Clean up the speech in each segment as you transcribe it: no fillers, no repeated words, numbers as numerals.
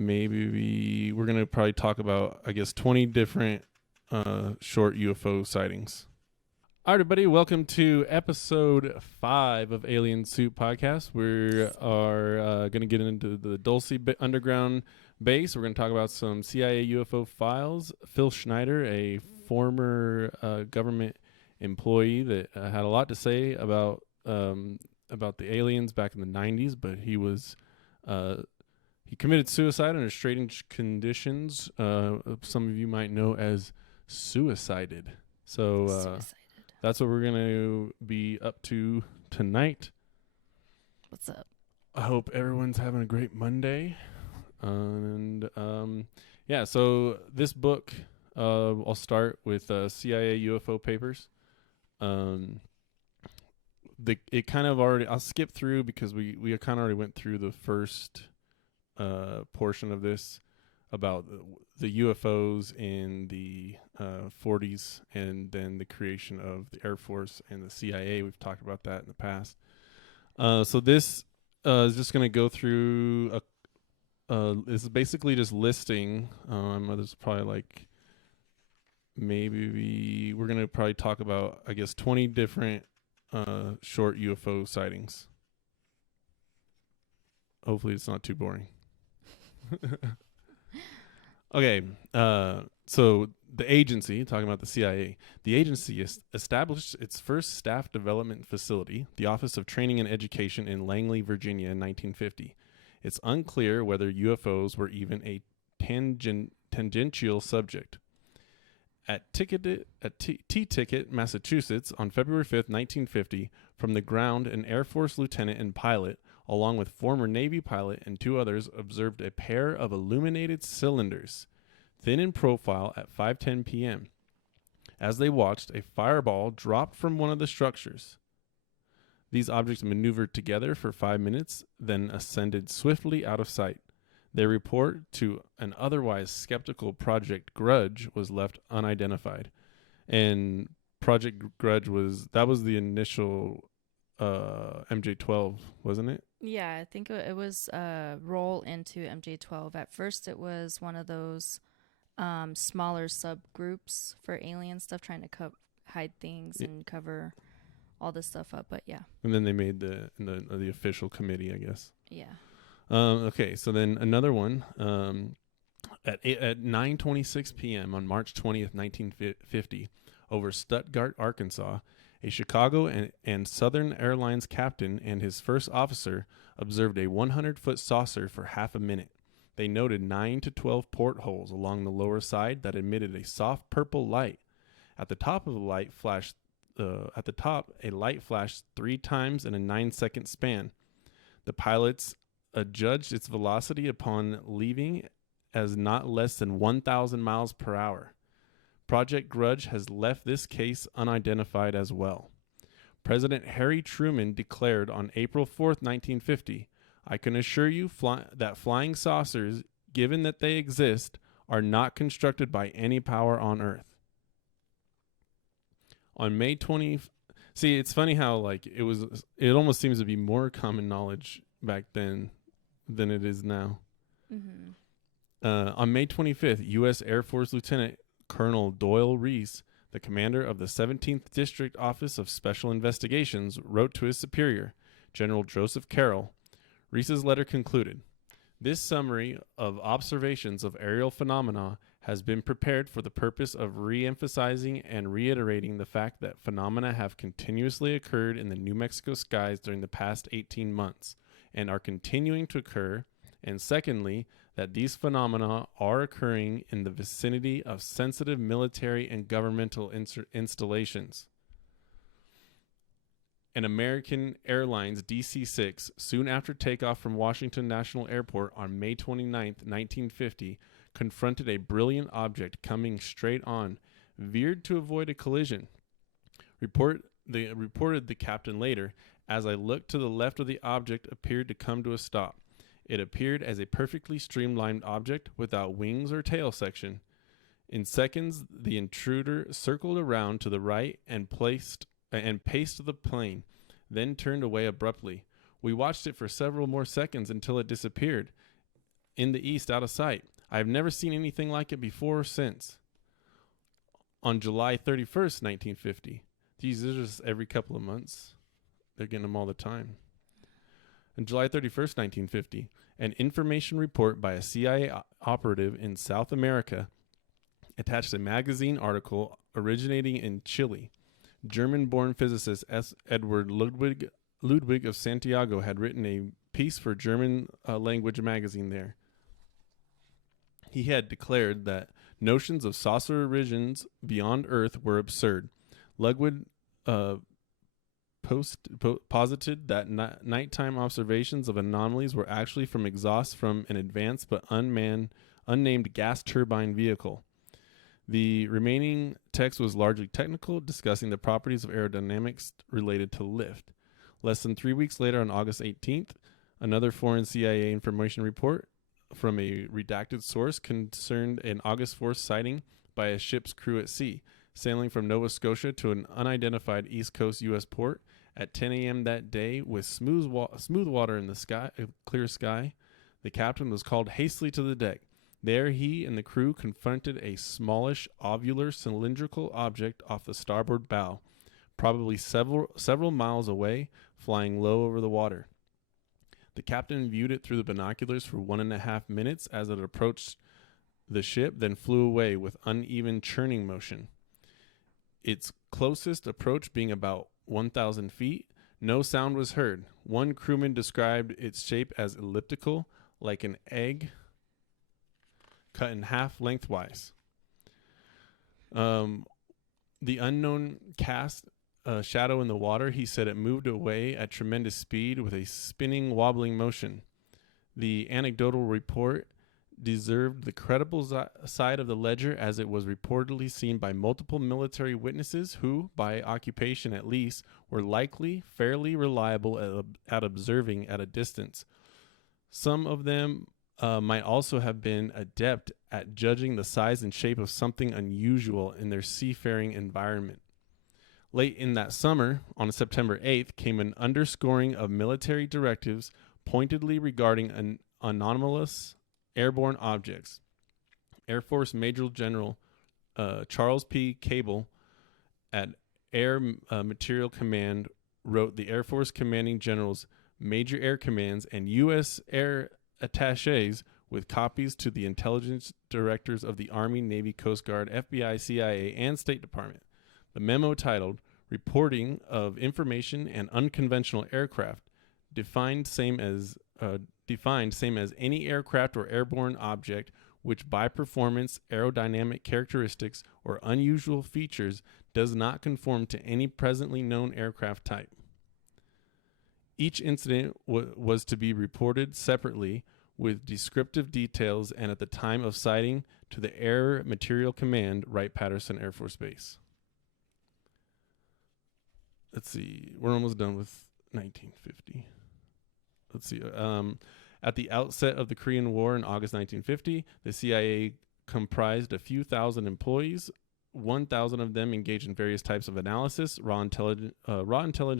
we're going to probably talk about, I guess, 20 different short UFO sightings. All right, everybody, welcome to episode 5 of Alien Suit Podcast. We are going to get into the Dulce Underground base. We're going to talk about some CIA UFO files. Phil Schneider, a former government employee that had a lot to say about the aliens back in the 90s, but he committed suicide under strange conditions. Some of you might know as suicided. So that's what we're going to be up to tonight. What's up? I hope everyone's having a great Monday. So this book, I'll start with CIA UFO papers. It kind of already, I'll skip through because we kind of already went through the first portion of this about the UFOs in the 40s and then the creation of the Air Force and the CIA. We've talked about that in the past. So this is just going to go through this is basically just listing. There's probably we're going to probably talk about, I guess, 20 different short UFO sightings. Hopefully it's not too boring. Okay, so the agency, talking about the CIA, the agency established its first staff development facility, the Office of Training and Education in Langley, Virginia in 1950. It's unclear whether UFOs were even a tangential subject. At T-Ticket, Massachusetts, on February 5th, 1950, from the ground, an Air Force lieutenant and pilot, along with former Navy pilot and 2 others, observed a pair of illuminated cylinders, thin in profile, at 5:10 p.m. As they watched, a fireball dropped from one of the structures. These objects maneuvered together for 5 minutes, then ascended swiftly out of sight. Their report to an otherwise skeptical Project Grudge was left unidentified. And Project Grudge was the initial MJ-12, wasn't it? Yeah, I think it was a roll into MJ-12. At first, it was one of those smaller subgroups for alien stuff, trying to hide things and cover all this stuff up. But yeah. And then they made the official committee, I guess. Yeah. Okay, so then another one at 9:26 p.m. on March 20th, 1950, over Stuttgart, Arkansas, a Chicago and Southern Airlines captain and his first officer observed a 100-foot saucer for half a minute. They noted 9 to 12 portholes along the lower side that emitted a soft purple light. At the top of the light flashed. A light flashed 3 times in a 9-second span. The pilots adjudged its velocity upon leaving as not less than 1,000 miles per hour. Project Grudge has left this case unidentified as well. President Harry Truman declared on April 4th, 1950, "I can assure you that flying saucers, given that they exist, are not constructed by any power on Earth." On May 20th, see, it's funny how it almost seems to be more common knowledge back then than it is now. Mm-hmm. On May 25th, U.S. Air Force Lieutenant Colonel Doyle Reese, the commander of the 17th District Office of Special Investigations, wrote to his superior, General Joseph Carroll. Reese's letter concluded, "This summary of observations of aerial phenomena has been prepared for the purpose of re-emphasizing and reiterating the fact that phenomena have continuously occurred in the New Mexico skies during the past 18 months and are continuing to occur, and secondly, that these phenomena are occurring in the vicinity of sensitive military and governmental installations." An American Airlines DC-6, soon after takeoff from Washington National Airport on May 29th, 1950, confronted a brilliant object coming straight on, veered to avoid a collision. Reported the captain later, "As I looked to the left of the object appeared to come to a stop. It appeared as a perfectly streamlined object without wings or tail section. In seconds, the intruder circled around to the right and paced the plane, then turned away abruptly. We watched it for several more seconds until it disappeared in the east out of sight. I have never seen anything like it before or since. On July 31st, 1950. These are just every couple of months. They're getting them all the time. On July 31st, 1950, an information report by a CIA operative in South America attached a magazine article originating in Chile. German-born physicist S. Edward Ludwig of Santiago had written a piece for German language magazine there. He had declared that notions of saucer origins beyond Earth were absurd. Ludwig posited that nighttime observations of anomalies were actually from exhaust from an advanced but unnamed gas turbine vehicle. The remaining text was largely technical, discussing the properties of aerodynamics related to lift. Less than 3 weeks later, on August 18th, another foreign CIA information report from a redacted source concerned an August 4th sighting by a ship's crew at sea, sailing from Nova Scotia to an unidentified East Coast U.S. port at 10 a.m. that day with smooth water in the sky, a clear sky. The captain was called hastily to the deck. There he and the crew confronted a smallish, ovular, cylindrical object off the starboard bow, probably several miles away, flying low over the water. The captain viewed it through the binoculars for 1.5 minutes as it approached the ship, then flew away with uneven churning motion. Its closest approach being about 1,000 feet, no sound was heard. One crewman described its shape as elliptical, like an egg cut in half lengthwise. The unknown cast a shadow in the water. He said it moved away at tremendous speed with a spinning, wobbling motion. The anecdotal report deserved the credible side of the ledger, as it was reportedly seen by multiple military witnesses who, by occupation at least, were likely fairly reliable at observing at a distance. Some of them might also have been adept at judging the size and shape of something unusual in their seafaring environment. Late in that summer, on September 8th, came an underscoring of military directives pointedly regarding anomalous airborne objects. Air Force Major General Charles P. Cable at Air Material Command wrote the Air Force commanding generals, major air commands, and U.S. air attachés with copies to the intelligence directors of the Army, Navy, Coast Guard, FBI, CIA, and State Department. The memo, titled Reporting of Information and Unconventional Aircraft, defined same as any aircraft or airborne object which by performance, aerodynamic characteristics, or unusual features does not conform to any presently known aircraft type. Each incident was to be reported separately with descriptive details and at the time of sighting to the Air Material Command, Wright-Patterson Air Force Base. Let's see. We're almost done with 1950. Let's see. At the outset of the Korean War in August 1950, the CIA comprised a few thousand employees. 1,000 of them engaged in various types of analysis. Raw intelligence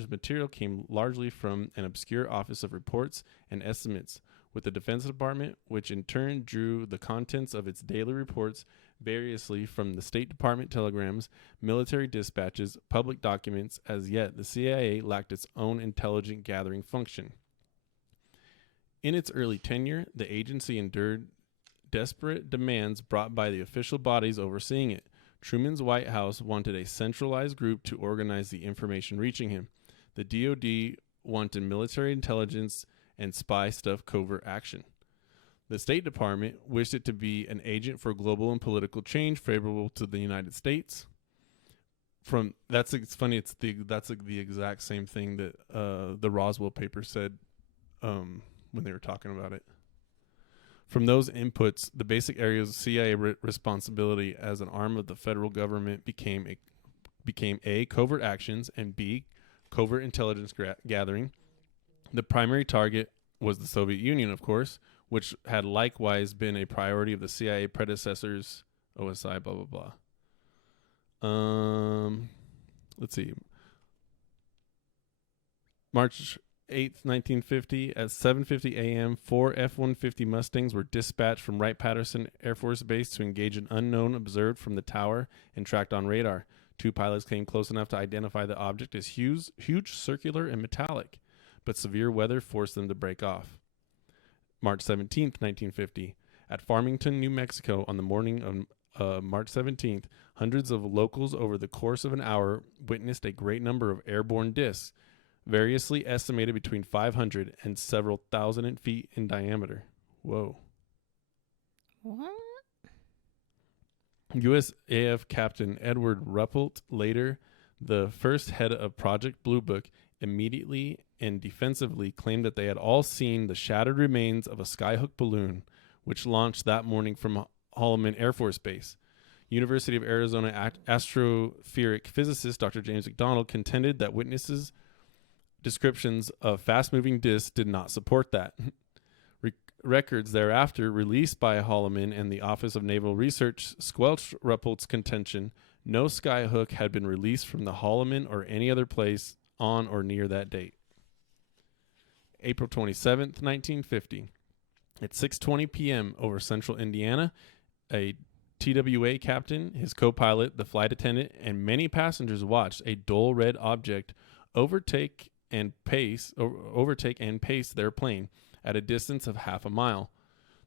material came largely from an obscure office of reports and estimates, with the Defense Department, which in turn drew the contents of its daily reports variously from the State Department telegrams, military dispatches, public documents. As yet, the CIA lacked its own intelligence gathering function. In its early tenure, the agency endured desperate demands brought by the official bodies overseeing it. Truman's White House wanted a centralized group to organize the information reaching him. The DoD wanted military intelligence and spy stuff covert action. The State Department wished it to be an agent for global and political change favorable to the United States. It's funny. That's the exact same thing that the Roswell paper said when they were talking about it. From those inputs, the basic areas of CIA responsibility as an arm of the federal government became A, covert actions, and B, covert intelligence gathering. The primary target was the Soviet Union, of course, which had likewise been a priority of the CIA predecessors, OSI, blah, blah, blah. Let's see. March 8th, 1950, at 7:50 a.m., 4 F-150 Mustangs were dispatched from Wright-Patterson Air Force Base to engage an unknown observed from the tower and tracked on radar. 2 pilots came close enough to identify the object as huge, circular, and metallic, but severe weather forced them to break off. March 17th, 1950, at Farmington, New Mexico, on the morning of March 17th, hundreds of locals over the course of an hour witnessed a great number of airborne discs, variously estimated between 500 and several thousand feet in diameter. Whoa. What? USAF Captain Edward Ruppelt, later the first head of Project Blue Book, immediately and defensively claimed that they had all seen the shattered remains of a skyhook balloon, which launched that morning from Holloman Air Force Base. University of Arizona astrophysic physicist Dr. James McDonald contended that witnesses' descriptions of fast-moving discs did not support that. Records thereafter released by Holloman and the Office of Naval Research squelched Ruppelt's contention. No skyhook had been released from the Holloman or any other place on or near that date. April 27th, 1950. At 6:20 p.m. over central Indiana, a TWA captain, his co-pilot, the flight attendant, and many passengers watched a dull red object overtake and pace their plane at a distance of half a mile.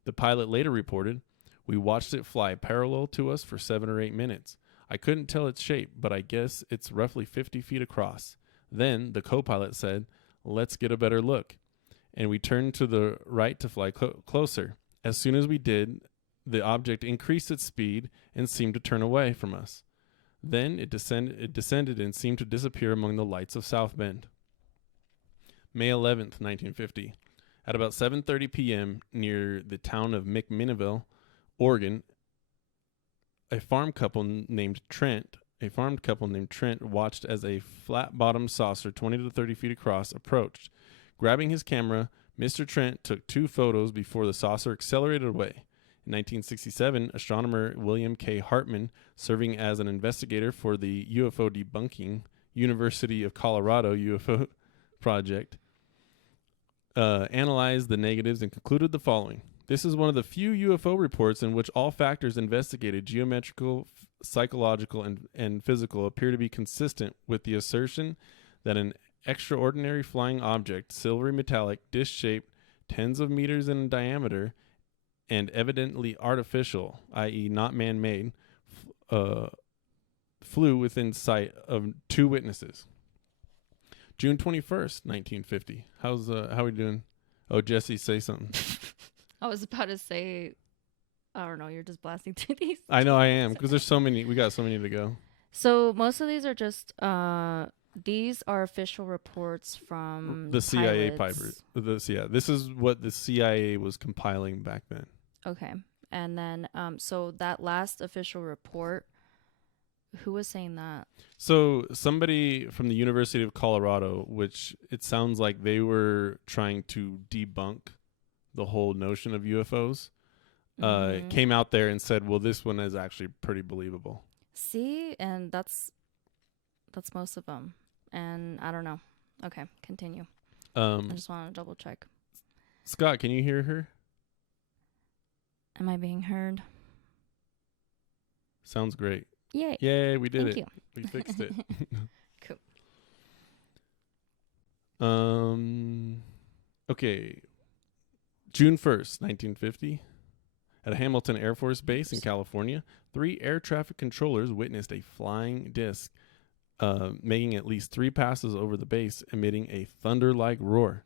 The pilot later reported, "We watched it fly parallel to us for 7 or 8 minutes. I couldn't tell its shape, but I guess it's roughly 50 feet across. Then," the co-pilot said, "let's get a better look." And we turned to the right to fly closer. As soon as we did, the object increased its speed and seemed to turn away from us. Then it descended and seemed to disappear among the lights of South Bend. May 11th, 1950. At about 7:30 p.m. near the town of McMinnville, Oregon, a farmed couple named Trent watched as a flat-bottomed saucer 20 to 30 feet across approached. Grabbing his camera, Mr. Trent took 2 photos before the saucer accelerated away. In 1967, astronomer William K. Hartman, serving as an investigator for the UFO debunking University of Colorado UFO project, analyzed the negatives and concluded the following. This is one of the few UFO reports in which all factors investigated, geometrical, psychological, and physical, appear to be consistent with the assertion that an extraordinary flying object, silvery metallic, disc-shaped, tens of meters in diameter, and evidently artificial, i.e. not man-made, flew within sight of 2 witnesses. June 21st, 1950. How we doing? Oh, Jesse, say something. I was about to say, I don't know, you're just blasting through these. I know I am, because there's so many. We got so many to go. So most of these are just, these are official reports from the CIA pilots. This is what the CIA was compiling back then. Okay. And then, so that last official report, who was saying that? So somebody from the University of Colorado, which it sounds like they were trying to debunk the whole notion of UFOs, came out there and said, well, this one is actually pretty believable. See? And that's most of them. And I don't know. Okay, continue. I just want to double check. Scott, can you hear her? Am I being heard? Sounds great. Yay. Yay, we did Thank it. you. We fixed it. Cool. Okay. June 1st, 1950. At Hamilton Air Force Base in California, 3 air traffic controllers witnessed a flying disc making at least 3 passes over the base, emitting a thunder-like roar.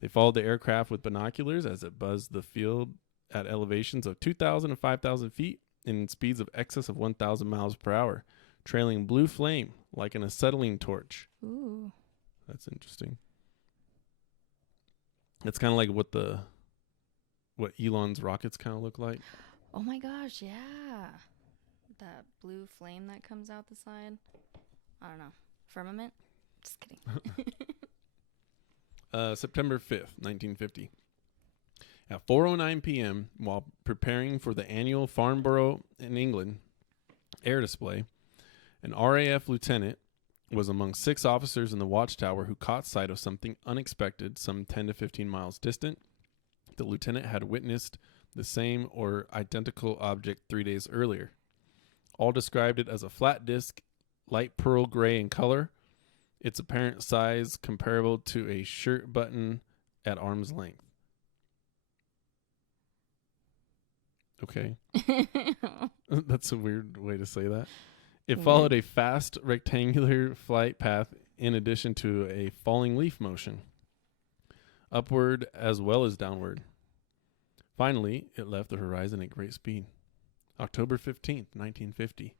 They followed the aircraft with binoculars as it buzzed the field at elevations of 2,000 and 5,000 feet in speeds of excess of 1,000 miles per hour, trailing blue flame like an acetylene torch. Ooh. That's interesting. That's kind of like what Elon's rockets kind of look like. Oh my gosh, yeah. That blue flame that comes out the side. I don't know. Firmament? Just kidding. September 5th, 1950. At 4:09 p.m., while preparing for the annual Farnborough in England air display, an RAF lieutenant was among 6 officers in the watchtower who caught sight of something unexpected some 10 to 15 miles distant. The lieutenant had witnessed the same or identical object 3 days earlier. All described it as a flat disc, light pearl gray in color, its apparent size comparable to a shirt button at arm's length. Okay. That's a weird way to say that. It followed a fast rectangular flight path in addition to a falling leaf motion, upward as well as downward. Finally, it left the horizon at great speed. October 15th, 1950.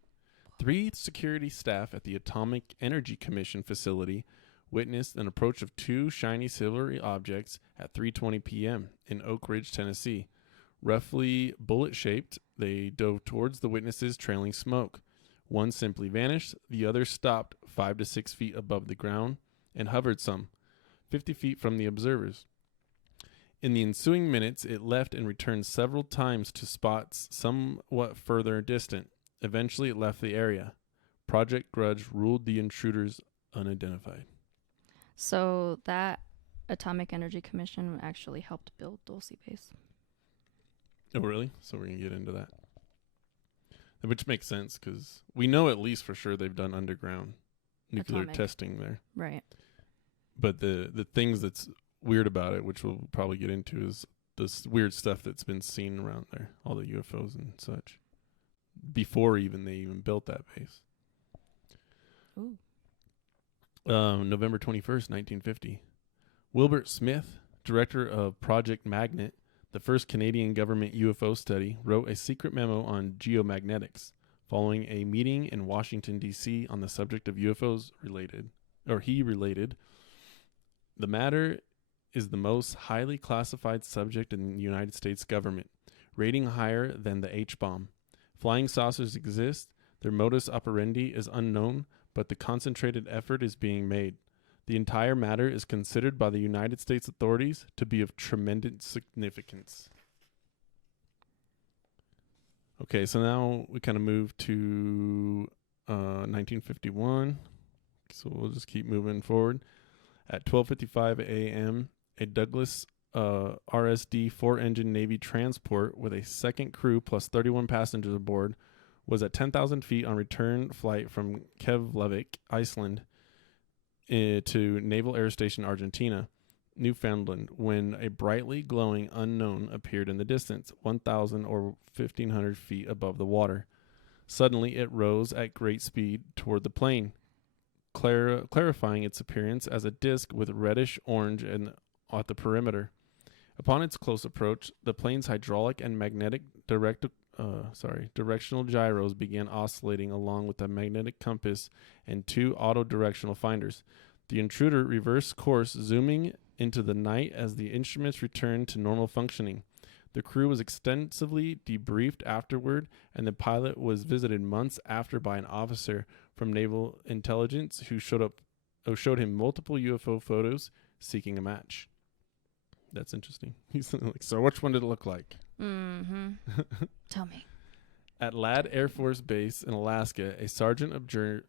3 security staff at the Atomic Energy Commission facility witnessed an approach of 2 shiny silvery objects at 3:20 p.m. in Oak Ridge, Tennessee. Roughly bullet-shaped, they dove towards the witnesses, trailing smoke. One simply vanished, the other stopped 5 to 6 feet above the ground and hovered some 50 feet from the observers. In the ensuing minutes, it left and returned several times to spots somewhat further distant. Eventually, it left the area. Project Grudge ruled the intruders unidentified. So that Atomic Energy Commission actually helped build Dulce Base. Oh, really? So we're going to get into that. Which makes sense because we know at least for sure they've done underground nuclear testing there. Right. But the things that's weird about it, which we'll probably get into, is this weird stuff that's been seen around there, all the UFOs and such, before they even built that base. Ooh. November 21st, 1950. Wilbert Smith, director of Project Magnet, the first Canadian government UFO study, wrote a secret memo on geomagnetics following a meeting in Washington, D.C. on the subject of UFOs he related. The matter is the most highly classified subject in the United States government, rating higher than the H-bomb. Flying saucers exist. Their modus operandi is unknown, but the concentrated effort is being made. The entire matter is considered by the United States authorities to be of tremendous significance. Okay, so now we kind of move to 1951. So we'll just keep moving forward. At 12:55 a.m., a Douglas RSD 4-engine Navy transport with a second crew plus 31 passengers aboard was at 10,000 feet on return flight from Keflavik, Iceland, to Naval Air Station Argentina, Newfoundland, when a brightly glowing unknown appeared in the distance, 1,000 or 1,500 feet above the water. Suddenly, it rose at great speed toward the plane, clarifying its appearance as a disk with reddish-orange at the perimeter. Upon its close approach, the plane's hydraulic and magnetic directional gyros began oscillating along with the magnetic compass and 2 auto-directional finders. The intruder reversed course, zooming into the night as the instruments returned to normal functioning. The crew was extensively debriefed afterward, and the pilot was visited months after by an officer from Naval Intelligence who showed him multiple UFO photos seeking a match. That's interesting. He's like, so which one did it look like? Mm-hmm. Tell me. At Ladd Air Force Base in Alaska, a sergeant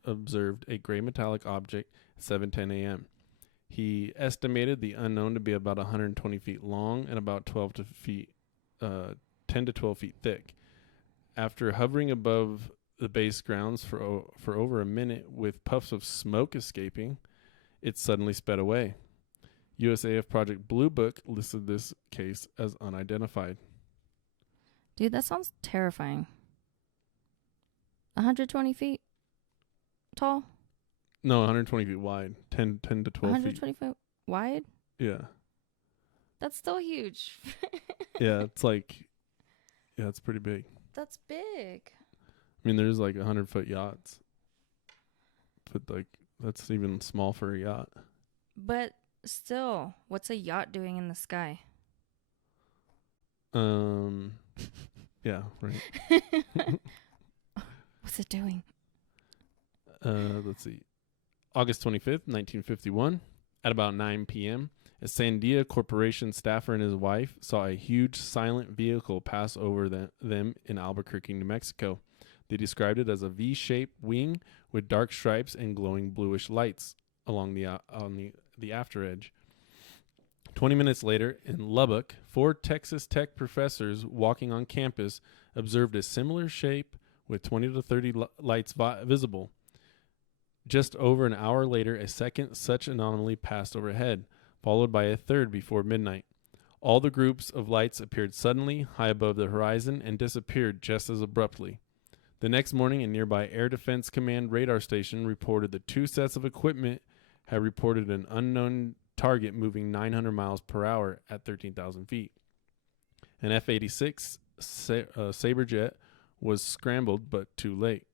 observed a gray metallic object at 7:10 a.m. He estimated the unknown to be about 120 feet long and about 10 to 12 feet thick. After hovering above the base grounds for over a minute with puffs of smoke escaping, it suddenly sped away. USAF Project Blue Book listed this case as unidentified. Dude, that sounds terrifying. 120 feet tall? No, 120 feet wide. 10 to 12 feet. 120 feet wide? Yeah. That's still huge. Yeah, it's pretty big. That's big. I mean, there's like 100-foot yachts. But that's even small for a yacht. But still, what's a yacht doing in the sky? Yeah, right. What's it doing? Let's see. August 25th, 1951, at about 9 p.m., a Sandia Corporation staffer and his wife saw a huge silent vehicle pass over them in Albuquerque, New Mexico. They described it as a V-shaped wing with dark stripes and glowing bluish lights along the after edge. 20 minutes later, in Lubbock, 4 Texas Tech professors walking on campus observed a similar shape with 20 to 30 lights visible. Just over an hour later, a second such anomaly passed overhead, followed by a third before midnight. All the groups of lights appeared suddenly, high above the horizon, and disappeared just as abruptly. The next morning, a nearby Air Defense Command radar station reported that 2 sets of equipment had reported an unknown target moving 900 miles per hour at 13,000 feet. An F-86 Sabre jet was scrambled, but too late.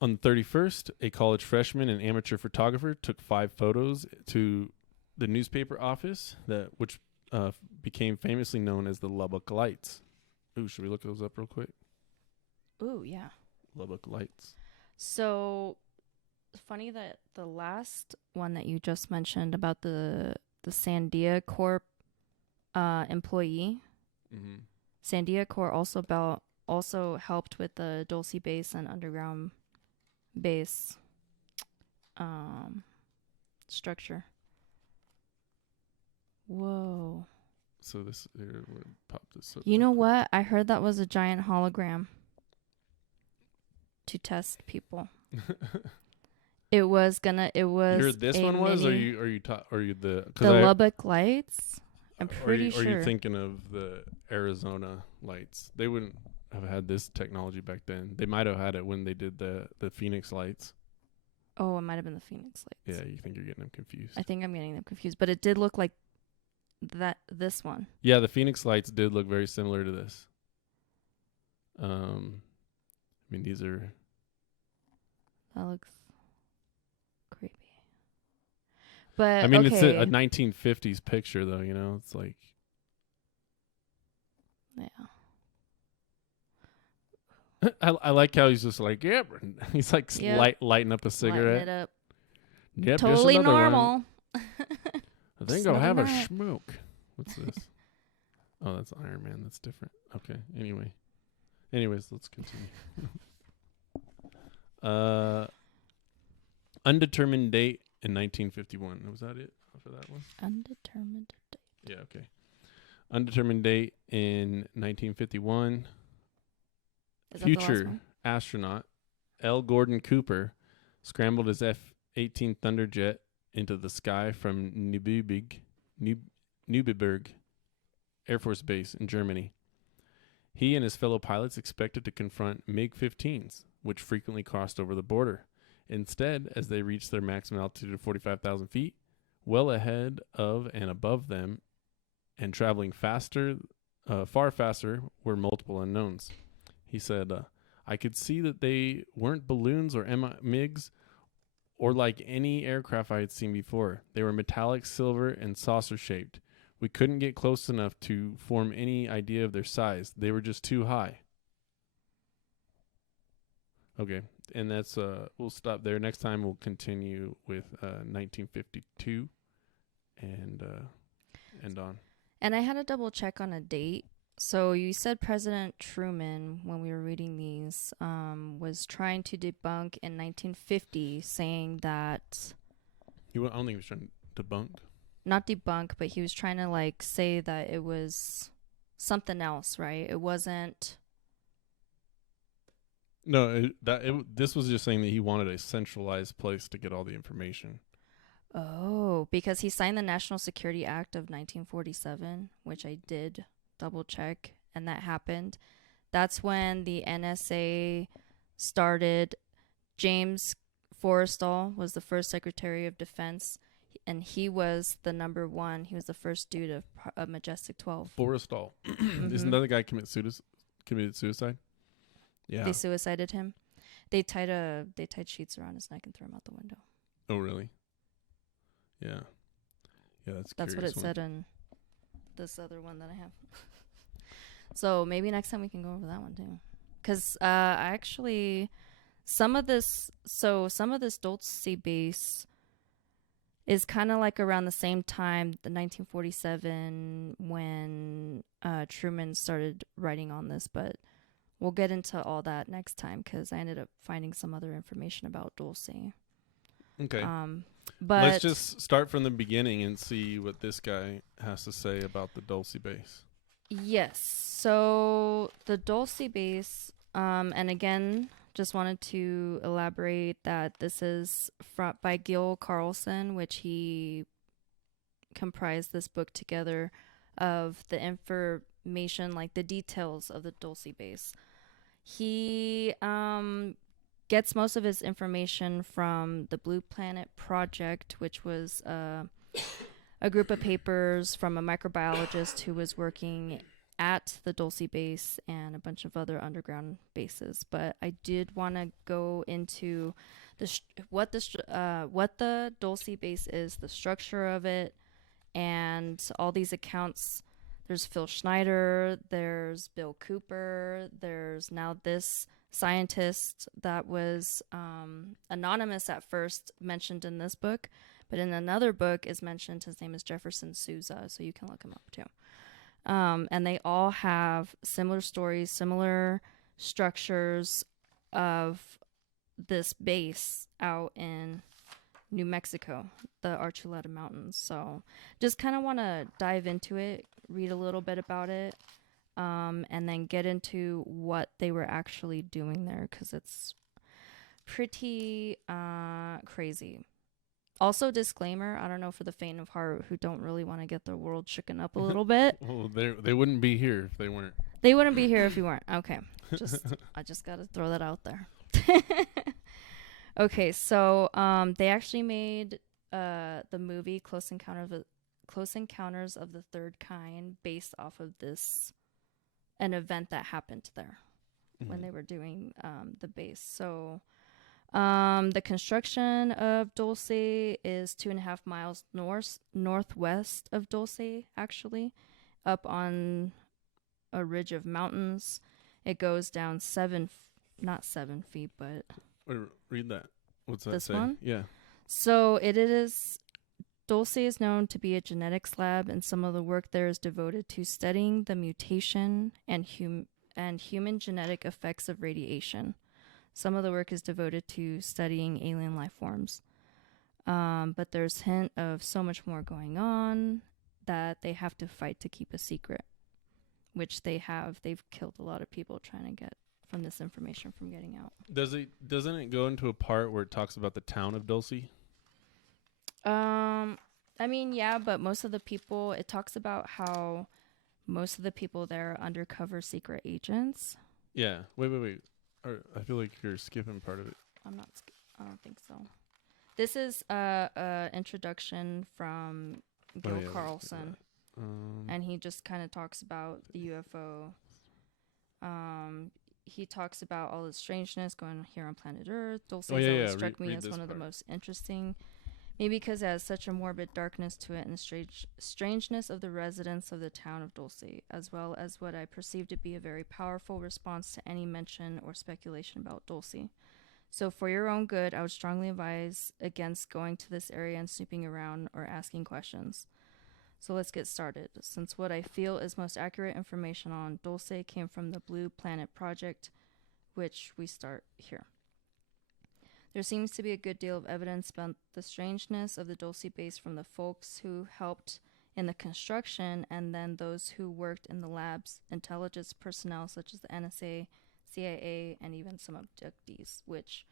On the 31st, a college freshman and amateur photographer took 5 photos to the newspaper office, which became famously known as the Lubbock Lights. Ooh, should we look those up real quick? Ooh, yeah. Lubbock Lights. So funny that the last one that you just mentioned about the Sandia Corp employee, Sandia Corp also helped with the Dulce base and underground base structure. Whoa. So this here would pop this up. You know what? I heard that was a giant hologram to test people. It was. You heard this one was, or you the Lubbock Lights? I'm pretty sure. Are you thinking of the Arizona lights? They wouldn't have had this technology back then. They might have had it when they did the Phoenix lights. Oh, it might have been the Phoenix lights. Yeah, you think you're getting them confused. I think I'm getting them confused, but it did look like this one. Yeah, the Phoenix lights did look very similar to this. I mean, these are... That looks creepy. But I mean, okay. it's a 1950s picture, though, you know? It's like... Yeah. I like how he's just like, yep. He's like lighting up a cigarette. Lighting it up. Yep, totally normal. I think I'll have a smoke. What's this? Oh, that's Iron Man. That's different. Okay. Anyways, let's continue. Undetermined date in 1951. Was that it for that one? Undetermined date. Yeah, okay. Undetermined date in 1951. Future astronaut L. Gordon Cooper scrambled his F-18 Thunderjet into the sky from Neubiberg Air Force Base in Germany. He and his fellow pilots expected to confront MiG-15s, which frequently crossed over the border. Instead, as they reached their maximum altitude of 45,000 feet, well ahead of and above them, and traveling far faster, were multiple unknowns. He said, I could see that they weren't balloons or MiGs or like any aircraft I had seen before. They were metallic, silver, and saucer-shaped. We couldn't get close enough to form any idea of their size. They were just too high. Okay, and that's we'll stop there. Next time we'll continue with 1952 and on. And I had to double check on a date. So you said President Truman, when we were reading these, was trying to debunk in 1950, saying that... I don't think he was trying to debunk. Not debunk, but he was trying to like say that it was something else, right? It wasn't... No, this was just saying that he wanted a centralized place to get all the information. Oh, because he signed the National Security Act of 1947, which I did double check, and that happened. That's when the NSA started. James Forrestal was the first Secretary of Defense, and he was the number one. He was the first dude of Majestic 12. Forrestal. Isn't that the guy committed suicide? Yeah. They suicided him. They tied sheets around his neck and threw him out the window. Oh, really? Yeah. Yeah, that's what it said in this other one that I have. So maybe next time we can go over that one too. Because actually, some of this Dulce base is kind of like around the same time, the 1947, when Truman started writing on this. But we'll get into all that next time because I ended up finding some other information about Dulce. Okay. But let's just start from the beginning and see what this guy has to say about the Dulce base. yes, so the Dulce base, and again, just wanted to elaborate that this is by Gil Carlson, which he comprised this book together of the information, like the details of the Dulce base. He gets most of his information from the Blue Planet Project, which was a group of papers from a microbiologist who was working at the Dulce base and a bunch of other underground bases. But I did want to go into what the Dulce base is, the structure of it, and all these accounts. There's Phil Schneider, there's Bill Cooper, there's now this scientist that was anonymous at first, mentioned in this book, but in another book is mentioned. His name is Jefferson Souza, so you can look him up too. And they all have similar stories, similar structures of this base out in New Mexico, the Archuleta Mountains. So just kind of want to dive into it, read a little bit about it, and then get into what they were actually doing there, because it's pretty crazy. Also, disclaimer, I don't know, for the faint of heart who don't really want to get their world shooken up a little bit. Well, they wouldn't be here if they weren't. They wouldn't be here if you weren't. Okay. I just got to throw that out there. Okay, so they actually made the movie Close Encounters of the Third Kind based off of an event that happened there when they were doing the base. So the construction of Dulce is 2.5 miles northwest of Dulce, actually, up on a ridge of mountains. It goes down not 7 feet, but... Wait, read that. What's that this say? one? Yeah. So Dulce is known to be a genetics lab, and some of the work there is devoted to studying the mutation and human genetic effects of radiation. Some of the work is devoted to studying alien life forms. But there's hint of so much more going on that they have to fight to keep a secret, which they have. They've killed a lot of people trying to get from this information from getting out. Doesn't it go into a part where it talks about the town of Dulce? I mean, yeah, but most of the people, it talks about how most of the people there are undercover secret agents. Yeah. Wait. I feel like you're skipping part of it. I don't think so. This is a introduction from Gil Carlson, and he just kind of talks about the UFO. He talks about all the strangeness going on here on planet Earth. Dulce always struck me as one of the most interesting, maybe because it has such a morbid darkness to it, and the strangeness of the residents of the town of Dulce, as well as what I perceive to be a very powerful response to any mention or speculation about Dulce. So for your own good, I would strongly advise against going to this area and snooping around or asking questions. So let's get started. Since what I feel is most accurate information on Dulce came from the Blue Planet Project, which we start here. There seems to be a good deal of evidence about the strangeness of the Dulce base from the folks who helped in the construction, and then those who worked in the labs, intelligence personnel such as the NSA, CIA, and even some abductees, which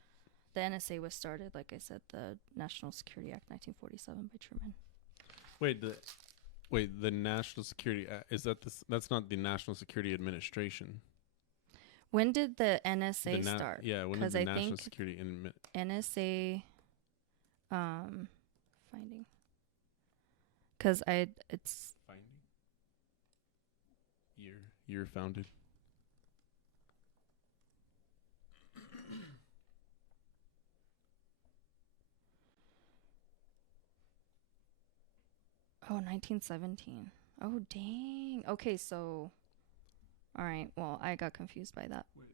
the NSA was started, like I said, the National Security Act 1947 by Truman. Wait, the National Security Act, is that that's not the National Security Administration. When did the NSA start? Yeah, when did the National Security NSA finding? Because it's finding year founded. Oh, 1917. Oh, dang. Okay, so... All right, well, I got confused by that. Wait.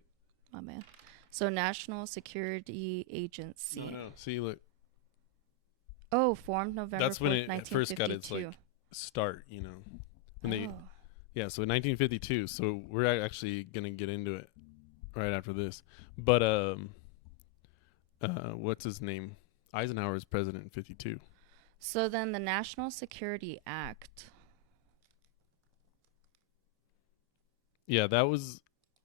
My bad. So, National Security Agency. No. See, look. Oh, formed November That's when 4th, it first got its, start, you know. When so 1952. So, we're actually going to get into it. right after this. But what's his name? Eisenhower is president in 52. So then the National Security Act. Yeah, that was.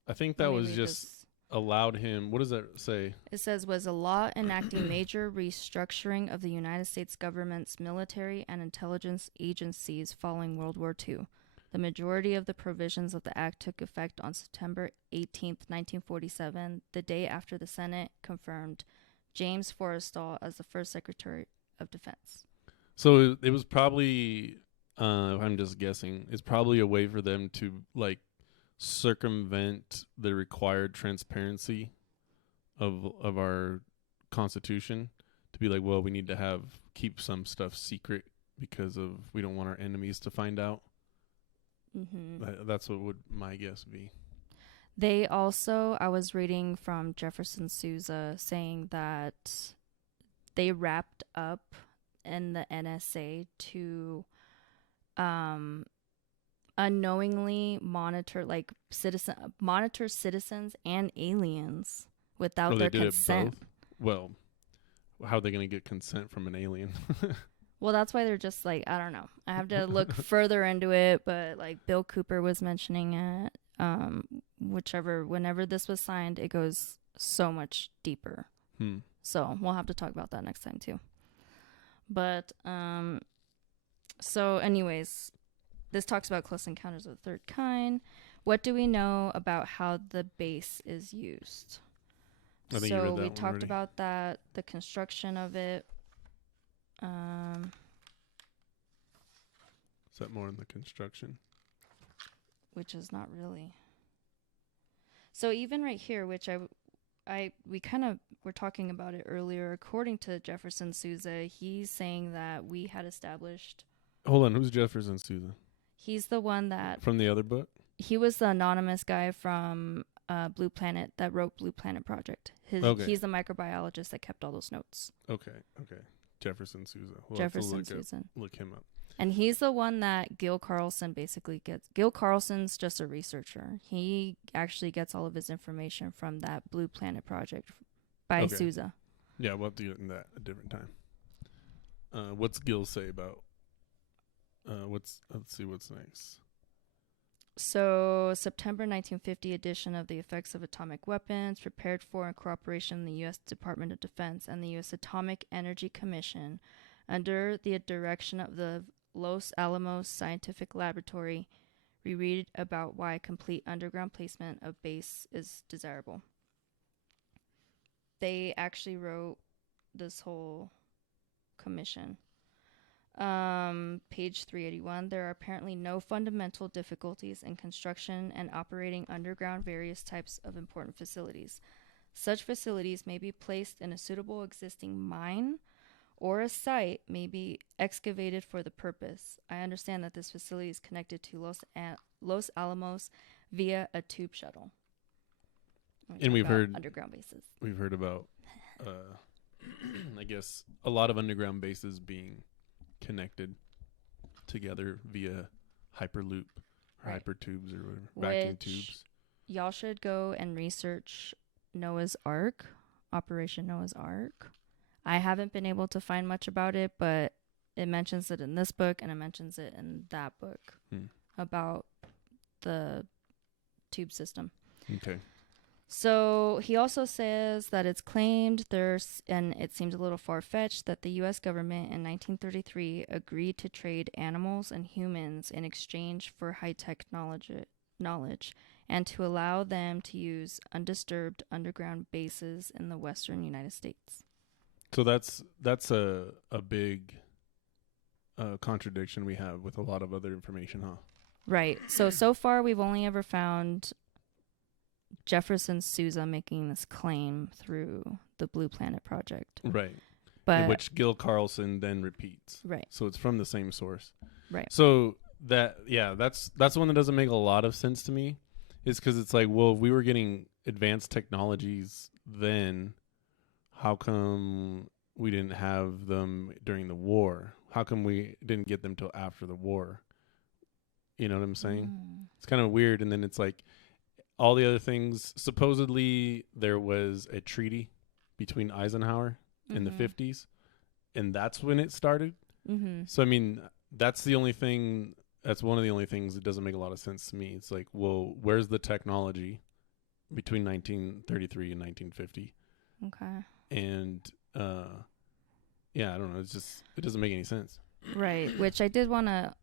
I think that was just this. allowed him. What does that say? It says was a law enacting major restructuring of the United States government's military and intelligence agencies following World War II. The majority of the provisions of the act took effect on September 18th, 1947, the day after the Senate confirmed James Forrestal as the first Secretary of Defense. So it was probably, I'm just guessing, it's probably a way for them to like circumvent the required transparency of our Constitution, to be like, well, we need to keep some stuff secret because we don't want our enemies to find out. Mm-hmm. That's what would my guess be. They also, I was reading from Jefferson Sousa saying that they wrapped up in the NSA to unknowingly monitor citizens and aliens without their consent. Both? Well, how are they going to get consent from an alien? Well, that's why they're just like, I don't know. I have to look further into it, but like Bill Cooper was mentioning it. Whenever this was signed, it goes so much deeper. So we'll have to talk about that next time too. But so anyways, this talks about close encounters of the third kind. What do we know about how the base is used? I think you read that we one talked already. about that, the construction of it. Is that more in the construction? Which is not really. So even right here, which we kind of were talking about it earlier. According to Jefferson Sousa, he's saying that we had established. Hold on, who's Jefferson Sousa? He's the one that from the other book. He was the anonymous guy from Blue Planet that wrote Blue Planet Project. He's the microbiologist that kept all those notes. Okay. Jefferson Sousa. We'll Jefferson Sousa. Look him up. And he's the one that Gil Carlson basically gets. Gil Carlson's just a researcher. He actually gets all of his information from that Blue Planet Project by Sousa. Yeah, we'll have to get into that a different time. What's Gil say about let's see what's next. So, September 1950 edition of The Effects of Atomic Weapons, prepared for in cooperation with the U.S. Department of Defense and the U.S. Atomic Energy Commission under the direction of the Los Alamos Scientific Laboratory. We read about why complete underground placement of base is desirable. They actually wrote this whole commission. Page 381, there are apparently no fundamental difficulties in construction and operating underground various types of important facilities. Such facilities may be placed in a suitable existing mine, or a site may be excavated for the purpose. I understand that this facility is connected to Los Alamos via a tube shuttle. And we've heard underground bases. We've heard about, I guess, a lot of underground bases being connected together via hyperloop or hypertubes or whatever, vacuum tubes. Y'all should go and research Noah's Ark, Operation Noah's Ark. I haven't been able to find much about it, but it mentions it in this book and it mentions it in that book about the tube system. Okay. So he also says that it's claimed and it seems a little far-fetched, that the U.S. government in 1933 agreed to trade animals and humans in exchange for high-tech knowledge and to allow them to use undisturbed underground bases in the western United States. So that's a big contradiction we have with a lot of other information, huh? Right. So far we've only ever found Jefferson Sousa making this claim through the Blue Planet Project. Right. But which Gil Carlson then repeats. Right. So it's from the same source. Right. So that's one that doesn't make a lot of sense to me. Is because it's like, well, if we were getting advanced technologies then, how come we didn't have them during the war? How come we didn't get them till after the war? You know what I'm saying? It's kind of weird. And then it's like, all the other things. Supposedly, there was a treaty between Eisenhower in the 50s, and that's when it started. So, I mean, that's the only thing. That's one of the only things that doesn't make a lot of sense to me. It's like, well, where's the technology between 1933 and 1950? Okay. And, yeah, I don't know. It's just, it doesn't make any sense. Right. Which I did want to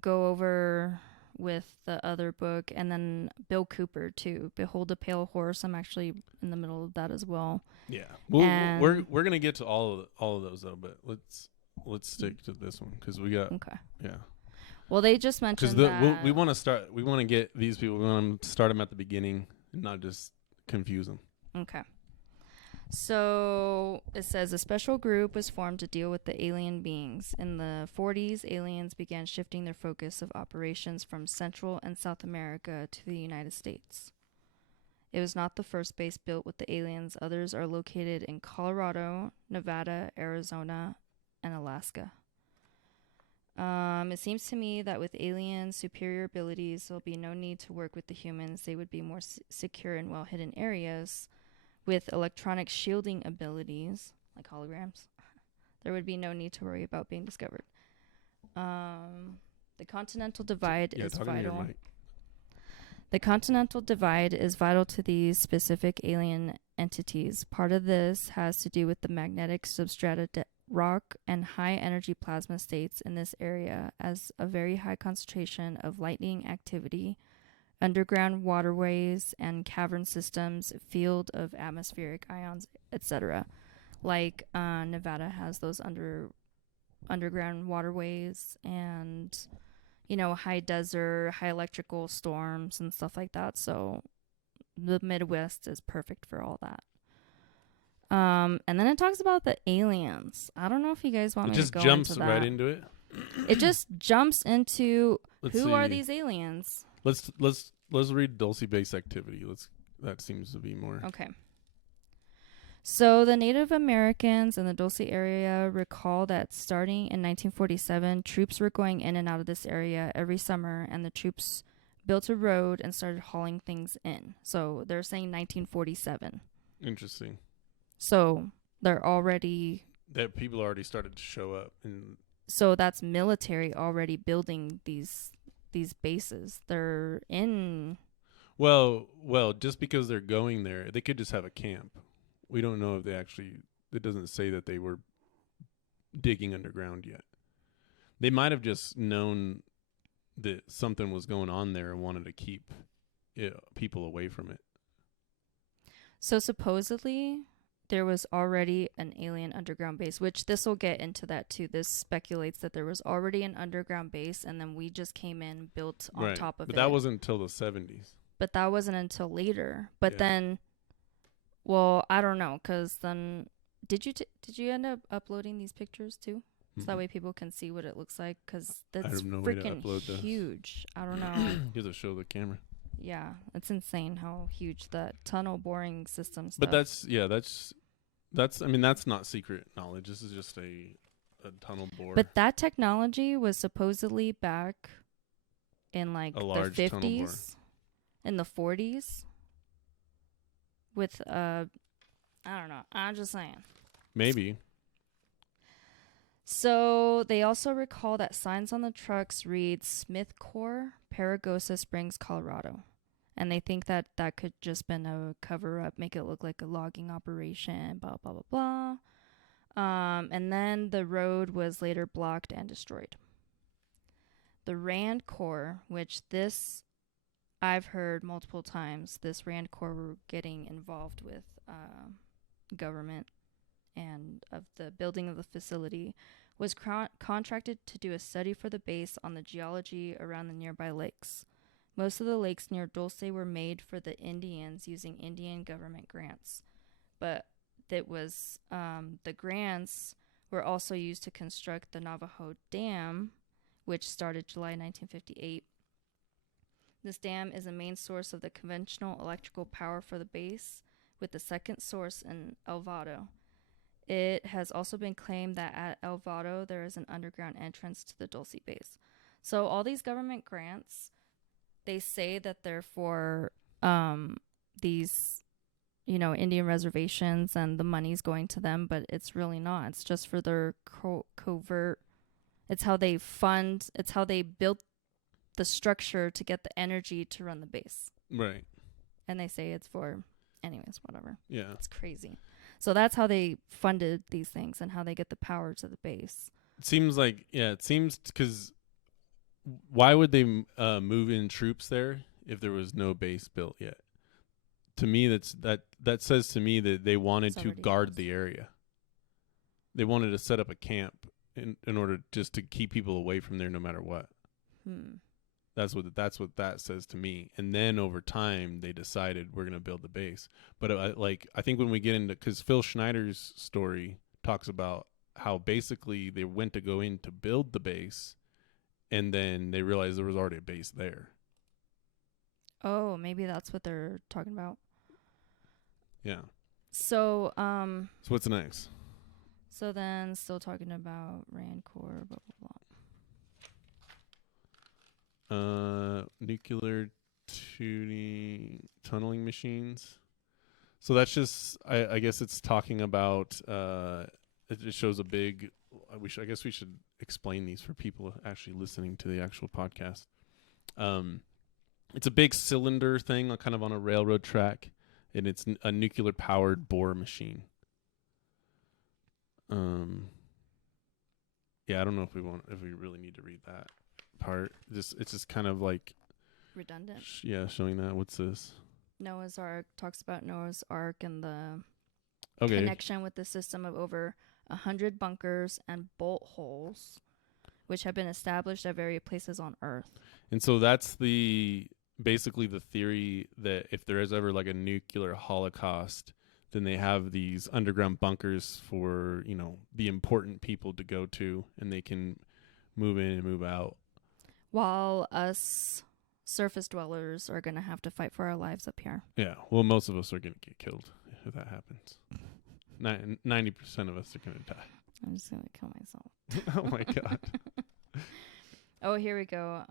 go over with the other book, and then Bill Cooper too. Behold a Pale Horse. I'm actually in the middle of that as well. Yeah. We're going to get to all of those though, but let's stick to this one because we got, yeah. Well, they just mentioned that we want to get these people. We want to start them at the beginning and not just confuse them. Okay. So it says a special group was formed to deal with the alien beings. In the 40s, aliens began shifting their focus of operations from Central and South America to the United States. It was not the first base built with the aliens. Others are located in Colorado, Nevada, Arizona, and Alaska. It seems to me that with aliens' superior abilities, there'll be no need to work with the humans. They would be more secure in well-hidden areas. With electronic shielding abilities, like holograms, there would be no need to worry about being discovered. The continental divide is vital. The continental divide is vital to these specific alien entities. Part of this has to do with the magnetic substrata rock and high energy plasma states in this area, as a very high concentration of lightning activity, underground waterways and cavern systems, field of atmospheric ions, etc. Like Nevada has those underground waterways and, you know, high desert, high electrical storms and stuff like that. So the Midwest is perfect for all that. And then it talks about the aliens. I don't know if you guys want me to go into that. It just jumps right into it. It just jumps into who are these aliens. Let's read Dulce base activity. That seems to be more. Okay. So the Native Americans in the Dulce area recall that starting in 1947, troops were going in and out of this area every summer, and the troops built a road and started hauling things in. So they're saying 1947. Interesting. So they're already... That people already started to show up. So that's military already building these bases. They're in... Well, just because they're going there, they could just have a camp. We don't know if they actually... It doesn't say that they were digging underground yet. They might have just known that something was going on there and wanted to keep people away from it. So supposedly there was already an alien underground base, which this will get into that too. This speculates that there was already an underground base, and then we just came in, built on top of it. But that wasn't until the 70s. But that wasn't until later. But then, well, I don't know, because then did you end up uploading these pictures too? So that way people can see what it looks like, because that's freaking huge. I don't know. You have to show the camera. Yeah, it's insane how huge that tunnel boring system stuff. But that's I mean, that's not secret knowledge. This is just a tunnel bore. But that technology was supposedly back in like the 50s, in the 40s, with I don't know. I'm just saying. Maybe. So they also recall that signs on the trucks read Smith Corps, Paragosa Springs, Colorado. And they think that could just been a cover-up, make it look like a logging operation, blah, blah, blah, blah. And then the road was later blocked and destroyed. The Rand Corps, which this I've heard multiple times, this Rand Corps were getting involved with government and of the building of the facility, was contracted to do a study for the base on the geology around the nearby lakes. Most of the lakes near Dulce were made for the Indians using Indian government grants. But that was the grants were also used to construct the Navajo Dam, which started July 1958. This dam is a main source of the conventional electrical power for the base, with the second source in El Vado. It has also been claimed that at El Vado there is an underground entrance to the Dulce base. So all these government grants, they say that they're for these, Indian reservations and the money's going to them, but it's really not. It's just for their covert. It's how they fund. It's how they built the structure to get the energy to run the base. Right. And they say it's for, anyways, whatever. Yeah. It's crazy. So that's how they funded these things and how they get the power to the base. It seems because why would they move in troops there if there was no base built yet? To me, that says to me that they wanted to guard the area. They wanted to set up a camp in order just to keep people away from there no matter what. That's what that says to me. And then over time, they decided we're going to build the base. But I think when we get into, because Phil Schneider's story talks about how basically they went to go in to build the base, and then they realized there was already a base there. Oh, maybe that's what they're talking about. Yeah. So what's next? So then, still talking about Rancor, blah blah blah. Nuclear tunneling machines. So that's just, I guess it's talking about. It shows a big. I guess we should explain these for people actually listening to the actual podcast. It's a big cylinder thing, kind of on a railroad track, and it's a nuclear powered bore machine. Yeah, I don't know if we really need to read that part. It's just kind of like redundant. Showing that. What's this? Noah's Ark talks about Noah's Ark and the Okay. Connection with the system of over 100 bunkers and bolt holes, which have been established at various places on Earth. And so that's basically the theory that if there is ever like a nuclear holocaust, then they have these underground bunkers for, the important people to go to, and they can move in and move out. While us surface dwellers are going to have to fight for our lives up here. Yeah. Well, most of us are going to get killed if that happens. 90% of us are going to die. I'm just going to kill myself. Oh, my God. Oh, here we go.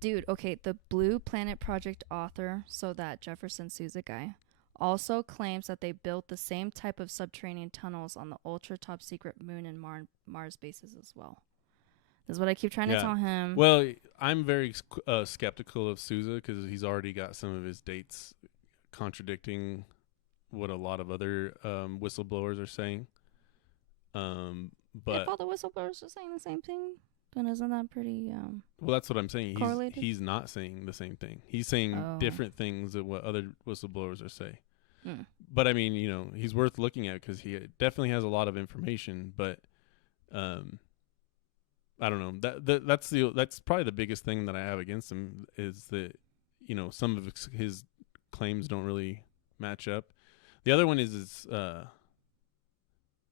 Dude, okay, the Blue Planet Project author, so that Jefferson Sousa guy, also claims that they built the same type of subterranean tunnels on the ultra top secret moon and Mars bases as well. This is what I keep trying to tell him. Well, I'm very skeptical of Sousa because he's already got some of his dates contradicting what a lot of other whistleblowers are saying. But if all the whistleblowers are saying the same thing, then isn't that pretty well, that's what I'm saying. Correlated? He's not saying the same thing. He's saying different things than what other whistleblowers are saying. But I mean, he's worth looking at because he definitely has a lot of information. But I don't know. That's probably the biggest thing that I have against him is that some of his claims don't really match up. The other one is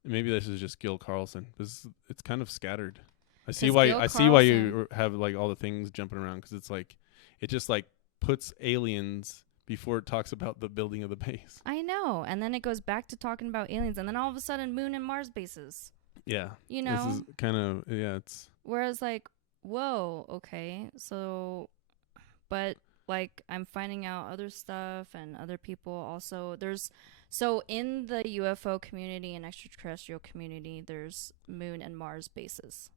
maybe this is just Gil Carlson. It's kind of scattered. I see why you have like all the things jumping around because it's like it just like puts aliens before it talks about the building of the base. I know, and then it goes back to talking about aliens, and then all of a sudden moon and Mars bases. Yeah, this is kind of it's. Whereas like, whoa, okay, so, but like I'm finding out other stuff and other people also. So in the UFO community and extraterrestrial community, there's moon and Mars bases.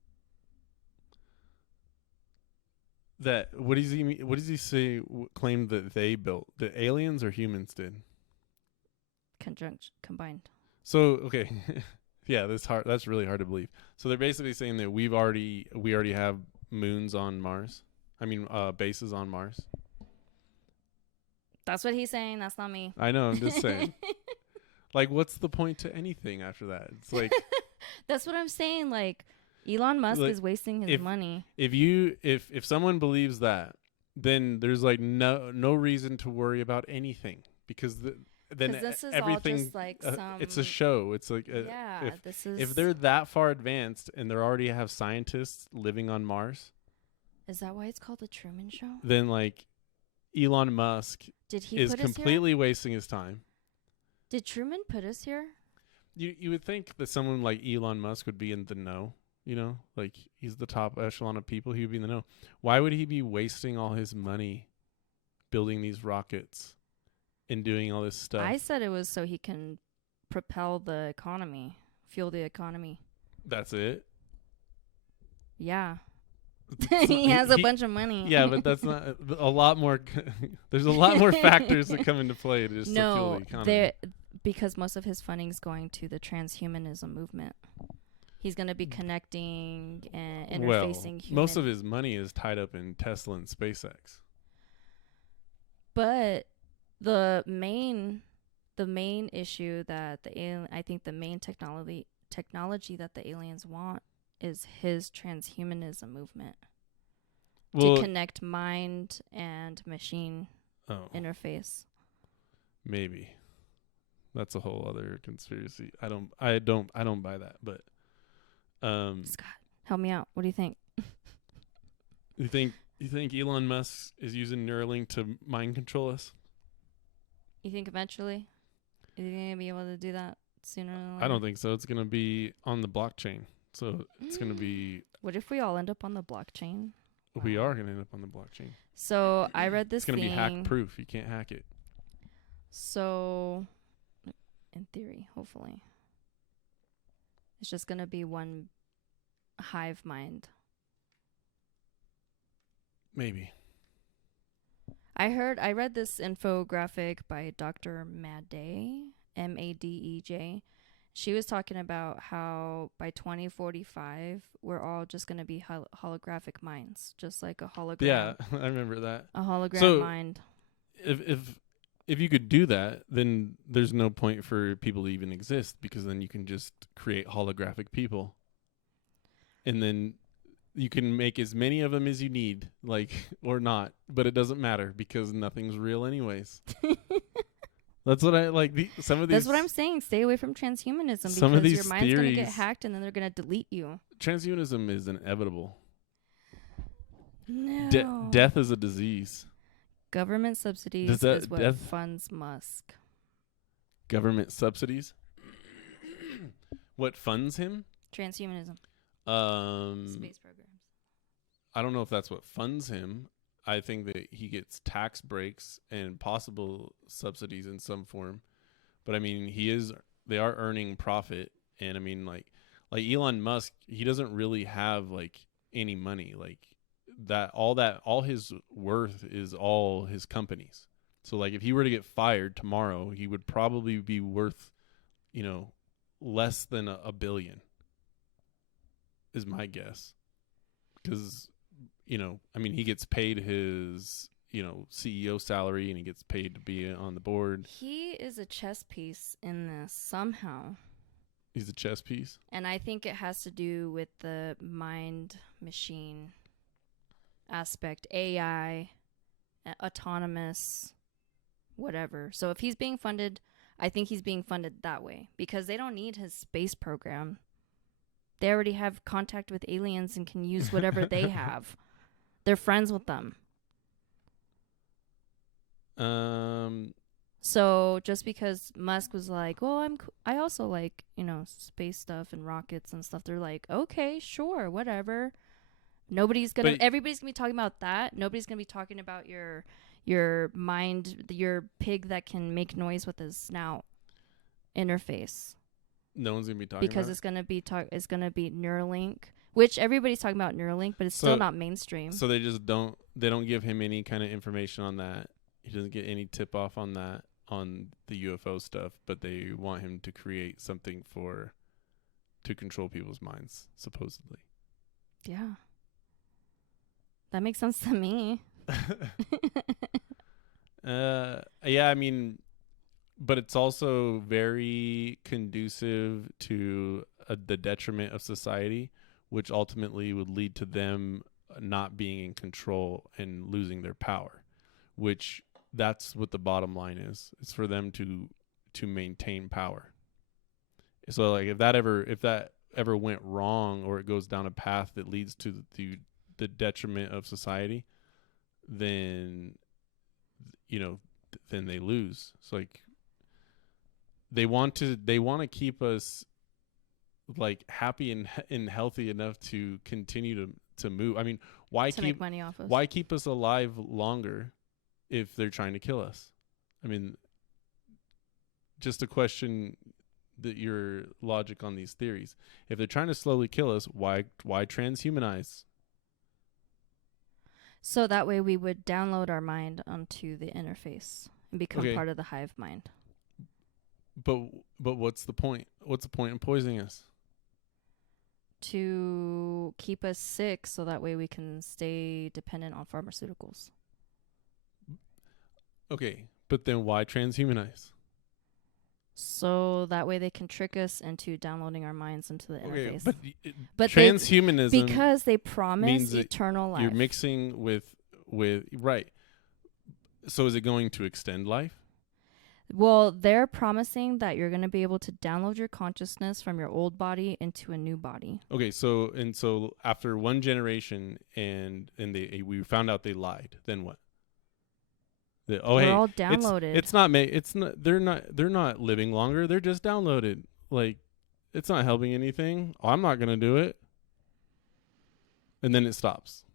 What does he mean? What does he say? Claim that they built? The aliens or humans did? Combined. So okay, yeah, that's really hard to believe. So they're basically saying that we already have moons on Mars. I mean, bases on Mars. That's what he's saying. That's not me. I know. I'm just saying. Like, what's the point to anything after that? It's like that's what I'm saying. Like. Elon Musk is wasting his money. If someone believes that, then there's like no reason to worry about anything because then this is everything all just like it's a show. It's like if they're that far advanced and they already have scientists living on Mars. Is that why it's called the Truman Show? Then like Elon Musk is completely wasting his time. Did Truman put us here? You would think that someone like Elon Musk would be in the know. Like he's the top echelon of people. He would be in the know. Why would he be wasting all his money building these rockets and doing all this stuff? I said it was so he can propel the economy, fuel the economy. That's it? Yeah. He has a bunch of money. Yeah, but that's not a lot more. There's a lot more factors that come into play to just to fuel the economy. Because most of his funding is going to the transhumanism movement. He's going to be connecting and interfacing. Most of his money is tied up in Tesla and SpaceX. But the main issue that I think the main technology that the aliens want is his transhumanism movement. To connect mind and machine interface. Maybe. That's a whole other conspiracy. I don't buy that, but Scott, help me out. What do you think? You think Elon Musk is using Neuralink to mind control us? You think eventually? Is he going to be able to do that sooner or later? I don't think so. It's going to be on the blockchain. So it's going to be... What if we all end up on the blockchain? We are going to end up on the blockchain. So I read this thing. It's going to be hack-proof. You can't hack it. So, in theory, hopefully. It's just going to be one hive mind. Maybe. I read this infographic by Dr. Madej, Madej. She was talking about how by 2045, we're all just going to be holographic minds, just like a hologram. Yeah, I remember that. A hologram mind. If you could do that, then there's no point for people to even exist, because then you can just create holographic people. And then you can make as many of them as you need, or not, but it doesn't matter because nothing's real anyways. That's what I like. Some of these. That's what I'm saying. Stay away from transhumanism because your mind's going to get hacked and then they're going to delete you. Transhumanism is inevitable. No. Death is a disease. Government subsidies is what funds Musk. Government subsidies? What funds him? Transhumanism. Space programs. I don't know if that's what funds him. I think that he gets tax breaks and possible subsidies in some form. But I mean, they are earning profit. And I mean, like Elon Musk, he doesn't really have any money. All his worth is all his companies. So if he were to get fired tomorrow, he would probably be worth, less than $1 billion is my guess. Because, he gets paid his, CEO salary and he gets paid to be on the board. He is a chess piece in this somehow. He's a chess piece? And I think it has to do with the mind machine aspect, AI, autonomous, whatever. So if he's being funded, I think he's being funded that way because they don't need his space program. They already have contact with aliens and can use whatever they have. They're friends with them. So just because Musk was like, well, I also like, space stuff and rockets and stuff. They're like, okay, sure, whatever. Everybody's going to be talking about that. Nobody's going to be talking about your mind, your pig that can make noise with his snout interface. No one's going to be talking because about it's going to be Neuralink, which everybody's talking about Neuralink, but it's still not mainstream. So they don't give him any kind of information on that. He doesn't get any tip off on that, on the UFO stuff, but they want him to create something to control people's minds, supposedly. Yeah. That makes sense to me. Yeah, I mean, but it's also very conducive to the detriment of society, which ultimately would lead to them not being in control and losing their power, which that's what the bottom line is. It's for them to maintain power. So if that ever went wrong, or it goes down a path that leads to the detriment of society, then then they lose. It's they want to keep us happy and healthy enough to continue to move. I mean, why keep make money off us? Why keep us alive longer if they're trying to kill us? I mean, just to question your logic on these theories. If they're trying to slowly kill us, why transhumanize? So that way we would download our mind onto the interface and become Okay. part of the hive mind. But what's the point? What's the point in poisoning us? To keep us sick so that way we can stay dependent on pharmaceuticals. Okay, but then why transhumanize? So that way they can trick us into downloading our minds into the interface. But transhumanism because they promise means eternal life. you're mixing with right. So is it going to extend life? Well, they're promising that you're going to be able to download your consciousness from your old body into a new body. Okay, so after one generation and we found out they lied, then what? We're all downloaded. It's not they're not living longer. They're just downloaded. Like, it's not helping anything. I'm not going to do it. And then it stops.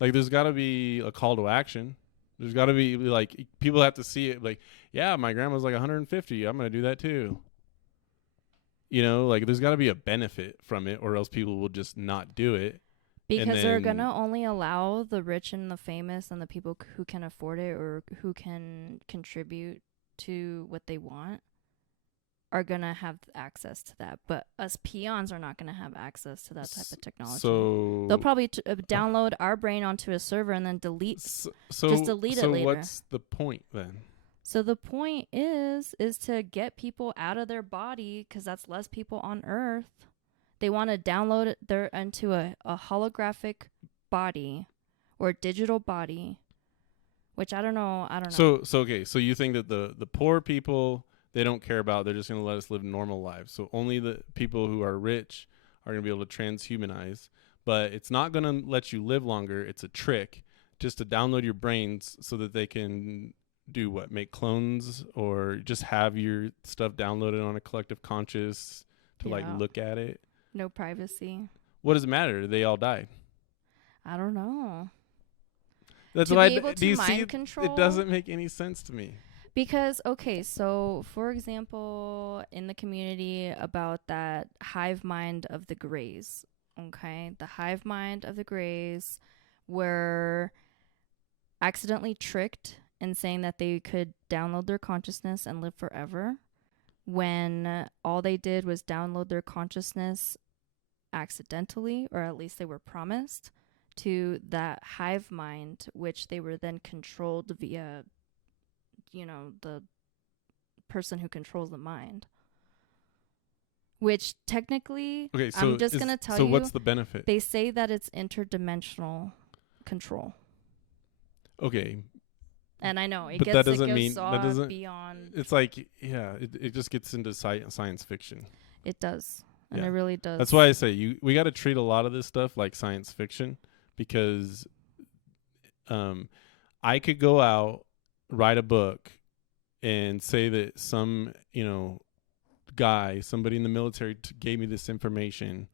Like, there's got to be a call to action. There's got to be, like, people have to see it. Like, yeah, my grandma's like 150. I'm going to do that too. You know, like, there's got to be a benefit from it, or else people will just not do it. Because they're going to only allow the rich and the famous and the people who can afford it or who can contribute to what they want are going to have access to that. But us peons are not going to have access to that type of technology. So they'll probably download our brain onto a server and then delete it later. So what's the point then? So the point is to get people out of their body, because that's less people on Earth. They want to download it into a holographic body or a digital body, which I don't know. So okay. So you think that the poor people, they don't care about, they're just going to let us live normal lives. So only the people who are rich are going to be able to transhumanize, but it's not going to let you live longer. It's a trick just to download your brains so that they can do what? Make clones or just have your stuff downloaded on a collective conscious to like look at it. No privacy. What does it matter? They all died. I don't know. That's to why be able do you to see? mind control? It doesn't make any sense to me. Because, okay, so for example, in the community about that hive mind of the Greys, okay, the hive mind of the Greys were accidentally tricked in saying that they could download their consciousness and live forever, when all they did was download their consciousness accidentally, or at least they were promised, to that hive mind, which they were then controlled via, the person who controls the mind. Which technically, okay, so I'm just going to tell you. So what's the benefit? They say that it's interdimensional control. Okay. And I know but that doesn't mean that doesn't beyond. It's like, yeah, it just gets into science fiction. It does, and it really does. That's why I say we got to treat a lot of this stuff like science fiction, because I could go out, write a book, and say that some guy, somebody in the military gave me this information.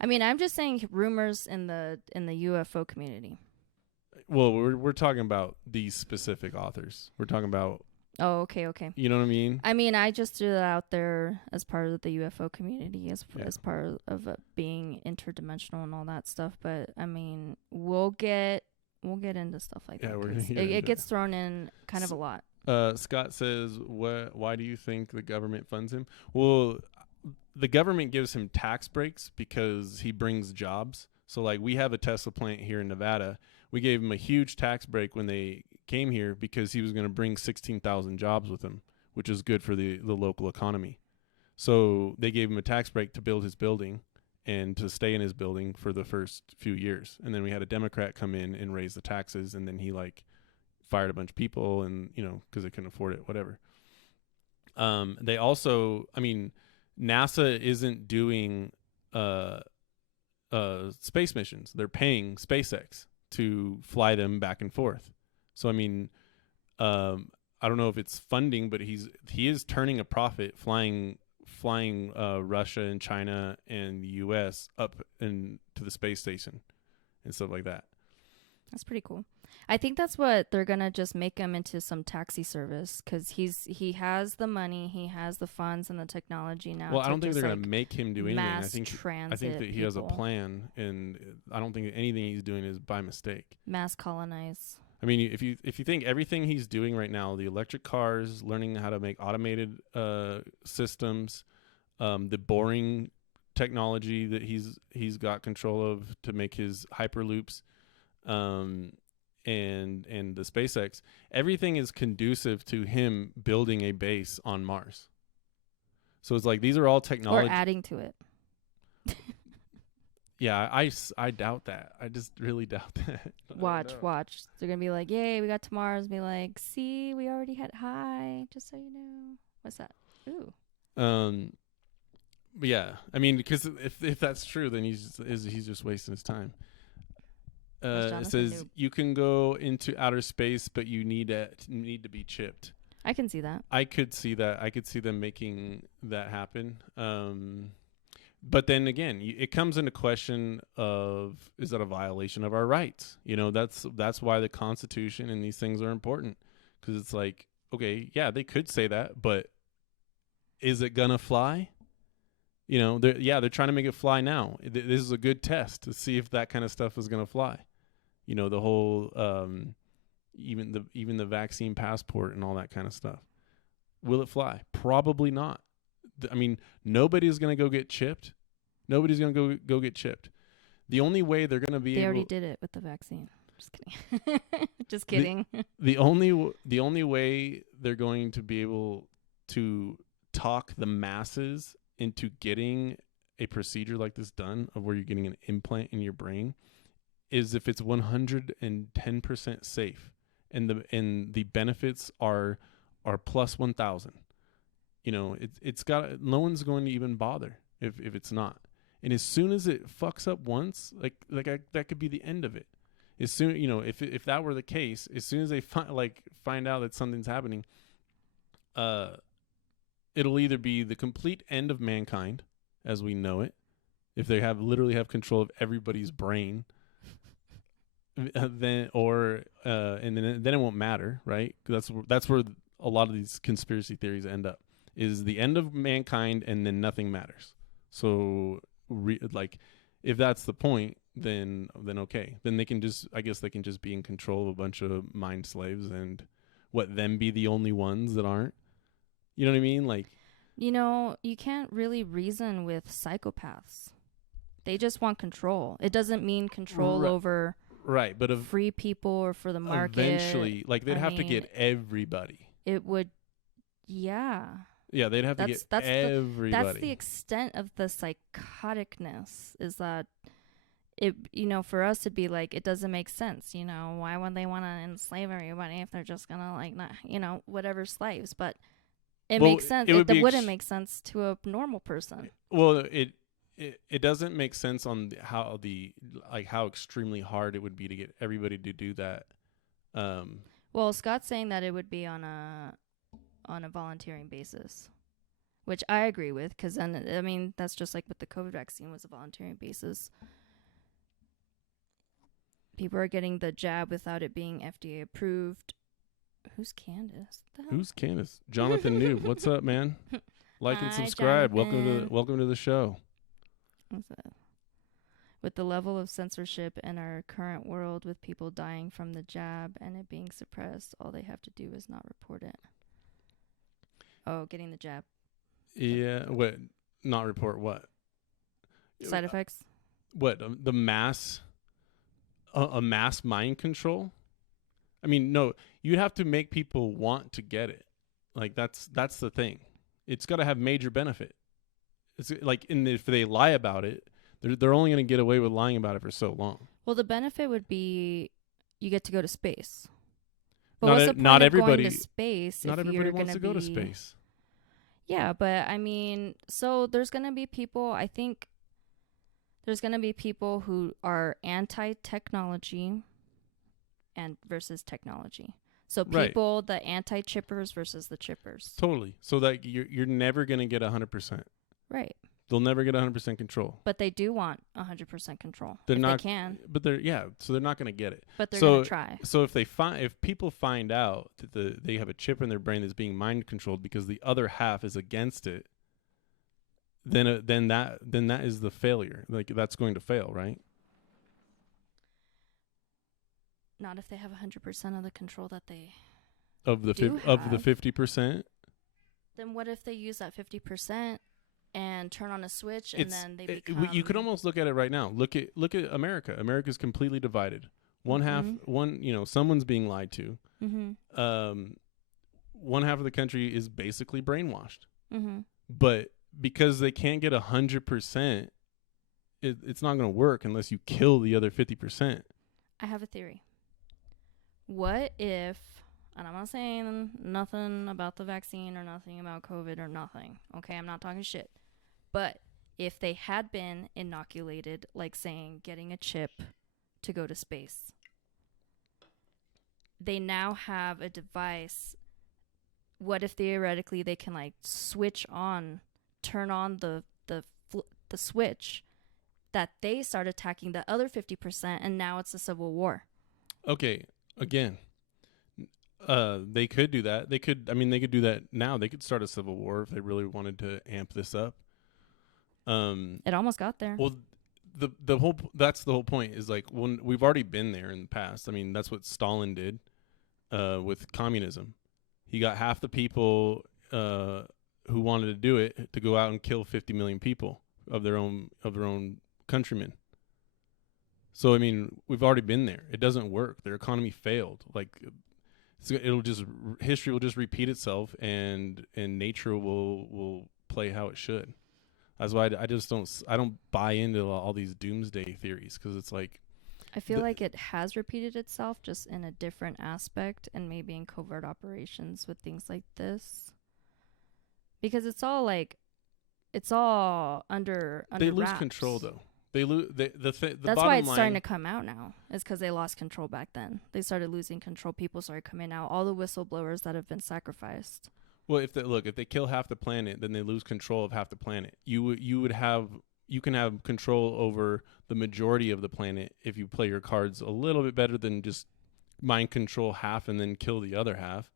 I mean, I'm just saying rumors in the UFO community. Well, we're talking about these specific authors. We're talking about. Oh, okay. You know what I mean? I mean, I just threw that out there as part of the UFO community, as part of it being interdimensional and all that stuff. But I mean, we'll get into stuff like that. It gets thrown in kind of a lot. Scott says, why do you think the government funds him? Well, the government gives him tax breaks because he brings jobs. So, like, we have a Tesla plant here in Nevada. We gave him a huge tax break when they came here because he was going to bring 16,000 jobs with him, which is good for the local economy. So they gave him a tax break to build his building and to stay in his building for the first few years. And then we had a Democrat come in and raise the taxes, and then he fired a bunch of people, and because they couldn't afford it, whatever. They also, NASA isn't doing space missions. They're paying SpaceX to fly them back and forth. So I don't know if it's funding, but he is turning a profit flying Russia and China and the US up into the space station and stuff like that. That's pretty cool. I think that's what they're gonna just make him into, some taxi service, because he has the money, he has the funds and the technology now. Well, I to don't think just, they're like, gonna make him do anything. mass I think transit that he has a people. plan, and I don't think anything he's doing is by mistake. Mass colonize. I mean, if you think everything he's doing right now, the electric cars, learning how to make automated systems, the boring technology that he's got control of to make his hyperloops, and the SpaceX, everything is conducive to him building a base on Mars. So it's like these are all technology. Or adding to it. Yeah, I doubt that. I just really doubt that. Watch. They're going to be like, yay, we got to Mars. Be like, see, we already had high, just so you know. What's that? Ooh. But yeah, I mean, because if that's true, then he's just wasting his time. It says you can go into outer space, but you need to be chipped. I can see that. I could see that. I could see them making that happen. But then again, it comes into question of, is that a violation of our rights? You know, that's why the Constitution and these things are important, because it's like, okay, yeah, they could say that, but is it gonna fly? You know, they're trying to make it fly now. This is a good test to see if that kind of stuff is gonna fly. You know, the whole even the vaccine passport and all that kind of stuff. Will it fly? Probably not. I mean, nobody's gonna go get chipped. Nobody's gonna go get chipped. The only way they're gonna be They already did it with the vaccine. Just kidding. Just kidding. The only way they're going to be able to talk the masses into getting a procedure like this done, of where you're getting an implant in your brain, is if it's 110% safe, and the benefits are plus 1,000. You know, it's got, no one's going to even bother if it's not. And as soon as it fucks up once, that could be the end of it. As soon, you know, if that were the case, as soon as they find out that something's happening, it'll either be the complete end of mankind as we know it, if they literally have control of everybody's brain, then it won't matter, right? That's where a lot of these conspiracy theories end up, is the end of mankind, and then nothing matters. So if that's the point, then okay, then they can just be in control of a bunch of mind slaves, and them be the only ones that aren't. You know what I mean? Like, you know, you can't really reason with psychopaths. They just want control. It doesn't mean control over but free people or for the market. Eventually, they'd have to get everybody. It would, yeah. Yeah, they'd have to get everybody. That's the extent of the psychoticness, is that it, you know, for us it'd be like, it doesn't make sense, you know, why would they want to enslave everybody if they're just gonna not, you know, whatever, slaves? But it makes sense. It wouldn't make sense to a normal person. Well, it doesn't make sense on how extremely hard it would be to get everybody to do that. Well, Scott's saying that it would be on a volunteering basis, which I agree with, because then, I mean, that's just like with the COVID vaccine, was a volunteering basis. People are getting the jab without it being FDA approved. Who's Candace? Who's Candace? Jonathan Noob. What's up, man? Like and subscribe. Jonathan. Welcome to the show. What's that? With the level of censorship in our current world, with people dying from the jab and it being suppressed, all they have to do is not report it. Oh, getting the jab. Yeah. What? Not report what? Side effects? What? The mass? A mass mind control? I mean, no. You'd have to make people want to get it. Like, that's the thing. It's got to have major benefit. It's like, if they lie about it, they're only going to get away with lying about it for so long. Well, the benefit would be you get to go to space. But Not what's the point not of everybody. going to space? Not if everybody you're wants to go to space. Yeah, but I mean, so there's going to be people. I think there's going to be people who are anti-technology and versus technology. So people, the anti-chippers versus the chippers. Totally. So that you're never going to get 100%. Right. They'll never get 100% control. But they do want 100% control. They're if not. They can. But so they're not going to get it. But they're going to try. So if people find out that they have a chip in their brain that's being mind controlled because the other half is against it, then that is the failure. Like that's going to fail, right? Not if they have 100% of the control that they of the 50%. Then what if they use that 50% and turn on a switch and then they become... You could almost look at it right now. Look at America. America's completely divided. One half, someone's being lied to. Mm-hmm. One half of the country is basically brainwashed. Mm-hmm. But because they can't get 100%, it's not going to work unless you kill the other 50%. I have a theory. What if, and I'm not saying nothing about the vaccine or nothing about COVID or nothing, okay? I'm not talking shit. But if they had been inoculated, like saying getting a chip to go to space, they now have a device. What if theoretically they can like turn on the switch that they start attacking the other 50% and now it's a civil war? Okay. Again, they could do that. They could do that now. They could start a civil war if they really wanted to amp this up. It almost got there. Well, that's the whole point is like when we've already been there in the past. I mean, that's what Stalin did with communism. He got half the people who wanted to do it to go out and kill 50 million people of their own countrymen. So, I mean, we've already been there. It doesn't work. Their economy failed. Like, history will just repeat itself, and nature will play how it should. That's why I don't buy into all these doomsday theories because it's like. I feel like it has repeated itself just in a different aspect and maybe in covert operations with things like this. Because it's all under They lose wraps. Control, though. They lose That's why it's starting to come out now. Is because they lost control back then. They started losing control. People started coming out. All the whistleblowers that have been sacrificed. Well, if they kill half the planet, then they lose control of half the planet. You can have control over the majority of the planet if you play your cards a little bit better than just mind control half and then kill the other half.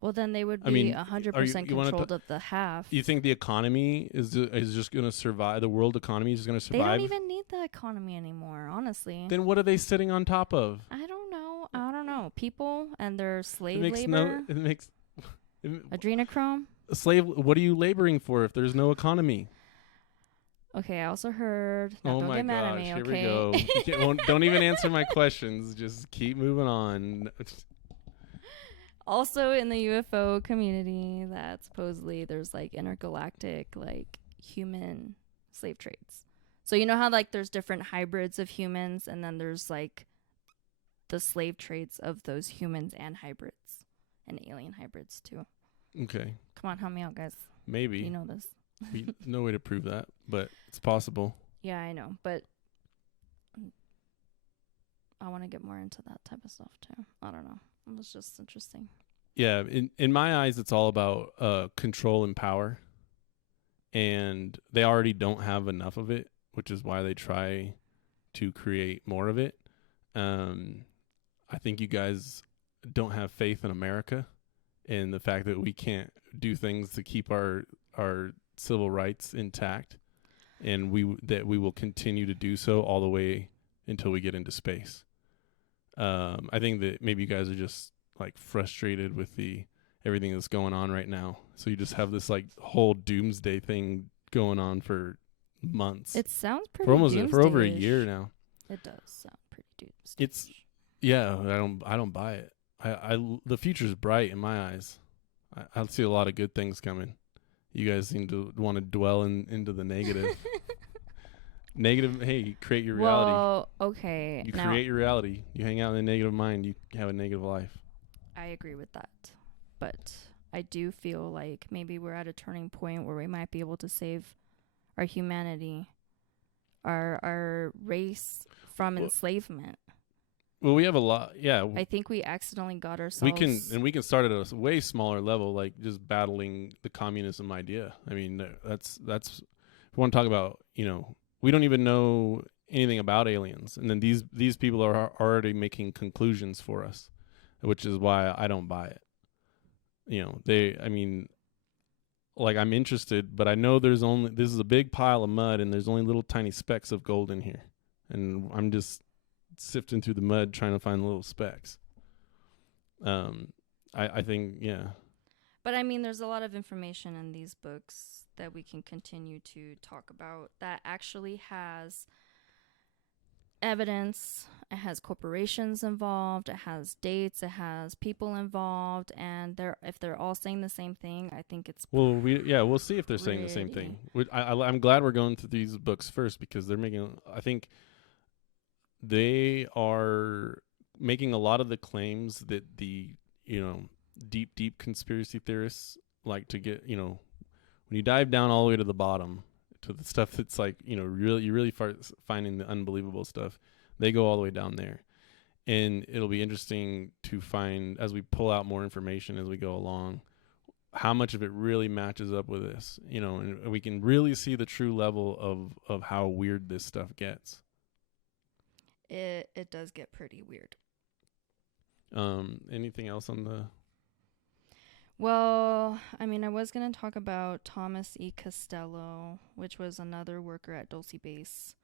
Well, then they would be 100% controlled of the half. You think the economy is just going to survive? The world economy is going to survive? They don't even need the economy anymore, honestly. Then what are they sitting on top of? I don't know. People and their slave labor. Adrenochrome. What are you laboring for if there's no economy? Okay, I also heard. Now don't get mad at me, okay? Here we go. Don't even answer my questions. Just keep moving on. Also in the UFO community, that supposedly there's like intergalactic like human slave trades. So you know how like there's different hybrids of humans and then there's like the slave trades of those humans and hybrids and alien hybrids too. Okay. Come on, help me out, guys. Maybe. You know this. No way to prove that, but it's possible. Yeah, I know, but I want to get more into that type of stuff too. I don't know. It was just interesting. Yeah, in my eyes, it's all about control and power, and they already don't have enough of it, which is why they try to create more of it. I think you guys don't have faith in America and the fact that we can't do things to keep our civil rights intact, and we will continue to do so all the way until we get into space. I think that maybe you guys are just like frustrated with everything that's going on right now. So you just have this like whole doomsday thing going on for months. It sounds pretty for over a year now. It does sound pretty doomsday. I don't buy it. The future's bright in my eyes. I see a lot of good things coming. You guys seem to want to dwell into the negative. Negative. Hey, you create your reality. Well, okay. You create your reality. You hang out in a negative mind, you have a negative life. I agree with that. But I do feel like maybe we're at a turning point where we might be able to save our humanity, our race from enslavement. Well, we have a lot. Yeah. I think we accidentally got ourselves. We can start at a way smaller level, like just battling the communism idea. I mean, that's we want to talk about, we don't even know anything about aliens, and then these people are already making conclusions for us, which is why I don't buy it. Like, I'm interested, but I know this is a big pile of mud, and there's only little tiny specks of gold in here, and I'm just sifting through the mud trying to find little specks. I think, yeah. But I mean, there's a lot of information in these books that we can continue to talk about that actually has evidence. It has corporations involved. It has dates. It has people involved. And if they're all saying the same thing, I think it's we'll see if they're saying the same thing. I'm glad we're going through these books first, because I think they are making a lot of the claims that the deep conspiracy theorists like to get. When you dive down all the way to the bottom to the stuff that's like, you really finding the unbelievable stuff, they go all the way down there. And it'll be interesting to find, as we pull out more information as we go along, how much of it really matches up with this, and we can really see the true level of how weird this stuff gets. It does get pretty weird. Anything else on the... Well, I mean, I was going to talk about Thomas E. Costello, which was another worker at Dulce Base.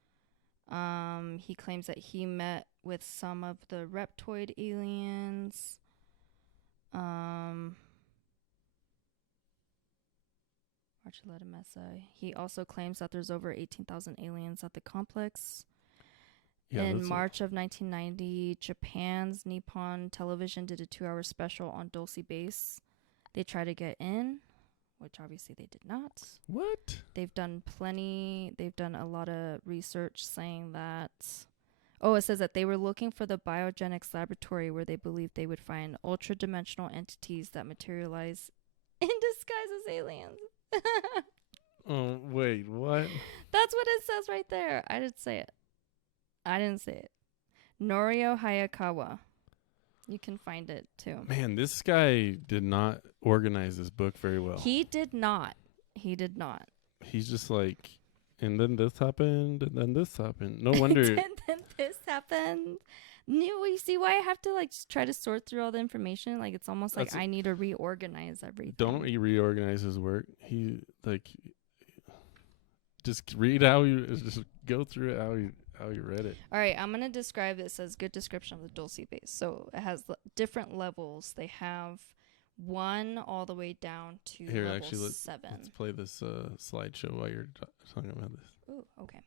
He claims that he met with some of the reptoid aliens. He also claims that there's over 18,000 aliens at the complex. In March of 1990, Japan's Nippon Television did a 2-hour special on Dulce Base. They tried to get in, which obviously they did not. What? They've done a lot of research saying that... Oh, it says that they were looking for the biogenics laboratory where they believed they would find ultra-dimensional entities that materialize in disguise as aliens. Oh, wait, what? That's what it says right there. I didn't say it. Norio Hayakawa. You can find it too. Man, this guy did not organize this book very well. He did not. He's just like, and then this happened, and then this happened. No wonder. And then this happened. You see why I have to like try to sort through all the information? Like, it's almost like I need to reorganize everything. Don't reorganize his work. He just read just go through it how you read it. All right, I'm going to describe this as good description of the Dulce Base. So it has different levels. They have 1 all the way down to level 7. Let's play this slideshow while you're talking about this. Ooh, okay.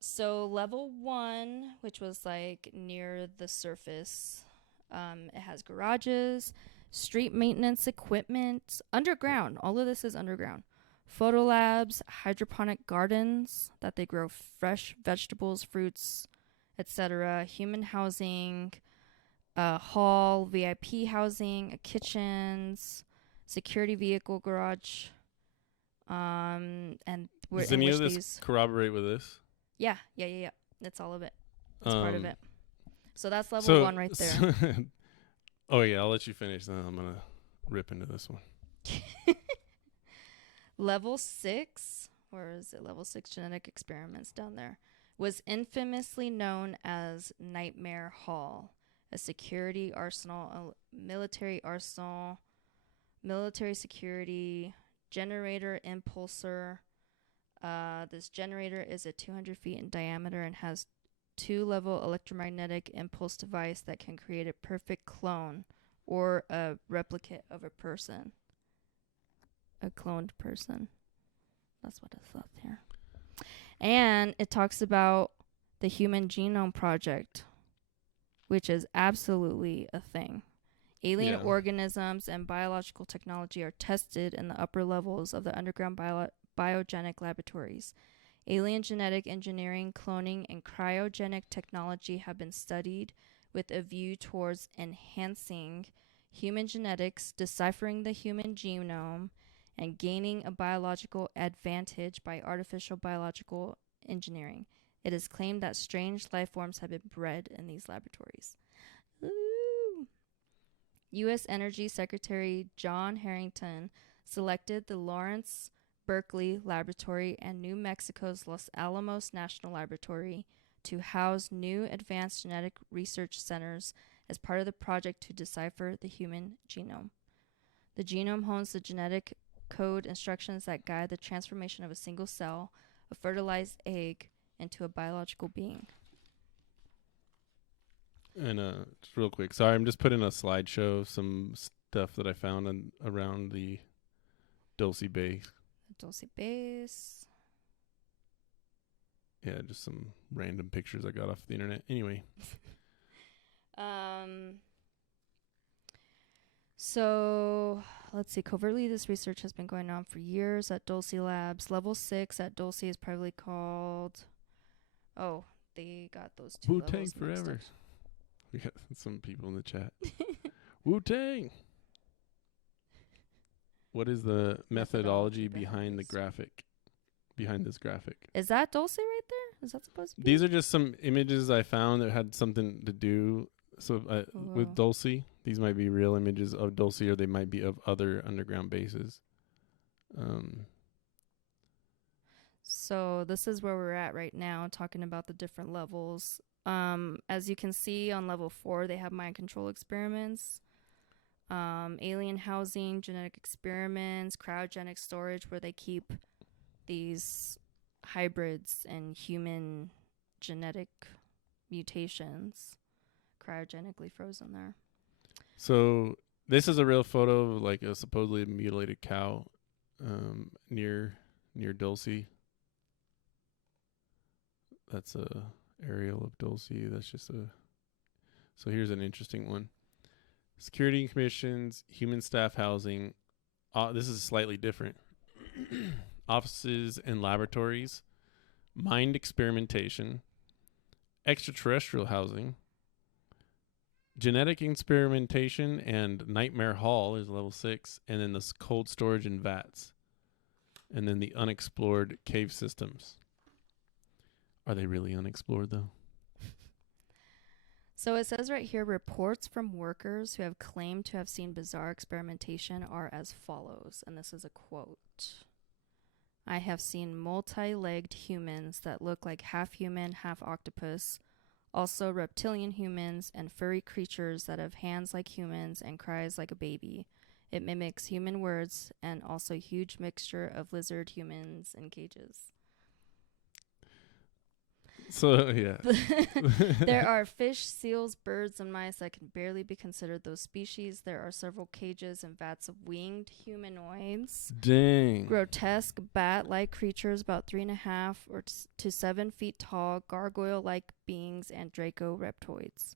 So level 1, which was like near the surface, it has garages, street maintenance equipment, underground. All of this is underground. Photo labs, hydroponic gardens that they grow fresh vegetables, fruits, etc. Human housing, a hall, VIP housing, kitchens, security vehicle garage. And does any of this corroborate with this? Yeah. That's all of it. That's part of it. So that's level 1 right there. Oh yeah, I'll let you finish. Then I'm gonna rip into this one. Level 6, or is it level 6 genetic experiments down there, was infamously known as Nightmare Hall, a security arsenal, a military arsenal, military security, generator impulsor. This generator is 200 feet in diameter and has 2-level electromagnetic impulse device that can create a perfect clone or a replicate of a person. A cloned person. That's what it says here. And it talks about the Human Genome Project, which is absolutely a thing. Alien organisms and biological technology are tested in the upper levels of the underground biogenic laboratories. Alien genetic engineering, cloning, and cryogenic technology have been studied with a view towards enhancing human genetics, deciphering the human genome, and gaining a biological advantage by artificial biological engineering. It is claimed that strange life forms have been bred in these laboratories. Ooh. U.S. Energy Secretary John Harrington selected the Lawrence Berkeley Laboratory and New Mexico's Los Alamos National Laboratory to house new advanced genetic research centers as part of the project to decipher the human genome. The genome holds the genetic code instructions that guide the transformation of a single cell, a fertilized egg, into a biological being. And just real quick, sorry, I'm just putting a slideshow of some stuff that I found around the Dulce base. Dulce base. Yeah, just some random pictures I got off the internet. Anyway. So let's see. Covertly, this research has been going on for years at Dulce Labs. Level 6 at Dulce is privately called. Oh, they got those two Wu-Tang levels forever. mixed up. We got some people in the chat. Wu-Tang. What is the methodology behind the graphic? Behind this graphic? Is that Dulce right there? Is that supposed to be? These are just some images I found that had something to do. So with Dulce, these might be real images of Dulce, or they might be of other underground bases. So this is where we're at right now, talking about the different levels. As you can see on level 4, they have mind control experiments, alien housing, genetic experiments, cryogenic storage, where they keep these hybrids and human genetic mutations cryogenically frozen there. So this is a real photo of like a supposedly mutilated cow near Dulce. That's a aerial of Dulce. That's just a. So here's an interesting one. Security commissions, human staff housing. This is slightly different. Offices and laboratories, mind experimentation, extraterrestrial housing, genetic experimentation, and nightmare hall is level 6, and then the cold storage and vats, and then the unexplored cave systems. Are they really unexplored though? So it says right here, reports from workers who have claimed to have seen bizarre experimentation are as follows, and this is a quote. I have seen multi-legged humans that look like half human, half octopus, also reptilian humans and furry creatures that have hands like humans and cries like a baby. It mimics human words and also huge mixture of lizard humans in cages. So, yeah. There are fish, seals, birds, and mice that can barely be considered those species. There are several cages and vats of winged humanoids. Dang. Grotesque bat-like creatures about 3.5 to 7 feet tall, gargoyle-like beings, and Draco-reptoids.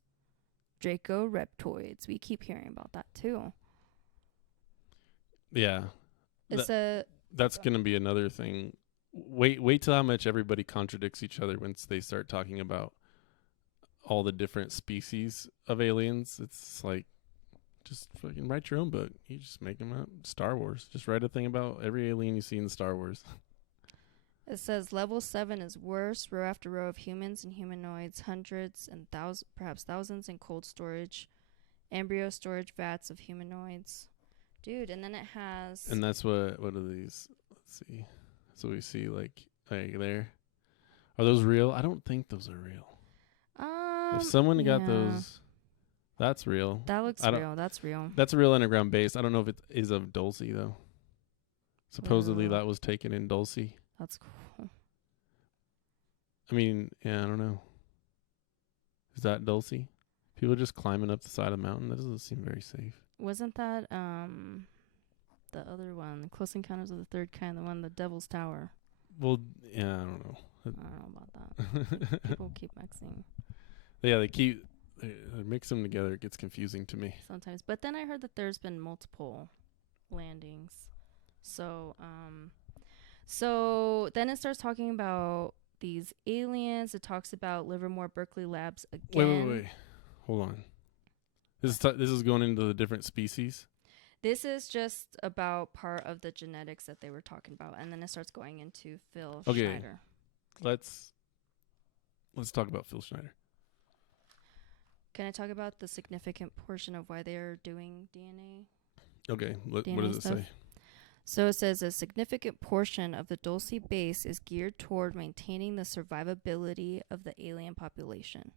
Draco-reptoids. We keep hearing about that, too. Yeah. That's going to be another thing. Wait till how much everybody contradicts each other once they start talking about all the different species of aliens. It's like, just fucking write your own book. You just make them up. Star Wars. Just write a thing about every alien you see in Star Wars. It says level 7 is worse. Row after row of humans and humanoids, hundreds and perhaps thousands in cold storage, embryo storage vats of humanoids. Dude, and then it has... And that's what are these? Let's see. So we see like there. Are those real? I don't think those are real. If someone got those, that's real. That looks real. That's real. That's a real underground base. I don't know if it is of Dulce though. Supposedly that was taken in Dulce. That's cool. I mean, yeah, I don't know. Is that Dulce? People just climbing up the side of the mountain. That doesn't seem very safe. Wasn't that the other one, Close Encounters of the Third Kind, the one, the Devil's Tower? Well, yeah, I don't know. I don't know about that. People keep mixing. Yeah, they mix them together. It gets confusing to me sometimes. But then I heard that there's been multiple landings. So then it starts talking about these aliens. It talks about Livermore Berkeley Labs again. Wait. Hold on. This is going into the different species. This is just about part of the genetics that they were talking about, and then it starts going into Phil Schneider. Let's talk about Phil Schneider. Can I talk about the significant portion of why they're doing DNA? Okay, what does it say? So it says a significant portion of the Dulce base is geared toward maintaining the survivability of the alien population.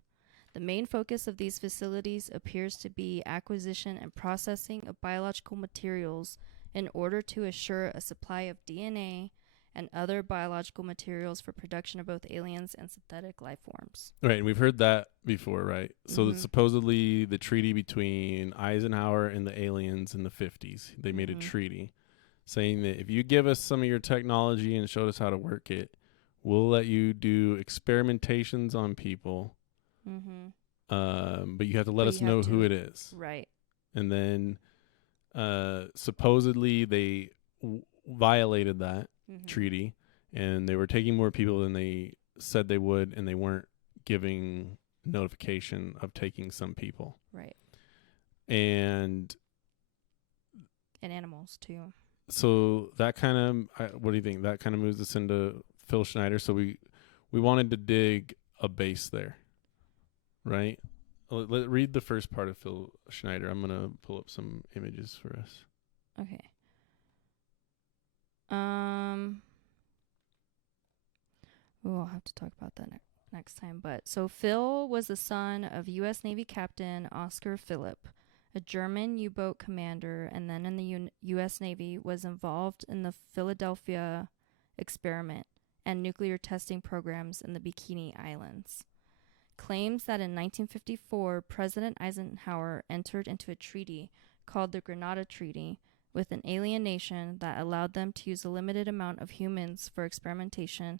The main focus of these facilities appears to be acquisition and processing of biological materials in order to assure a supply of DNA and other biological materials for production of both aliens and synthetic life forms. Right, and we've heard that before, right? So supposedly the treaty between Eisenhower and the aliens in the 50s, they made a treaty saying that if you give us some of your technology and show us how to work it, we'll let you do experimentations on people. But you have to let us know who it is. Right. And then supposedly they violated that treaty, and they were taking more people than they said they would, and they weren't giving notification of taking some people. Right. And animals too. So that kind of, what do you think? That kind of moves us into Phil Schneider. So we wanted to dig a base there, right? Read the first part of Phil Schneider. I'm going to pull up some images for us. Okay. I'll have to talk about that next time. But so Phil was the son of U.S. Navy Captain Oscar Philipp, a German U-boat commander, and then in the U.S. Navy, was involved in the Philadelphia experiment and nuclear testing programs in the Bikini Islands. Claims that in 1954, President Eisenhower entered into a treaty called the Grenada Treaty with an alien nation that allowed them to use a limited amount of humans for experimentation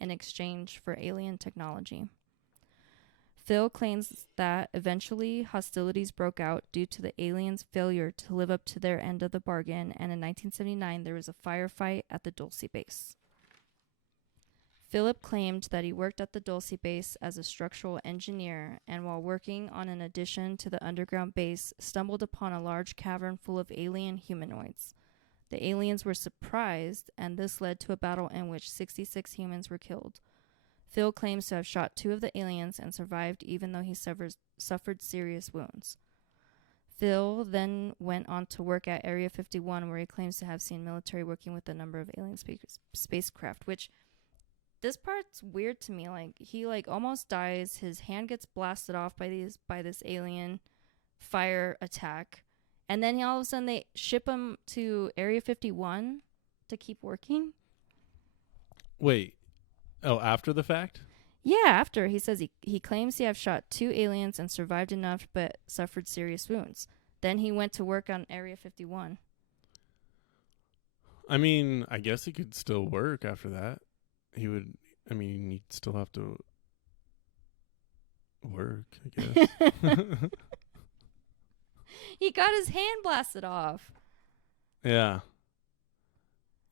in exchange for alien technology. Phil claims that eventually hostilities broke out due to the aliens' failure to live up to their end of the bargain, and in 1979 there was a firefight at the Dulce base. Philip claimed that he worked at the Dulce base as a structural engineer, and while working on an addition to the underground base, stumbled upon a large cavern full of alien humanoids. The aliens were surprised, and this led to a battle in which 66 humans were killed. Phil claims to have shot 2 of the aliens and survived, even though he suffered serious wounds. Phil then went on to work at Area 51, where he claims to have seen military working with a number of alien spacecraft, which this part's weird to me. Like, he almost dies, his hand gets blasted off by this alien fire attack, and then all of a sudden they ship him to Area 51 to keep working. Wait. Oh, after the fact? Yeah, after. He says he claims to have shot 2 aliens and survived enough but suffered serious wounds. Then he went to work on Area 51. I mean, I guess he could still work after that. He'd still have to work, I guess. He got his hand blasted off. Yeah.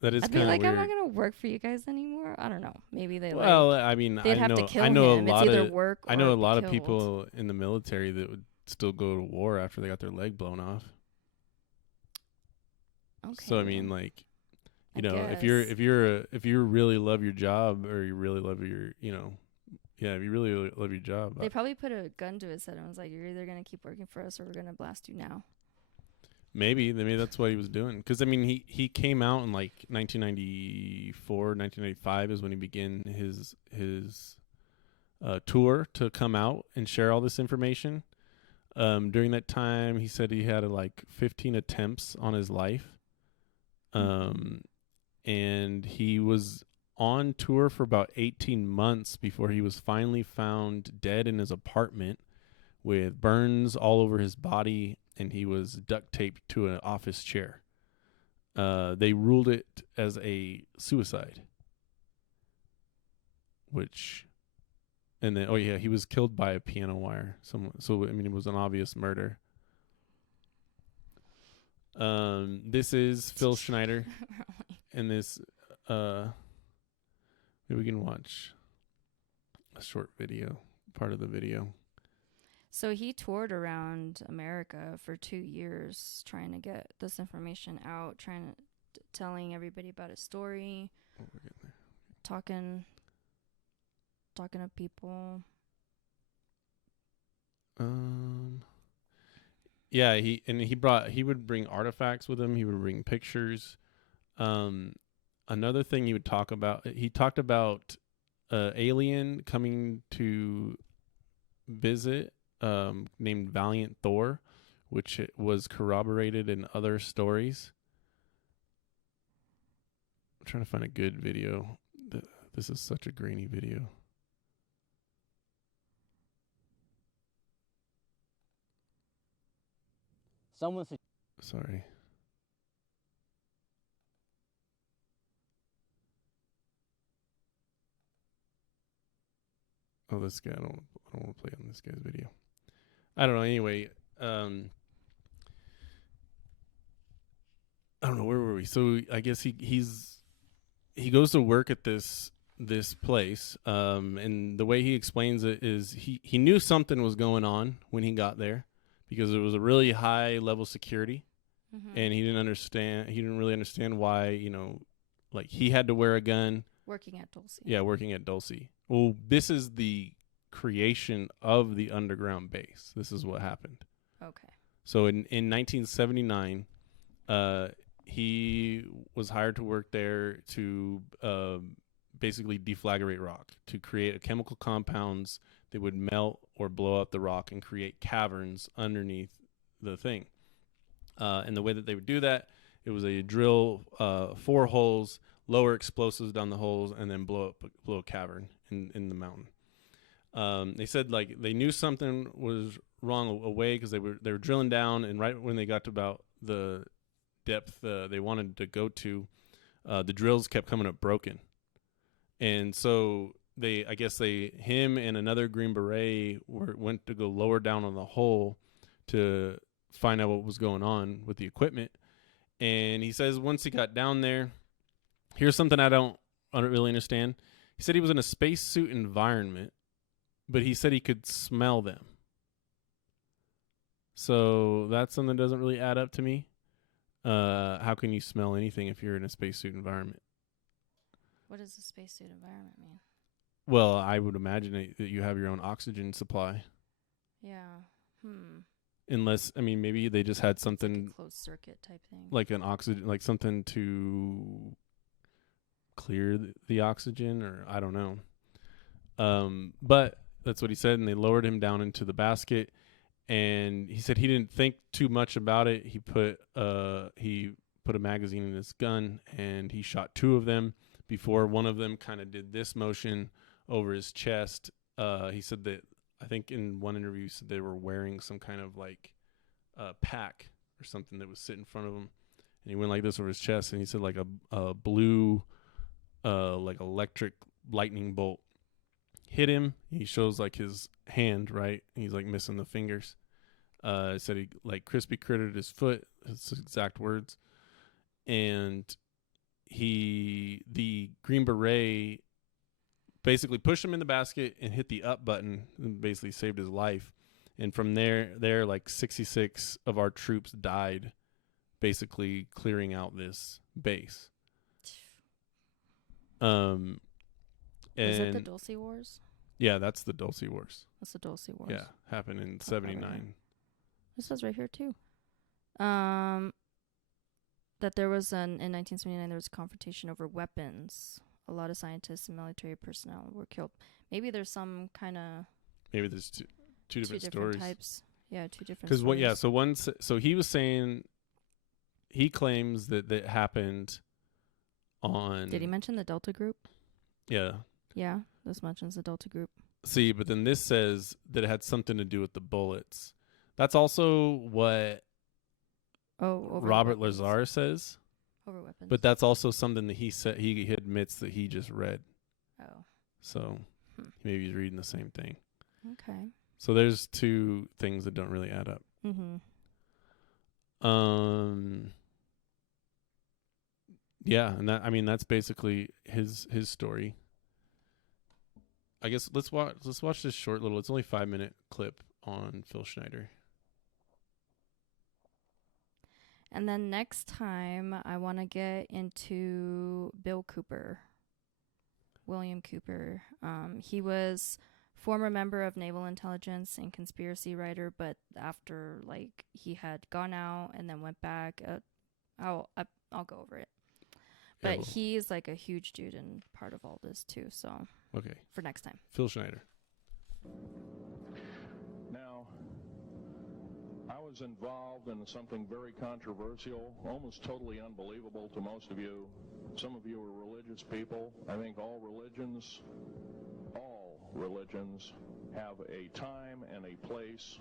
That is kind of weird. I'm not going to work for you guys anymore. I don't know. Maybe they they'd have to kill him. It's either work or I know a lot killed. of people in the military that would still go to war after they got their leg blown off. Okay. So I mean, if you really love your job, or you really love your, if you really love your job, they probably put a gun to his head and was like, "You're either going to keep working for us, or we're going to blast you now." Maybe that's what he was doing. Because, I mean, he came out in, 1994, 1995 is when he began his tour to come out and share all this information. During that time, he said he had, 15 attempts on his life. And he was on tour for about 18 months before he was finally found dead in his apartment with burns all over his body, and he was duct taped to an office chair. They ruled it as a suicide. He was killed by a piano wire. It was an obvious murder. This is Phil Schneider. And this, maybe we can watch a short video, part of the video. So he toured around America for 2 years trying to get this information out, telling everybody about his story, we're getting there. talking to people. Yeah, he would bring artifacts with him. He would bring pictures. Another thing he talked about alien coming to visit, named Valiant Thor, which it was corroborated in other stories. I'm trying to find a good video. This is such a grainy video. Sorry. Oh, this guy. I don't want to play on this guy's video. I don't know. Anyway, I don't know, where were we? So I guess he goes to work at this place, and the way he explains it is he knew something was going on when he got there, because it was a really high level security, and he didn't really understand why, like he had to wear a gun. Working at Dulce. Yeah, working at Dulce. Well, this is the creation of the underground base. This is what happened. Okay. So in 1979, he was hired to work there to basically deflagrate rock, to create chemical compounds that would melt or blow up the rock and create caverns underneath the thing. And the way that they would do that, it was a drill 4 holes, lower explosives down the holes, and then blow a cavern in the mountain. They said like they knew something was wrong away because they were drilling down, and right when they got to about the depth they wanted to go to, the drills kept coming up broken, and so him and another Green Beret went to go lower down on the hole to find out what was going on with the equipment. And he says once he got down there, here's something I don't really understand. He said he was in a spacesuit environment, but he said he could smell them. So that's something that doesn't really add up to me. How can you smell anything if you're in a spacesuit environment? What does a spacesuit environment mean? Well, I would imagine that you have your own oxygen supply. Yeah. Unless, maybe they just had something, like a closed circuit type thing, like an oxygen, like something to clear the oxygen, or I don't know. But that's what he said, and they lowered him down into the basket. And he said he didn't think too much about it. He put a magazine in his gun, and he shot 2 of them before one of them kind of did this motion over his chest. He said that, I think in one interview, he said they were wearing some kind of like pack or something that was sitting in front of him, and he went like this over his chest, and he said like a blue like electric lightning bolt hit him. He shows like his hand, right? He's like missing the fingers. Said he like crispy crittered his foot, his exact words. And the Green Beret basically pushed him in the basket and hit the up button and basically saved his life. And from there like 66 of our troops died, basically clearing out this base. And is it the Dulce Wars? Yeah, that's the Dulce Wars. That's the Dulce Wars. Yeah, happened in 79. It says right here too. That there was in 1979 there was a confrontation over weapons. A lot of scientists and military personnel were killed. Maybe there's some kind of. Maybe there's two different stories. Types. Yeah, 2 different. Because what? Yeah. So he was saying, he claims that happened on. Did he mention the Delta Group? Yeah. Yeah, this mentions the Delta Group. See, but then this says that it had something to do with the bullets. That's also what Robert Lazar says. Over weapons. But that's also something that he said, he admits that he just read. Oh. So maybe he's reading the same thing. Okay. So there's 2 things that don't really add up. Yeah, and that's basically his story. I guess let's watch this short little. It's only 5-minute clip on Phil Schneider. And then next time, I want to get into William Cooper. He was former member of Naval Intelligence and conspiracy writer, but after he had gone out and then went back, I'll go over it. But Yeah, well, he's like a huge dude and part of all this too. So okay. for next time. Phil Schneider. Now, I was involved in something very controversial, almost totally unbelievable to most of you. Some of you are religious people. I think all religions have a time and a place,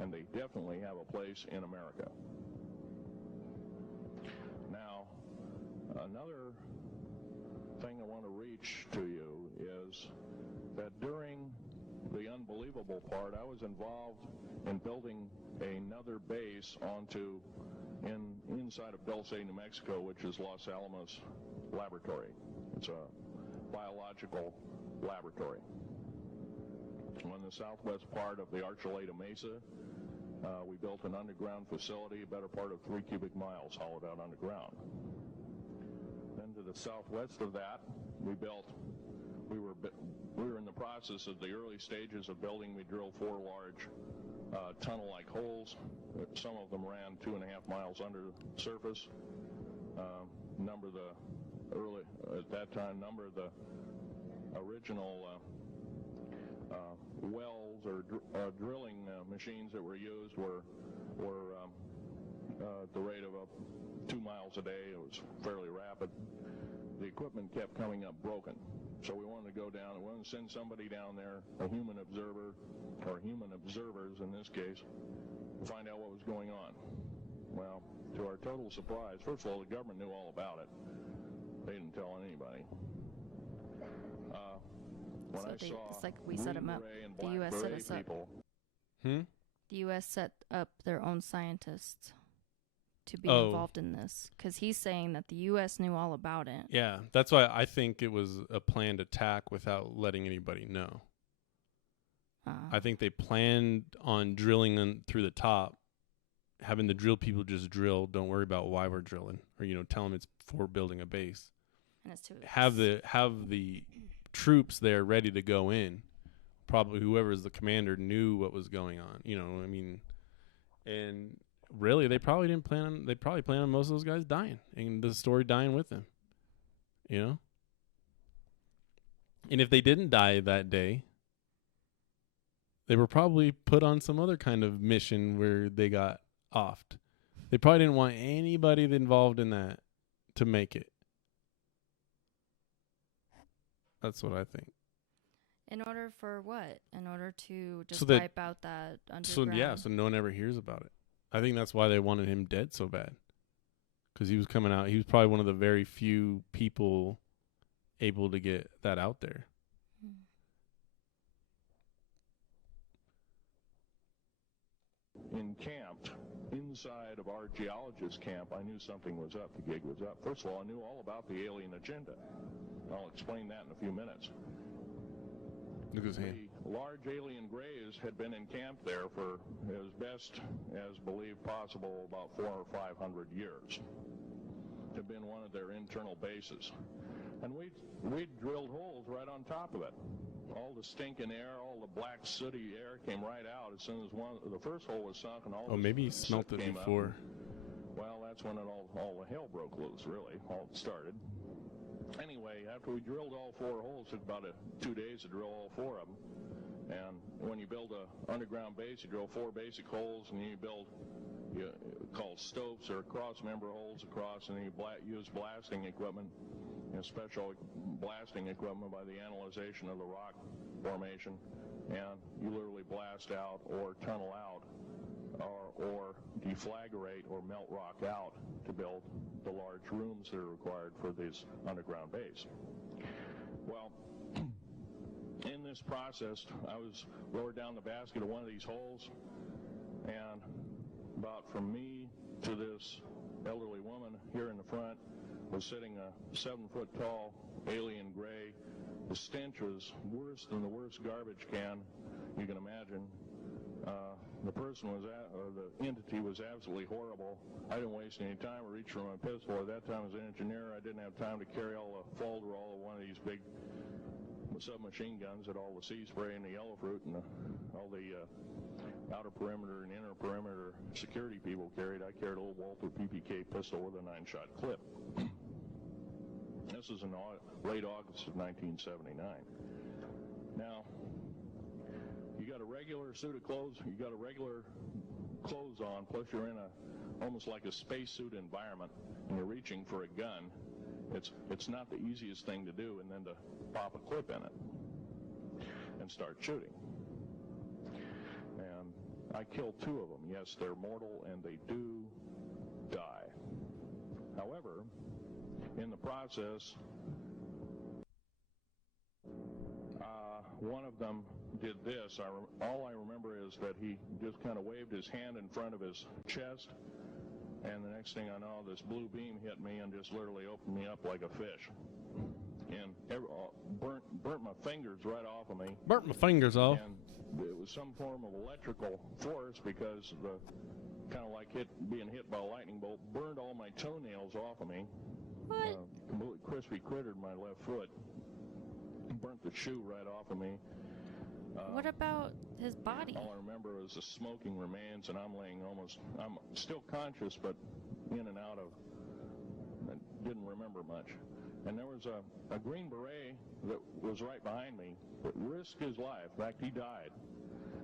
and they definitely have a place in America. Now, another thing I want to reach to you is that during the unbelievable part, I was involved in building another base inside of Dulce, New Mexico, which is Los Alamos Laboratory. It's a biological laboratory. On the southwest part of the Archuleta Mesa, we built an underground facility, a better part of 3 cubic miles hollowed out underground. Then to the southwest of that, we were in the process of the early stages of building. We drilled 4 large tunnel-like holes. Some of them ran 2.5 miles under the surface. At that time, number of the original wells or drilling machines that were used were at the rate of 2 miles a day. It was fairly rapid. The equipment kept coming up broken. So we wanted to go down, we wanted to send somebody down there, a human observer, or human observers in this case, to find out what was going on. Well, to our total surprise, first of all, the government knew all about it. They didn't tell anybody. It's like we set them up. The U.S. set us up. The U.S. set up their own scientists to be involved in this, because he's saying that the U.S. knew all about it. Yeah, that's why I think it was a planned attack without letting anybody know. I think they planned on drilling through the top, having the drill people just drill. Don't worry about why we're drilling, or tell them it's for building a base. And it's too have the troops there ready to go in. Probably whoever's the commander knew what was going on. And really, they probably didn't plan on. They probably planned on most of those guys dying, and the story dying with them. And if they didn't die that day, they were probably put on some other kind of mission where they got offed. They probably didn't want anybody involved in that to make it. That's what I think. In order for what? In order to just wipe out that underground? So no one ever hears about it. I think that's why they wanted him dead so bad. Because he was coming out. He was probably one of the very few people able to get that out there. Encamped inside of our geologist camp, I knew something was up. The gig was up. First of all, I knew all about the alien agenda. I'll explain that in a few minutes. Look at his hand. The large alien grays had been encamped there for as best as believed possible about 400 or 500 years. Had been one of their internal bases. And we drilled holes right on top of it. All the stinking air, all the black sooty air came right out as soon as the first hole was sunk, and all. Maybe he smelt it before. Well, that's when all the hell broke loose. Really, all started. Anyway, after we drilled all 4 holes, it took about 2 days to drill all 4 of them. And when you build an underground base, you drill 4 basic holes, and you build called stopes or cross-member holes across, and then you use blasting equipment, special blasting equipment by the analyzation of the rock formation, and you literally blast out or tunnel out or deflagrate or melt rock out to build the large rooms that are required for this underground base. Well, in this process, I was lowered down the basket of one of these holes, and about from me to this elderly woman here in the front was sitting a 7-foot-tall alien gray. The stench was worse than the worst garbage can you can imagine. The person or the entity was absolutely horrible. I didn't waste any time. I reached for my pistol. At that time, as an engineer, I didn't have time to carry all the folderol of one of these big submachine guns that all the sea spray and the yellow fruit and all the outer perimeter and inner perimeter security people carried. I carried a little Walther PPK pistol with a 9-shot clip. This is in late August of 1979. Now, you got a regular suit of clothes, you got a regular clothes on, plus you're in almost like a spacesuit environment, and you're reaching for a gun. It's not the easiest thing to do, and then to pop a clip in it and start shooting. And I killed 2 of them. Yes, they're mortal, and they do die. However, in the process, one of them did this. All I remember is that he just kind of waved his hand in front of his chest, and the next thing I know, this blue beam hit me and just literally opened me up like a fish. And burnt my fingers right off of me. Burnt my fingers off. And it was some form of electrical force, because the kind of like being hit by a lightning bolt burned all my toenails off of me. What? Completely crispy crittered my left foot. Burnt the shoe right off of me. What about his body? All I remember is the smoking remains, and I'm still conscious, but in and out of, I didn't remember much. And there was a Green Beret that was right behind me that risked his life. In fact, he died.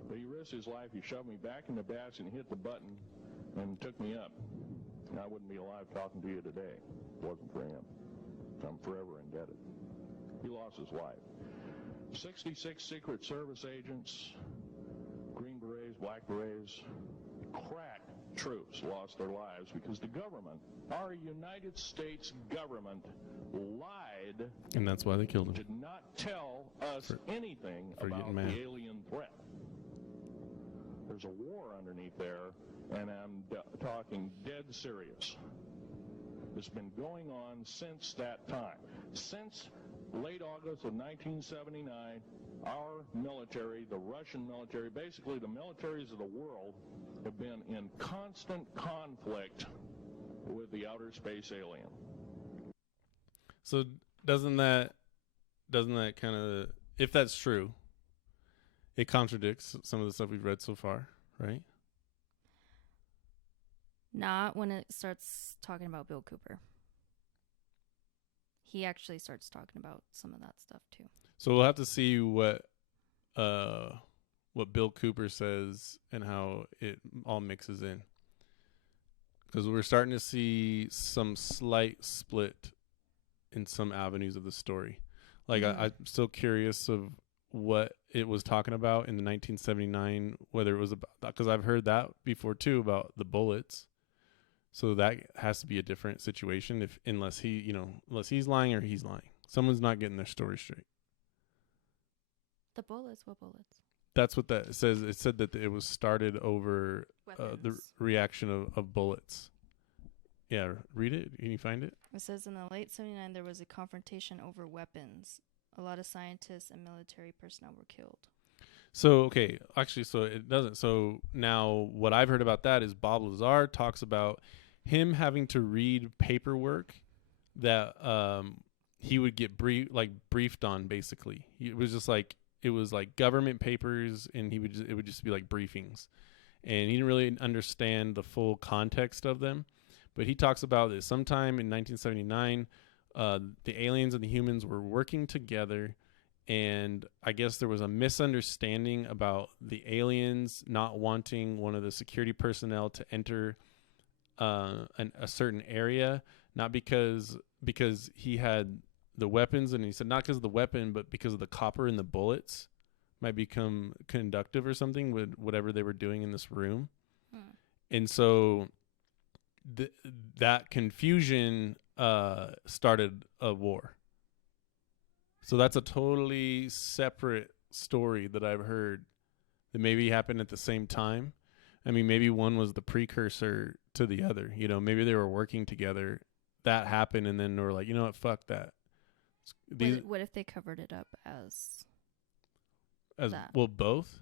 But he risked his life. He shoved me back in the dash and hit the button and took me up. And I wouldn't be alive talking to you today if it wasn't for him. I'm forever indebted. He lost his life. 66 Secret Service agents, Green Berets, Black Berets, crack troops lost their lives because the government, our United States government, lied. And that's why they killed him. Did not tell us anything about the alien threat. There's a war underneath there, and I'm talking dead serious. It's been going on since that time. Since late August of 1979, our military, the Russian military, basically the militaries of the world, have been in constant conflict with the outer space alien. So doesn't that kind of, if that's true, it contradicts some of the stuff we've read so far, right? Not when it starts talking about Bill Cooper. He actually starts talking about some of that stuff too. So we'll have to see what Bill Cooper says and how it all mixes in. Because we're starting to see some slight split in some avenues of the story. Like I'm still curious of what it was talking about in the 1979, whether it was about, because I've heard that before too about the bullets. So that has to be a different situation unless he's lying or he's lying. Someone's not getting their story straight. The bullets? What bullets? That's what that says. It said that it was started over the reaction of bullets. Yeah, read it. Can you find it? It says in the late 79 there was a confrontation over weapons. A lot of scientists and military personnel were killed. So, okay, actually, so it doesn't. So now what I've heard about that is Bob Lazar talks about him having to read paperwork that he would get briefed on, basically. It was like government papers, and it would just be like briefings. And he didn't really understand the full context of them. But he talks about that sometime in 1979, the aliens and the humans were working together, and I guess there was a misunderstanding about the aliens not wanting one of the security personnel to enter a certain area, not because he had the weapons, and he said not because of the weapon, but because of the copper in the bullets might become conductive or something with whatever they were doing in this room. And so that confusion started a war. So that's a totally separate story that I've heard that maybe happened at the same time. I mean, maybe one was the precursor to the other. You know, maybe they were working together. That happened, and then they were like, you know what, fuck that. What if they covered it up as that? Well, both.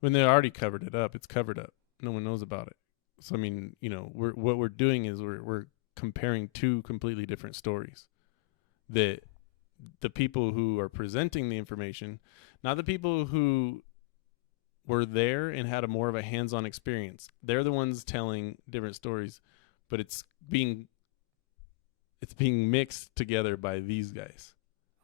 When they already covered it up, it's covered up. No one knows about it. So I mean, you know, what we're doing is we're comparing two completely different stories. That the people who are presenting the information, not the people who were there and had more of a hands-on experience. They're the ones telling different stories, but it's being it's being mixed together by these guys.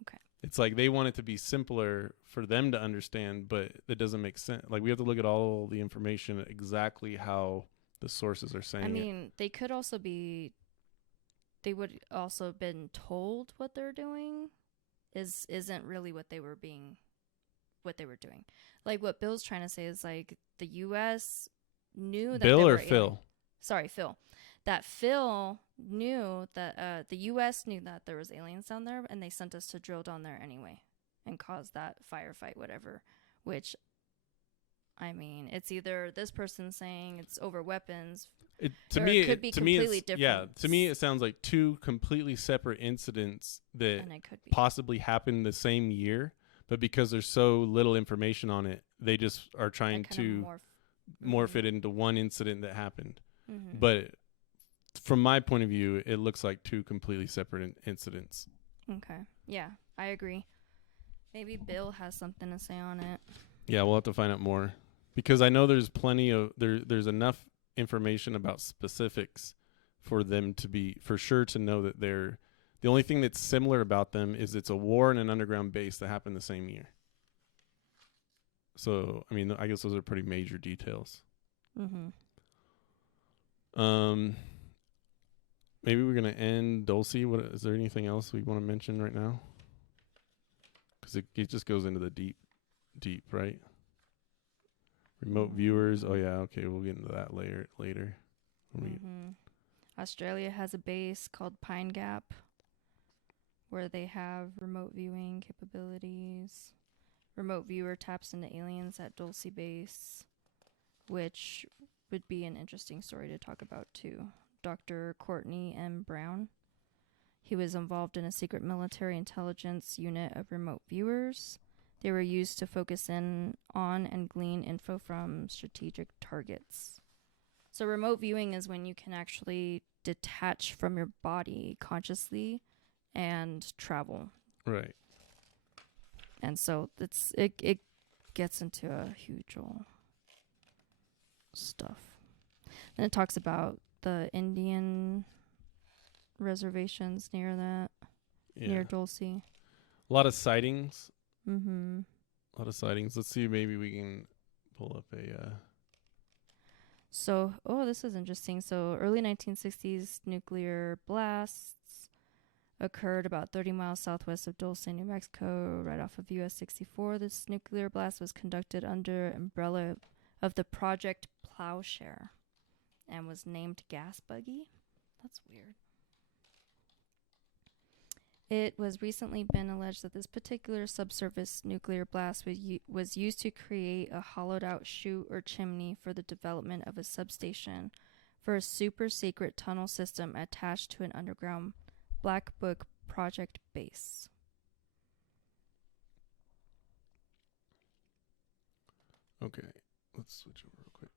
Okay. It's like they want it to be simpler for them to understand, but it doesn't make sense. Like we have to look at all the information exactly how the sources are saying I it. mean, they would also have been told what they're doing isn't really what they were doing. Like what Bill's trying to say is like the US knew that Bill there or were Phil? Sorry, Phil. That Phil knew that the US knew that there was aliens down there, and they sent us to drill down there anyway and cause that firefight, whatever. Which, I mean, it's either this person saying it's over weapons. To me, different. Yeah, to me, it sounds like two completely separate incidents that possibly happened the same year, but because there's so little information on it, they just are trying to morph it into one incident that happened. Mm-hmm. But from my point of view, it looks like two completely separate incidents. Okay. Yeah, I agree. Maybe Bill has something to say on it. Yeah, we'll have to find out more, because I know there's plenty of there's enough information about specifics for them to be for sure to know that they're the only thing that's similar about them is it's a war in an underground base that happened the same year. So I mean, I guess those are pretty major details. Mm-hmm. Maybe we're gonna end Dulce. What is there anything else we want to mention right now? Because it just goes into the deep, right? Remote viewers. Oh yeah, okay. We'll get into that later. Mm-hmm. Australia has a base called Pine Gap, where they have remote viewing capabilities. Remote viewer taps into aliens at Dulce base, which would be an interesting story to talk about too. Dr. Courtney M. Brown. He was involved in a secret military intelligence unit of remote viewers. They were used to focus in on and glean info from strategic targets. So remote viewing is when you can actually detach from your body consciously and travel. Right. And so it gets into a huge stuff. Then it talks about the Indian reservations near Dulce. A lot of sightings. Mm-hmm. A lot of sightings. Let's see, maybe we can pull up a... So, this is interesting. So, early 1960s nuclear blasts occurred about 30 miles southwest of Dulce, New Mexico, right off of US 64. This nuclear blast was conducted under umbrella of the Project Plowshare and was named Gas Buggy. That's weird. It was recently been alleged that this particular subsurface nuclear blast was used to create a hollowed-out chute or chimney for the development of a substation for a super-secret tunnel system attached to an underground Black Book project base. Okay, let's switch over real quick.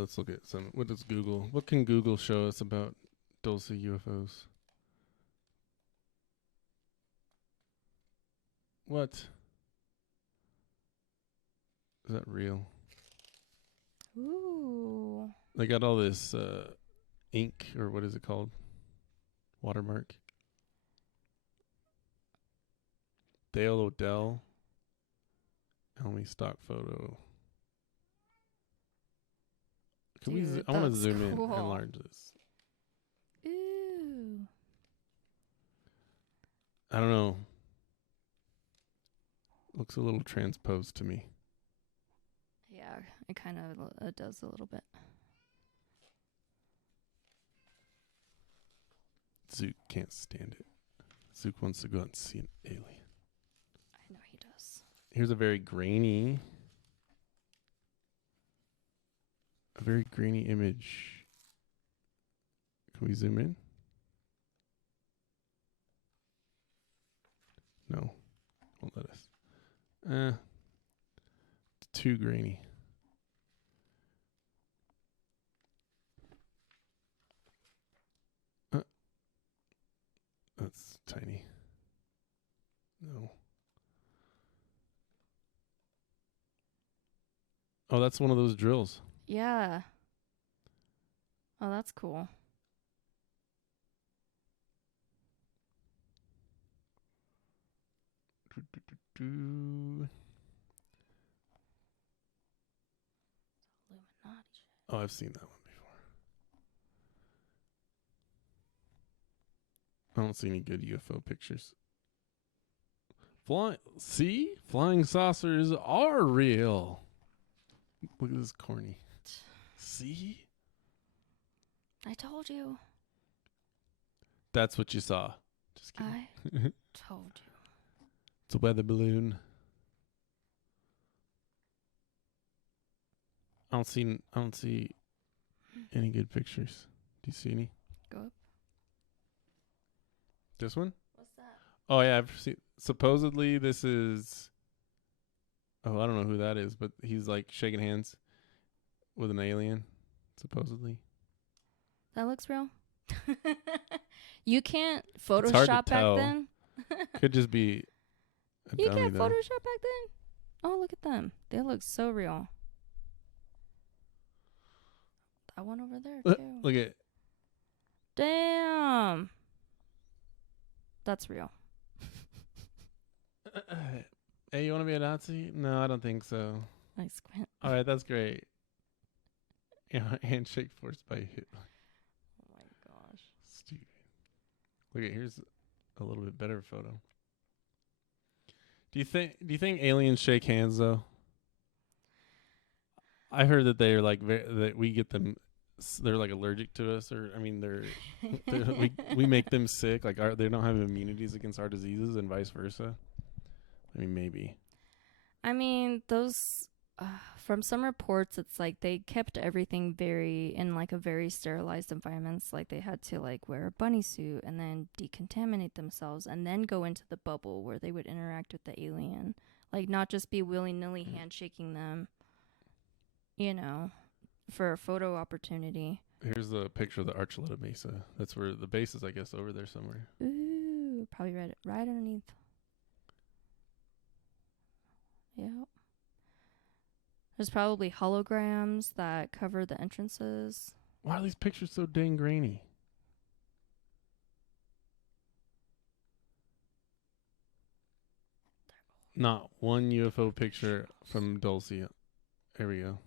Let's look at some. What can Google show us about Dulce UFOs? What? Is that real? Ooh. They got all this ink, or what is it called? Watermark. Dale Odell. Only stock photo. Dude, I want to zoom cool. in and enlarge this. Ooh. I don't know. Looks a little transposed to me. Yeah, it kind of does a little bit. Zook can't stand it. Zook wants to go out and see an alien. I know he does. Here's a very grainy image. Can we zoom in? No. Won't let us. It's too grainy. That's tiny. No. Oh, that's one of those drills. Yeah. Oh, that's cool. Illuminati. Oh, I've seen that one before. I don't see any good UFO pictures. Flying saucers are real. Look at this corny. See? I told you. That's what you saw. Just kidding. I told you. It's a weather balloon. I don't see any good pictures. Do you see any? Go up. This one? What's that? Oh yeah, I've seen. Supposedly this is. Oh, I don't know who that is, but he's like shaking hands with an alien. Supposedly. That looks real. You can't hard to Photoshop back tell. then. Could just be. A You dummy, can't though. Photoshop back then. Oh, look at them. They look so real. That one over there too. Look at. Damn. That's real. Hey, you want to be a Nazi? No, I don't think so. I squint. All right, that's great. Yeah, handshake forced by Hitler. Oh my gosh. Stupid. Look at here's a little bit better photo. Do you think aliens shake hands though? I heard that they're like that we get them. They're like allergic to us, or I mean, we make them sick. Like they don't have immunities against our diseases, and vice versa. I mean, maybe. I mean, those from some reports, it's like they kept everything in like a very sterilized environments. Like they had to like wear a bunny suit and then decontaminate themselves and then go into the bubble where they would interact with the alien. Like not just be willy-nilly handshaking them, you know, for a photo opportunity. Here's the picture of the Archuleta Mesa. That's where the base is, I guess, over there somewhere. Ooh, probably right underneath. Yeah. There's probably holograms that cover the entrances. Why are these pictures so dang grainy? Not one UFO picture from Dulce. There we go.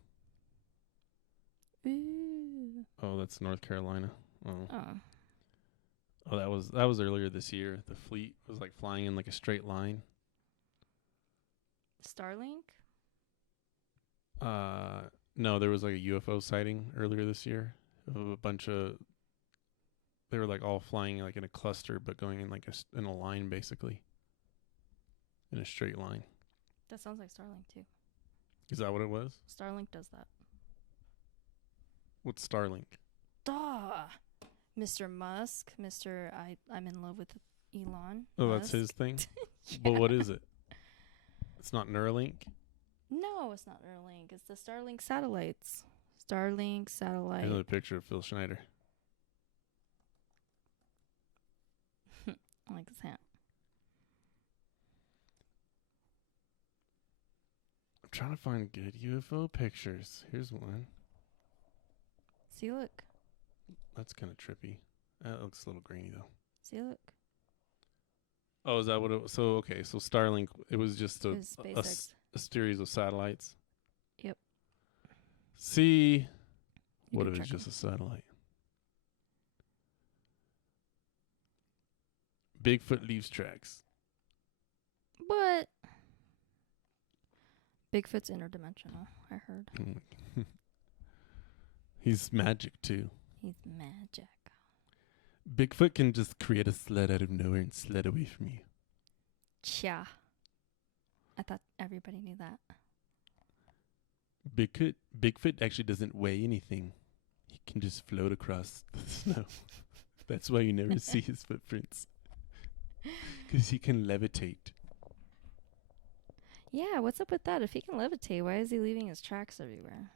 Ooh. Oh, that's North Carolina. Oh. Oh. Oh, that was earlier this year. The fleet was like flying in like a straight line. Starlink? No, there was like a UFO sighting earlier this year of a bunch of. They were like all flying like in a cluster, but going in like in a line basically. In a straight line. That sounds like Starlink too. Is that what it was? Starlink does that. What's Starlink? Duh. Mr. Musk, I'm in love with Elon. Oh, Musk. that's his thing? Yeah. But what is it? It's not Neuralink? No, it's not Neuralink. It's the Starlink satellites. Starlink satellite. Another picture of Phil Schneider. I like his hat. I'm trying to find good UFO pictures. Here's one. See, look. That's kind of trippy. That looks a little grainy though. See, look. Oh, is that what it was? So, okay. So Starlink, it was just It was SpaceX. a series of satellites. Yep. See, You what can if it's check just a satellite? Bigfoot leaves tracks. But Bigfoot's interdimensional, I heard. He's magic too. He's magic. Bigfoot can just create a sled out of nowhere and sled away from you. Cha. I thought everybody knew that. Bigfoot actually doesn't weigh anything. He can just float across the snow. That's why you never see his footprints. Because he can levitate. Yeah, what's up with that? If he can levitate, why is he leaving his tracks everywhere?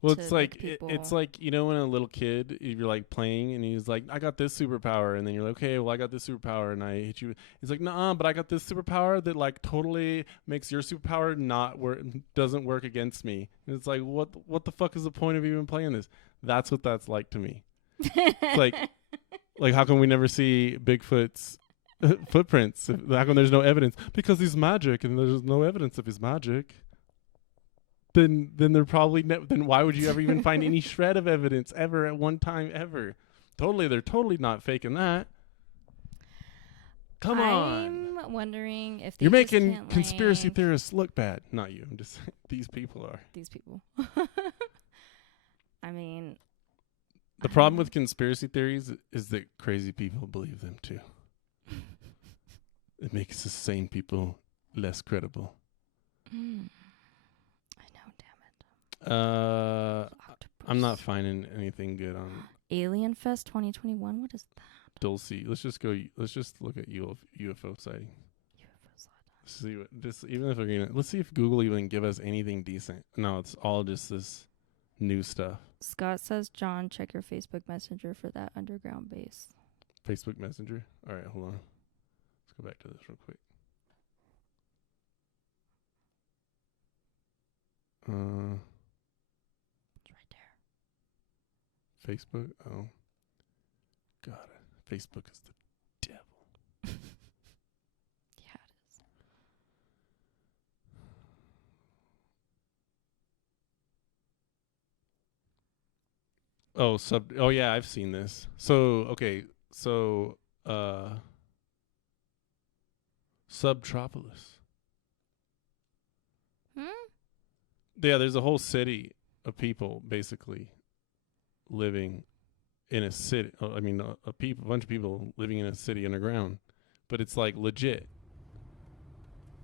Well, it's like it's like, you know, when a little kid, you're like playing and he's like, I got this superpower, and then you're like, okay, well, I got this superpower and I hit you. He's like, nah, but I got this superpower that like totally makes your superpower not work, doesn't work against me. And it's like, what the fuck is the point of even playing this? That's what that's like to me. It's like how come we never see Bigfoot's footprints. How come there's no evidence? Because he's magic, and there's no evidence of his magic. Then they're probably then why would you ever even find any shred of evidence ever at one time ever? They're totally not faking that. Come on. I'm wondering if they You're just making can't, conspiracy like, theorists look bad. Not you. I'm just these people are. These people. I mean, The problem with conspiracy theories is that crazy people believe them too. It makes the sane people less credible. I know, damn it. I'm not finding anything good on Alien Fest 2021. What is that? Dulce. Let's just look at UFO sighting. See what this. Even if we're gonna, let's see if Google even give us anything decent. No, it's all just this new stuff. Scott says, John, check your Facebook Messenger for that underground base. Facebook Messenger. All right, hold on. Let's go back to this real quick. It's right there. Facebook. Oh, God, Facebook is the devil. Yeah, it is. Oh, Oh, yeah, I've seen this. So, okay, so Subtropolis. Yeah, there's a whole city of people basically living in a city. I mean, a bunch of people living in a city underground, but it's like legit.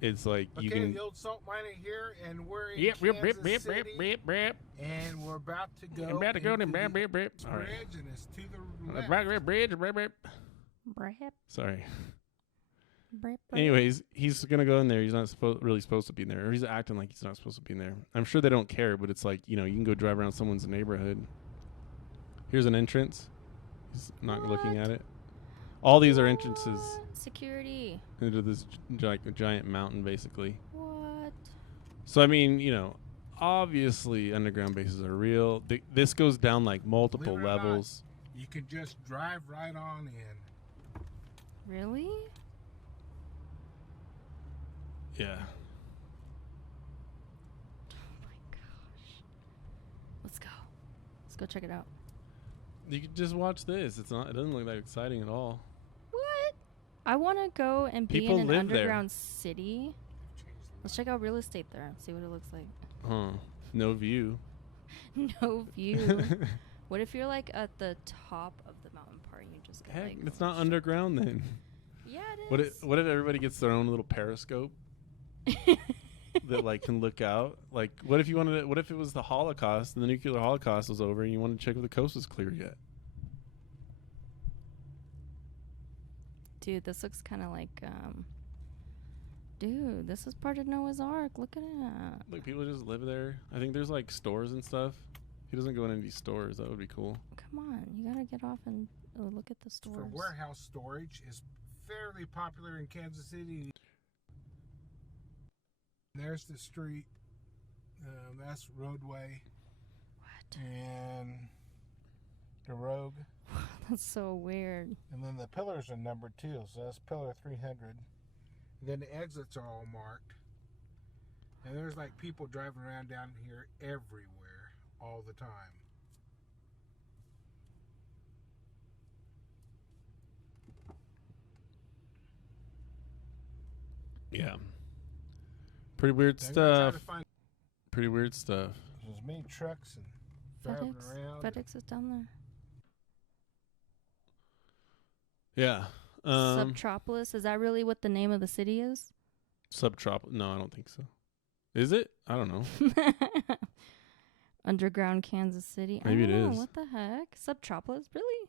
It's like you can. The old salt miner here, and we're in Kansas City, and we're about to go. I'm about to go to into the bridge, All right. And it's to the left. Bridge. Brap, Sorry. brap, brap. Anyways, he's gonna go in there. He's not really supposed to be in there, or he's acting like he's not supposed to be in there. I'm sure they don't care, but it's like, you can go drive around someone's neighborhood. Here's an entrance. He's not looking at it. All these are entrances Security. into this giant mountain, basically. What? So I mean, obviously underground bases are real. This goes down like multiple Believe it or not, levels. You could just drive right on in. Really? Yeah. Oh my gosh. Let's go. Let's go check it out. You could just watch this. It doesn't look that exciting at all. What? I want to go and be People in an live there. underground city. Let's check out real estate there and see what it looks like. Huh. No view. No view. What if you're like at the top of the mountain part and you just get, Heck, like, it's not underground then. Yeah, it is. What if everybody gets their own little periscope that like can look out? Like, what if it was the Holocaust and the nuclear Holocaust was over and you wanted to check if the coast was clear yet? Dude, this looks kind of like, dude, this is part of Noah's Ark. Look at it. Like, people just live there. I think there's like stores and stuff. He doesn't go in any stores. That would be cool. Come on, you gotta get off and look at the stores. For warehouse storage is fairly popular in Kansas City. There's the street. That's roadway. What? And the Rogue. That's so weird. And then the pillars are numbered too, so that's pillar 300. And then the exits are all marked. And there's like people driving around down here everywhere, all the time. Yeah. Pretty weird stuff. Pretty weird stuff. There's many trucks and driving around. FedEx is down there. Yeah. Subtropolis. Is that really what the name of the city is? Subtropolis. No, I don't think so. Is it? I don't know. Underground Kansas City. Maybe it is. What the heck? Subtropolis? Really?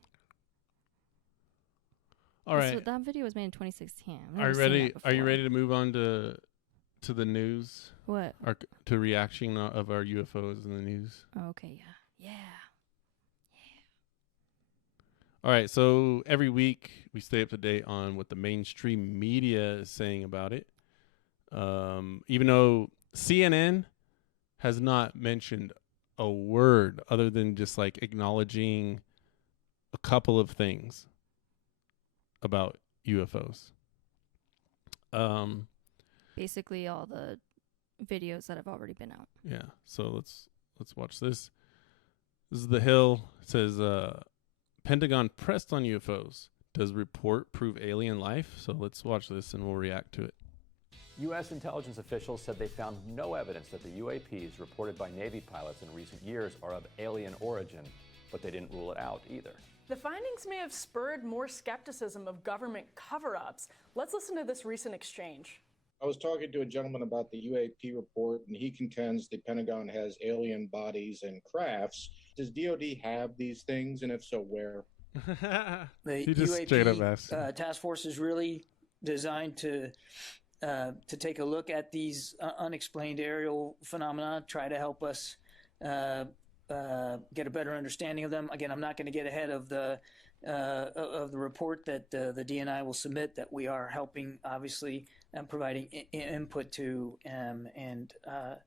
All right. So that video was made in 2016. Are you ready? Are you ready to move on to the news? What? Or to reaction of our UFOs in the news? Oh, okay. Yeah. All right. So every week we stay up to date on what the mainstream media is saying about it. Even though CNN has not mentioned a word other than just like acknowledging a couple of things about UFOs. Basically all the videos that have already been out. Yeah. So let's watch this. This is The Hill. It says Pentagon pressed on UFOs. Does report prove alien life? So let's watch this and we'll react to it. U.S. intelligence officials said they found no evidence that the UAPs reported by Navy pilots in recent years are of alien origin, but they didn't rule it out either. The findings may have spurred more skepticism of government cover-ups. Let's listen to this recent exchange. I was talking to a gentleman about the UAP report, and he contends the Pentagon has alien bodies and crafts. Does DoD have these things, and if so, where? The He just straight up asked. task force is really designed to take a look at these unexplained aerial phenomena, try to help us get a better understanding of them. Again, I'm not going to get ahead of the report that the DNI will submit, that we are helping, obviously, and providing input to, and I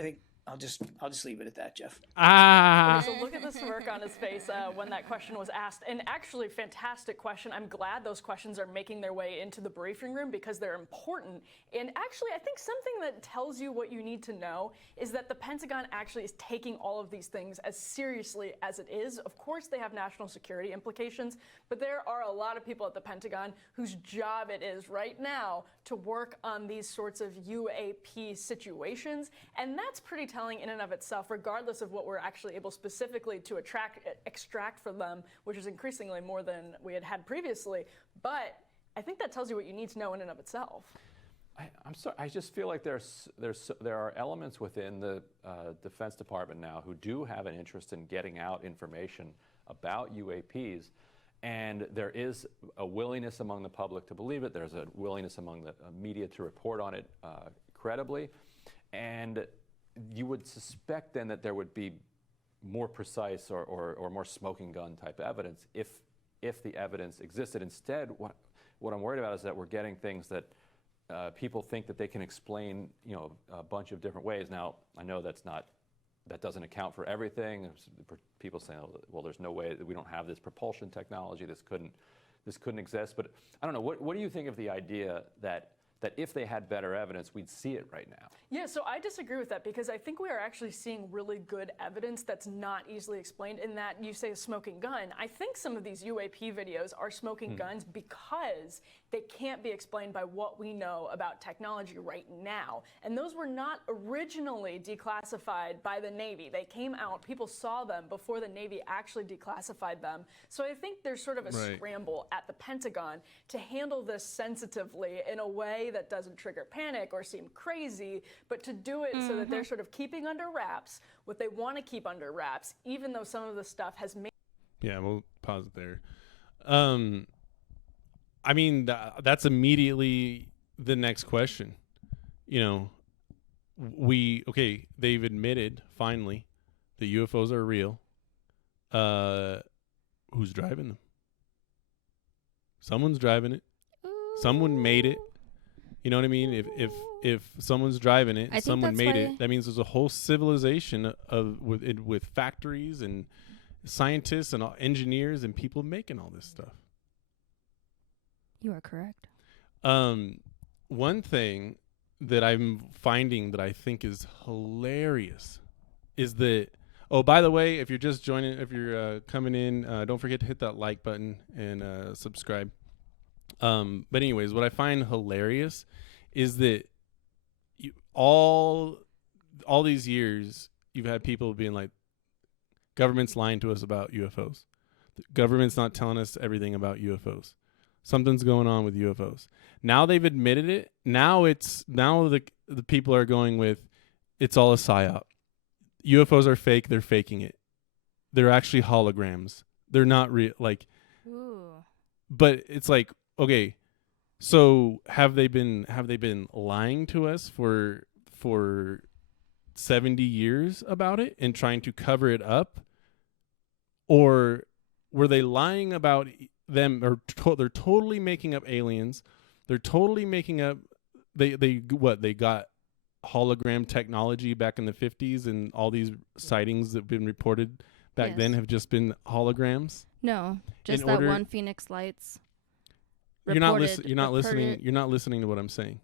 think I'll just leave it at that, Jeff. Okay, so look at the smirk on his face when that question was asked. And actually, fantastic question. I'm glad those questions are making their way into the briefing room because they're important. And actually, I think something that tells you what you need to know is that the Pentagon actually is taking all of these things as seriously as it is. Of course, they have national security implications, but there are a lot of people at the Pentagon whose job it is right now to work on these sorts of UAP situations. And that's pretty telling in and of itself, regardless of what we're actually able specifically to extract from them, which is increasingly more than we had previously. But I think that tells you what you need to know in and of itself. I'm sorry. I just feel like there are elements within the Defense Department now who do have an interest in getting out information about UAPs, and there is a willingness among the public to believe it. There's a willingness among the media to report on it credibly, and you would suspect then that there would be more precise or more smoking gun type evidence if the evidence existed. Instead, what I'm worried about is that we're getting things that people think that they can explain, a bunch of different ways. Now, I know that doesn't account for everything. There's people saying, well, there's no way that we don't have this propulsion technology. This couldn't exist. But I don't know. What do you think of the idea that if they had better evidence, we'd see it right now? Yeah, so I disagree with that because I think we are actually seeing really good evidence that's not easily explained in that you say a smoking gun. I think some of these UAP videos are smoking guns because they can't be explained by what we know about technology right now. And those were not originally declassified by the Navy. They came out, people saw them before the Navy actually declassified them. So I think there's sort of a scramble at the Pentagon to handle this sensitively in a way that doesn't trigger panic or seem crazy, but to do it so that they're sort of keeping under wraps what they want to keep under wraps, even though some of the stuff has made. Yeah, we'll pause it there. I mean, that's immediately the next question. They've admitted finally the UFOs are real. Who's driving them? Someone's driving it. Someone made it. You know what I mean? If someone's driving it, someone made it. That means there's a whole civilization with factories and scientists and engineers and people making all this stuff. You are correct. One thing that I'm finding that I think is hilarious is that, by the way, if you're just joining, if you're coming in, don't forget to hit that like button and subscribe. But anyways, what I find hilarious is that all these years you've had people being like, government's lying to us about UFOs. The government's not telling us everything about UFOs. Something's going on with UFOs. Now they've admitted it. Now the people are going with, it's all a psyop. UFOs are fake. They're faking it. They're actually holograms. They're not real. But it's like, okay, so have they been lying to us for 70 years about it and trying to cover it up, or were they lying about them, or they're totally making up aliens? They're totally making up. They got hologram technology back in the 50s, and all these sightings that have been reported back then have just been holograms. No, just that one Phoenix Lights. You're not reported. listening. You're not listening to what I'm saying.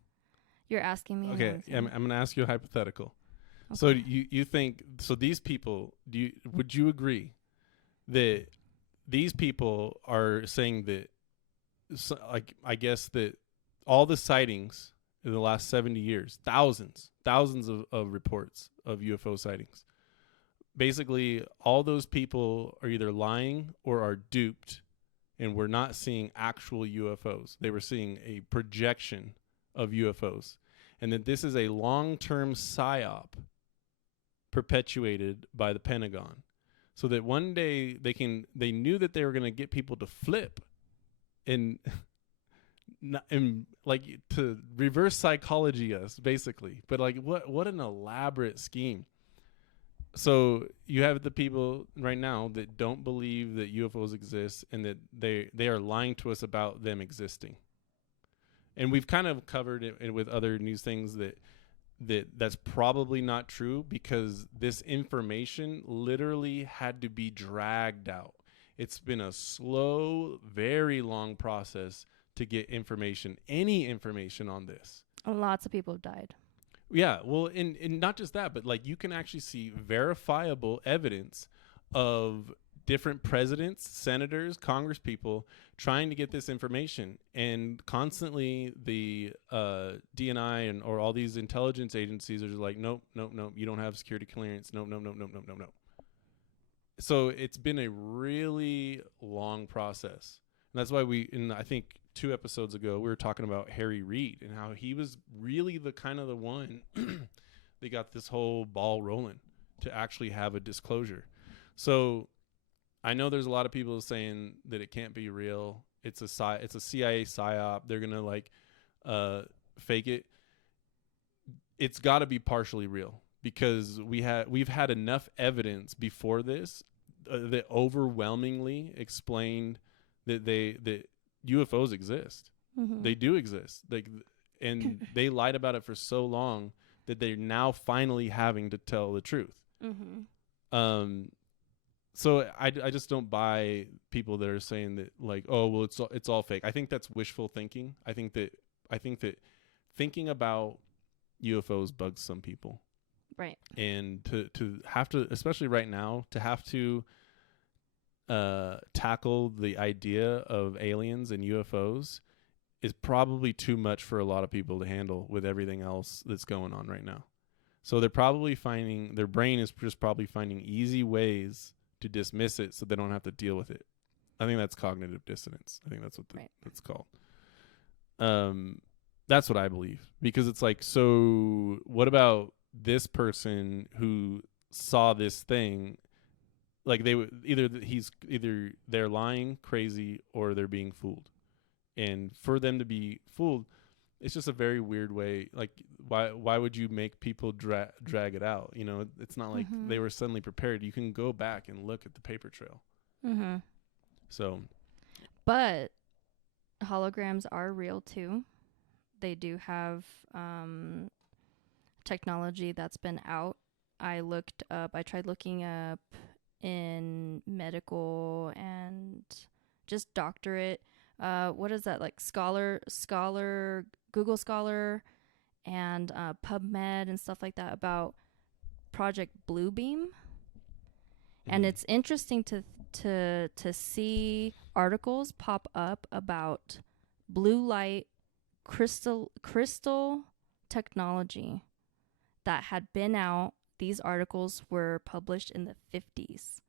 You're asking me. Okay, I'm going to ask you a hypothetical. Okay. So you think so? These people, would you agree that these people are saying that, like, I guess that all the sightings in the last 70 years, thousands of reports of UFO sightings, basically all those people are either lying or are duped, and we're not seeing actual UFOs. They were seeing a projection of UFOs, and that this is a long-term psyop perpetuated by the Pentagon, so that one day they knew that they were going to get people to flip and like to reverse psychology us, basically. But like, what an elaborate scheme. So you have the people right now that don't believe that UFOs exist, and that they are lying to us about them existing. And we've kind of covered it with other news things that's probably not true, because this information literally had to be dragged out. It's been a slow, very long process to get any information on this. Lots of people have died. Yeah, well, and not just that, but like you can actually see verifiable evidence of different presidents, senators, congresspeople trying to get this information, and constantly the DNI or all these intelligence agencies are just like, nope, you don't have security clearance, no. So it's been a really long process, and that's why I think 2 episodes ago we were talking about Harry Reid and how he was really the one that got this whole ball rolling to actually have a disclosure. So I know there's a lot of people saying that it can't be real. It's a CIA psyop. They're gonna fake it. It's got to be partially real, because we've had enough evidence before this that overwhelmingly explained that UFOs exist. Mm-hmm. They do exist. And they lied about it for so long that they're now finally having to tell the truth. Mm-hmm. So I just don't buy people that are saying that, like, oh, well, it's all fake. I think that's wishful thinking. I think that thinking about UFOs bugs some people. Right. And to have to, especially right now, to have to tackle the idea of aliens and UFOs is probably too much for a lot of people to handle with everything else that's going on right now. So their brain is just probably finding easy ways to dismiss it so they don't have to deal with it. I think that's cognitive dissonance. I think that's what that's called. That's what I believe, because it's like, so what about this person who saw this thing? Like, either they're lying, crazy, or they're being fooled. And for them to be fooled, it's just a very weird way. Like, why would you make people drag it out? You know, it's not like they were suddenly prepared. You can go back and look at the paper trail. Mm-hmm. So, but holograms are real too. They do have technology that's been out. I tried looking up in medical and just doctorate. What is that, like Scholar, Google Scholar, and PubMed and stuff like that about Project Bluebeam. And it's interesting to see articles pop up about blue light crystal technology that had been out. These articles were published in the 50s.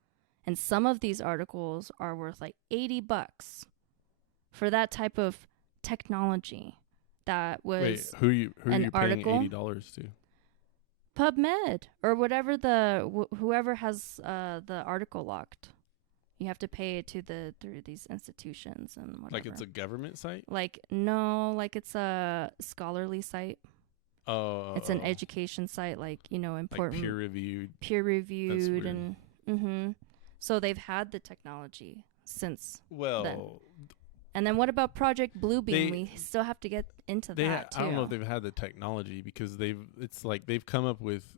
And some of these articles are worth like $80 for that type of technology. That was Wait, who are you paying $80 to? PubMed or whatever whoever has the article locked. You have to pay it through these institutions and whatever. Like it's a government site? Like it's a scholarly site. Oh. It's an education site, like, important. Like peer reviewed and so they've had the technology since then. And then what about Project Bluebeam? We still have to get into that too. I don't know if they've had the technology, because they've come up with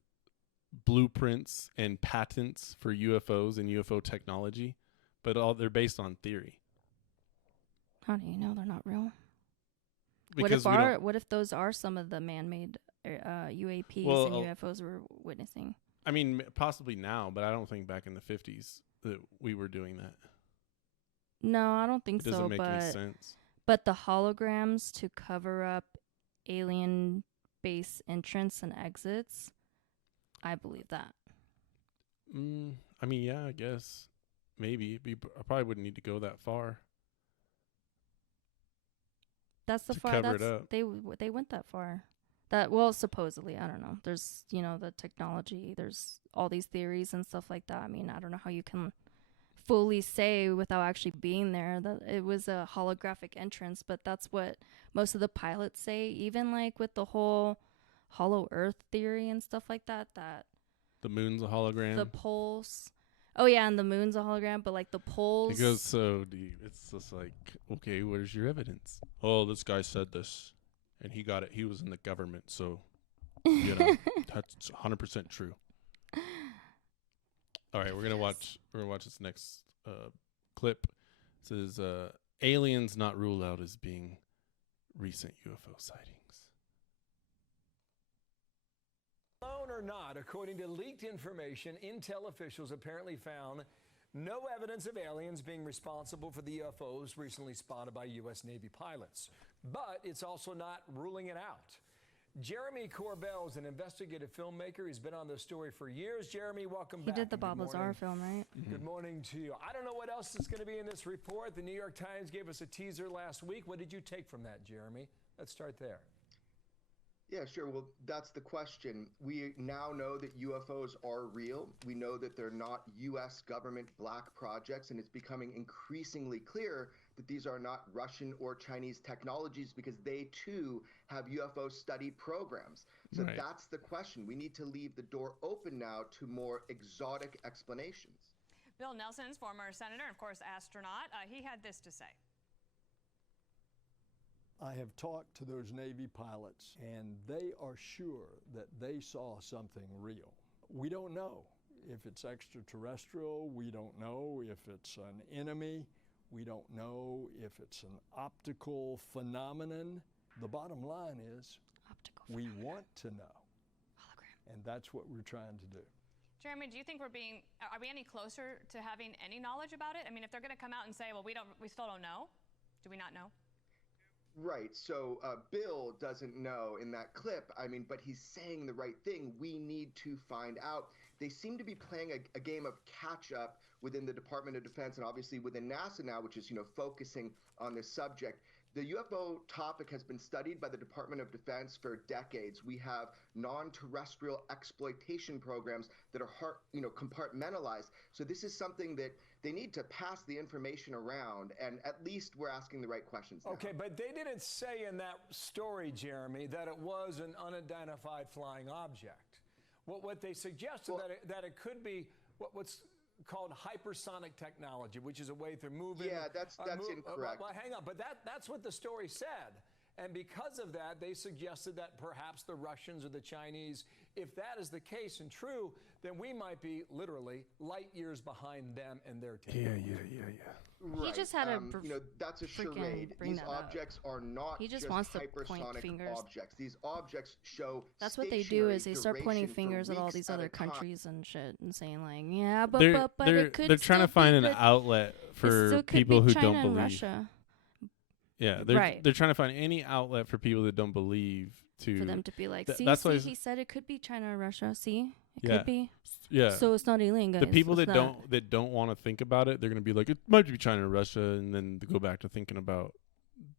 blueprints and patents for UFOs and UFO technology, but they're based on theory. How do you know they're not real? because what if those are some of the man-made UAPs and UFOs we're witnessing? I mean, possibly now, but I don't think back in the 50s that we were doing that. No, I don't think It doesn't so. make any sense. But the holograms to cover up alien base entrance and exits, I believe that. I mean, yeah, I guess maybe. I probably wouldn't need to go that far. That's the to far. cover it up. They went that far. That, well, supposedly, I don't know. There's, the technology. There's all these theories and stuff like that. I mean, I don't know how you can fully say without actually being there that it was a holographic entrance, but that's what most of the pilots say. Even like with the whole hollow Earth theory and stuff like that. That the moon's a hologram. The poles. Oh yeah, and the moon's a hologram, but like the poles. It goes so deep. It's just like, okay, where's your evidence? Oh, this guy said this, and he got it. He was in the government, so that's 100% true. All right, we're gonna watch this next clip. It says aliens not ruled out as being recent UFO sightings. Alone or not, according to leaked information, intel officials apparently found no evidence of aliens being responsible for the UFOs recently spotted by U.S. Navy pilots. But it's also not ruling it out. Jeremy Corbell is an investigative filmmaker. He's been on this story for years. Jeremy, welcome back. He did the Bob Lazar film, right? Mm-hmm. Good morning to you. I don't know what else is going to be in this report. The New York Times gave us a teaser last week. What did you take from that, Jeremy? Let's start there. Yeah, sure. Well, that's the question. We now know that UFOs are real. We know that they're not U.S. government black projects, and it's becoming increasingly clear that these are not Russian or Chinese technologies because they, too, have UFO study programs. So Right. That's the question. We need to leave the door open now to more exotic explanations. Bill Nelson's former senator, and of course, astronaut, he had this to say. I have talked to those Navy pilots, and they are sure that they saw something real. We don't know if it's extraterrestrial. We don't know if it's an enemy. We don't know if it's an optical phenomenon. The bottom line is we want to know. Hologram. And that's what we're trying to do. Jeremy, do you think are we any closer to having any knowledge about it? I mean, if they're going to come out and say, well, we still don't know, do we not know? Right. So Bill doesn't know in that clip. I mean, but he's saying the right thing. We need to find out. They seem to be playing a game of catch up within the Department of Defense and obviously within NASA now, which is, focusing on this subject. The UFO topic has been studied by the Department of Defense for decades. We have non-terrestrial exploitation programs that are compartmentalized. So this is something that they need to pass the information around, and at least we're asking the right questions now. Okay, but they didn't say in that story, Jeremy, that it was an unidentified flying object. What they suggested that it could be what's called hypersonic technology, which is a way through moving. Yeah, that's incorrect. Well, hang on, but that's what the story said. And because of that, they suggested that perhaps the Russians or the Chinese, if that is the case and true, then we might be literally light years behind them and their technology. Yeah. Right. He just had a that's a charade. These objects are not he just wants to point hypersonic fingers. objects. These objects show That's what they do is they start pointing fingers at all these other countries and shit and saying like, yeah, but it could they're trying to find an outlet for people who don't believe. Russia. Yeah, they're trying to find any outlet for people that don't believe for them to be like, see, he said it could be China or Russia. See, it could be. Yeah. So it's not alien, guys. The people it's that don't want to think about it, they're gonna be like, it might be China or Russia, and then they go back to thinking about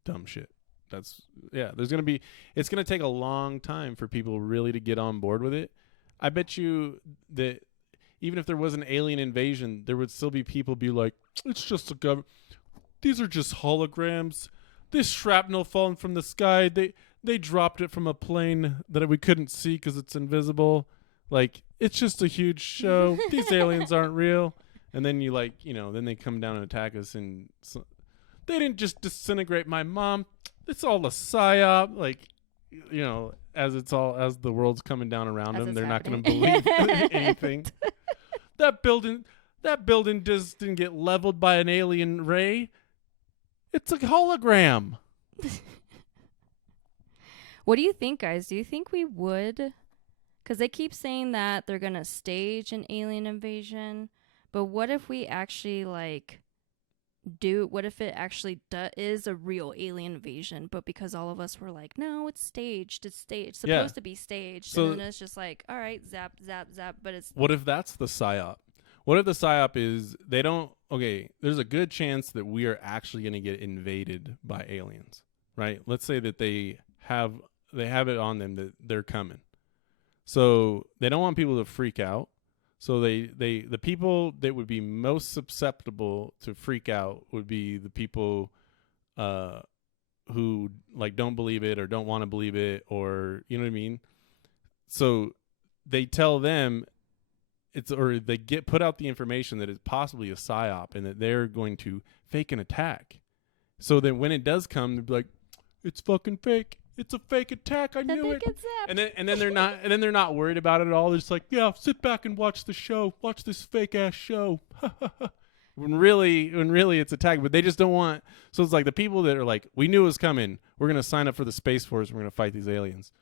dumb shit. It's gonna take a long time for people really to get on board with it. I bet you that even if there was an alien invasion, there would still be people be like, it's just a government. These are just holograms. This shrapnel falling from the sky, they dropped it from a plane that we couldn't see because it's invisible. Like, it's just a huge show. These aliens aren't real. And then then they come down and attack us. And they didn't just disintegrate my mom. It's all a psyop. Like, as the world's coming down around them, they're not going to believe anything. That building just didn't get leveled by an alien ray. It's a hologram. What do you think, guys? Do you think we would? Because they keep saying that they're going to stage an alien invasion. But what if we actually, like, what if it actually is a real alien invasion, but because all of us were like, no, it's staged. It's supposed to be staged. So, and then it's just like, all right, zap, zap, zap. But it's. What if that's the PSYOP? What if the PSYOP is they don't, okay, there's a good chance that we are actually going to get invaded by aliens, right? Let's say that they have it on them that they're coming. So they don't want people to freak out. So the people that would be most susceptible to freak out would be the people who like don't believe it or don't want to believe it, or you know what I mean? So they tell them they put out the information that it's possibly a PSYOP and that they're going to fake an attack. So then when it does come, they'll be like, it's fucking fake. It's a fake attack. I knew it. And then they're not worried about it at all. They're just like, yeah, sit back and watch the show. Watch this fake ass show. when really it's attack, but they just don't want. So it's like the people that are like, we knew it was coming. We're gonna sign up for the Space Force. We're gonna fight these aliens,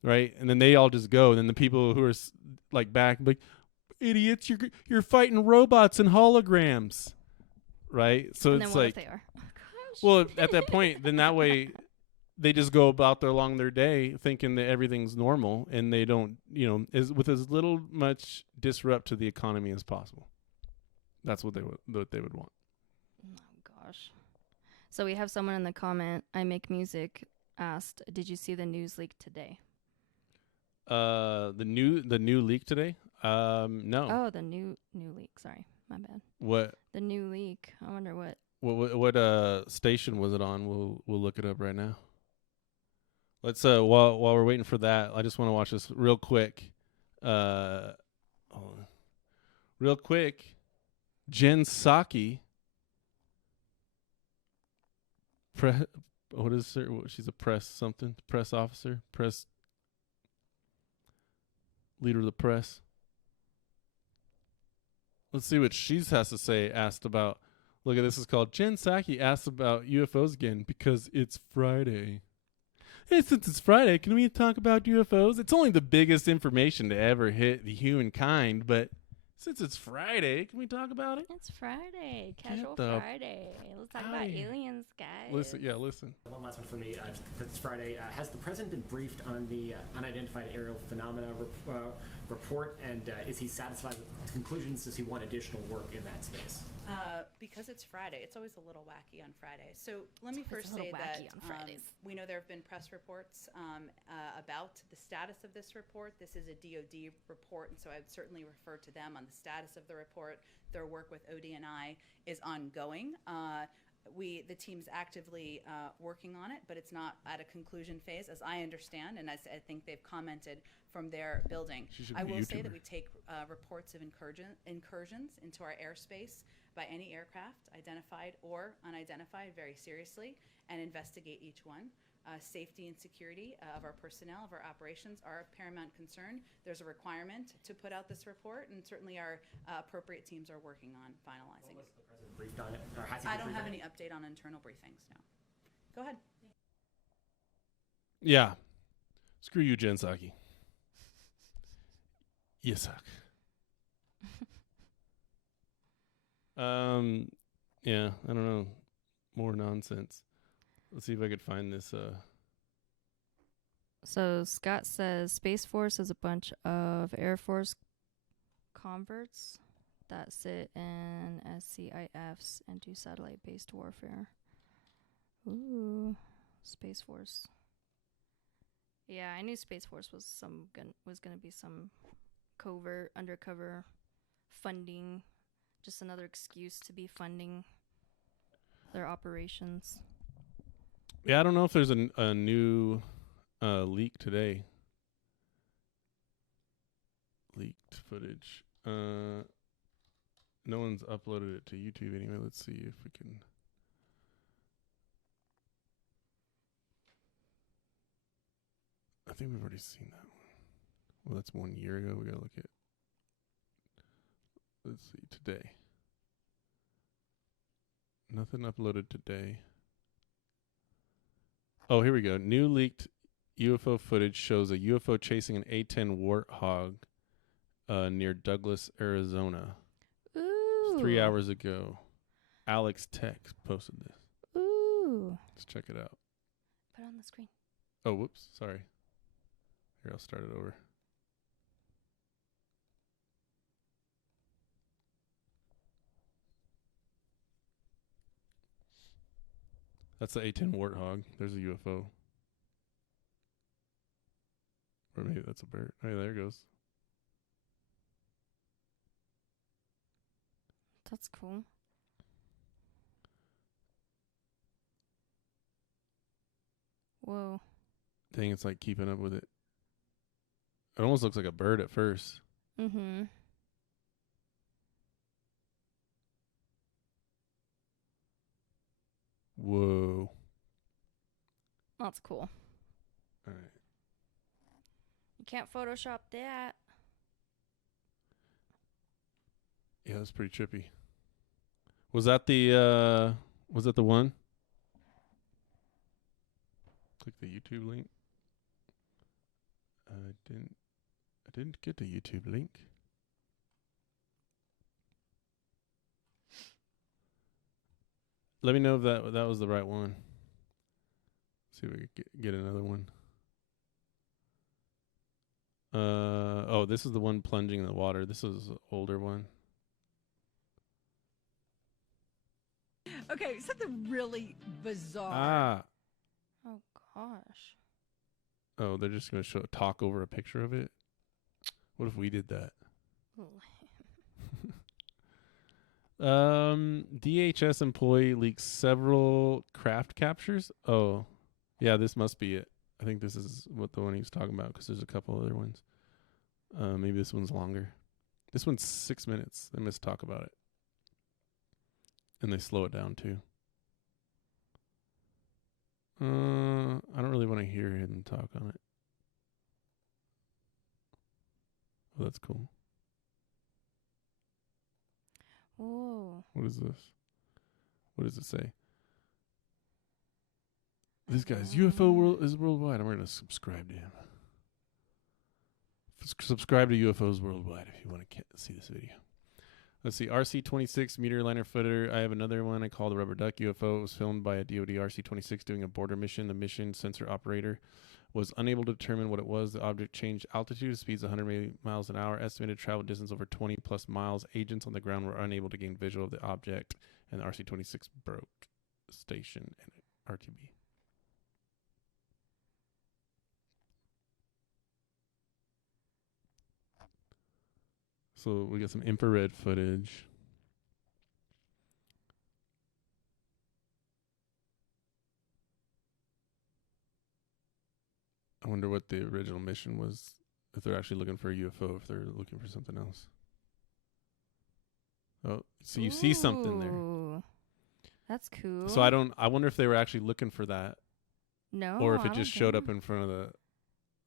right? And then they all just go. And then the people who are like back, like, idiots, you're fighting robots and holograms, right? So and it's then what like, if they are? Oh, gosh. well, at that point, then that way. They just go about along their day thinking that everything's normal, and they don't, with as little much disrupt to the economy as possible. That's what they would want. Oh gosh. So we have someone in the comment, I Make Music, asked, did you see the news leak today? The new leak today? No. Oh, the new leak. Sorry, my bad. What? The new leak. I wonder what. What station was it on? We'll look it up right now. Let's while we're waiting for that, I just want to watch this real quick. Real quick, Jen Psaki. What is her? She's a press officer, press leader of the press. Let's see what she has to say. Asked about. Look at this. Is called Jen Psaki asked about UFOs again because it's Friday. Hey, since it's Friday, can we talk about UFOs? It's only the biggest information to ever hit the humankind, but since it's Friday, can we talk about it? It's Friday. Casual Friday. Let's talk about aliens, guys. Listen. One last one for me. It's Friday. Has the president been briefed on the unidentified aerial phenomena report, and is he satisfied with the conclusions? Does he want additional work in that space? Because it's Friday, it's always a little wacky on Friday. So let me first say that we know there have been press reports about the status of this report. This is a DoD report, and so I would certainly refer to them on the status of the report. Their work with ODNI is ongoing. The team's actively working on it, but it's not at a conclusion phase, as I understand, and as I think they've commented from their building. I will say that we take reports of incursions into our airspace by any aircraft, identified or unidentified, very seriously, and investigate each one. Safety and security of our personnel, of our operations, are of paramount concern. There's a requirement to put out this report, and certainly our appropriate teams are working on finalizing it. Was the president briefed on it, or has he I been don't have briefed any update on internal briefings, no. Go ahead. Yeah. Screw you, Jen Psaki. You suck. Yeah, I don't know. More nonsense. Let's see if I could find this. So Scott says Space Force is a bunch of Air Force converts that sit in SCIFs and do satellite-based warfare. Ooh, Space Force. Yeah, I knew Space Force was going to be some covert, undercover funding, just another excuse to be funding their operations. Yeah, I don't know if there's a new leak today. Leaked footage. No one's uploaded it to YouTube anyway. Let's see if we can. I think we've already seen that one. Well, that's 1 year ago. We gotta look at. Let's see, today. Nothing uploaded today. Oh, here we go. New leaked UFO footage shows a UFO chasing an A-10 Warthog near Douglas, Arizona. Ooh. 3 hours ago. Alex Tech posted this. Ooh. Let's check it out. Put it on the screen. Oh, whoops. Sorry. Here, I'll start it over. That's the A-10 Warthog. There's a UFO. Or maybe that's a bird. Hey, there it goes. That's cool. Whoa. Dang, it's like keeping up with it. It almost looks like a bird at first. Mm-hmm. Whoa. That's cool. All right. You can't Photoshop that. Yeah, that's pretty trippy. Was that the one? Click the YouTube link. I didn't get the YouTube link. Let me know if that was the right one. See if we can get another one. Oh, this is the one plunging in the water. This is an older one. Okay, something really bizarre. Ah. Oh gosh. Oh, they're just gonna talk over a picture of it. What if we did that? DHS employee leaks several craft captures. Oh, yeah, this must be it. I think this is what the one he was talking about because there's a couple other ones. Maybe this one's longer. This one's 6 minutes. They must talk about it. And they slow it down too. I don't really want to hear him talk on it. Oh, that's cool. Whoa. What is this? What does it say? This guy's UFO world is worldwide. I'm going to subscribe to him. Subscribe to UFOs Worldwide if you want to see this video. Let's see. RC-26 meteor liner footer. I have another one I call the rubber duck UFO. It was filmed by a DoD RC-26 doing a border mission. The mission sensor operator was unable to determine what it was. The object changed altitude, speeds 180 miles an hour, estimated travel distance over 20 plus miles. Agents on the ground were unable to gain visual of the object, and the RC-26 broke station and RTB. So we got some infrared footage. I wonder what the original mission was, if they're actually looking for a UFO, if they're looking for something else. Oh, so you see something there. That's cool. So I wonder if they were actually looking for that. No. Or if it just showed up in front of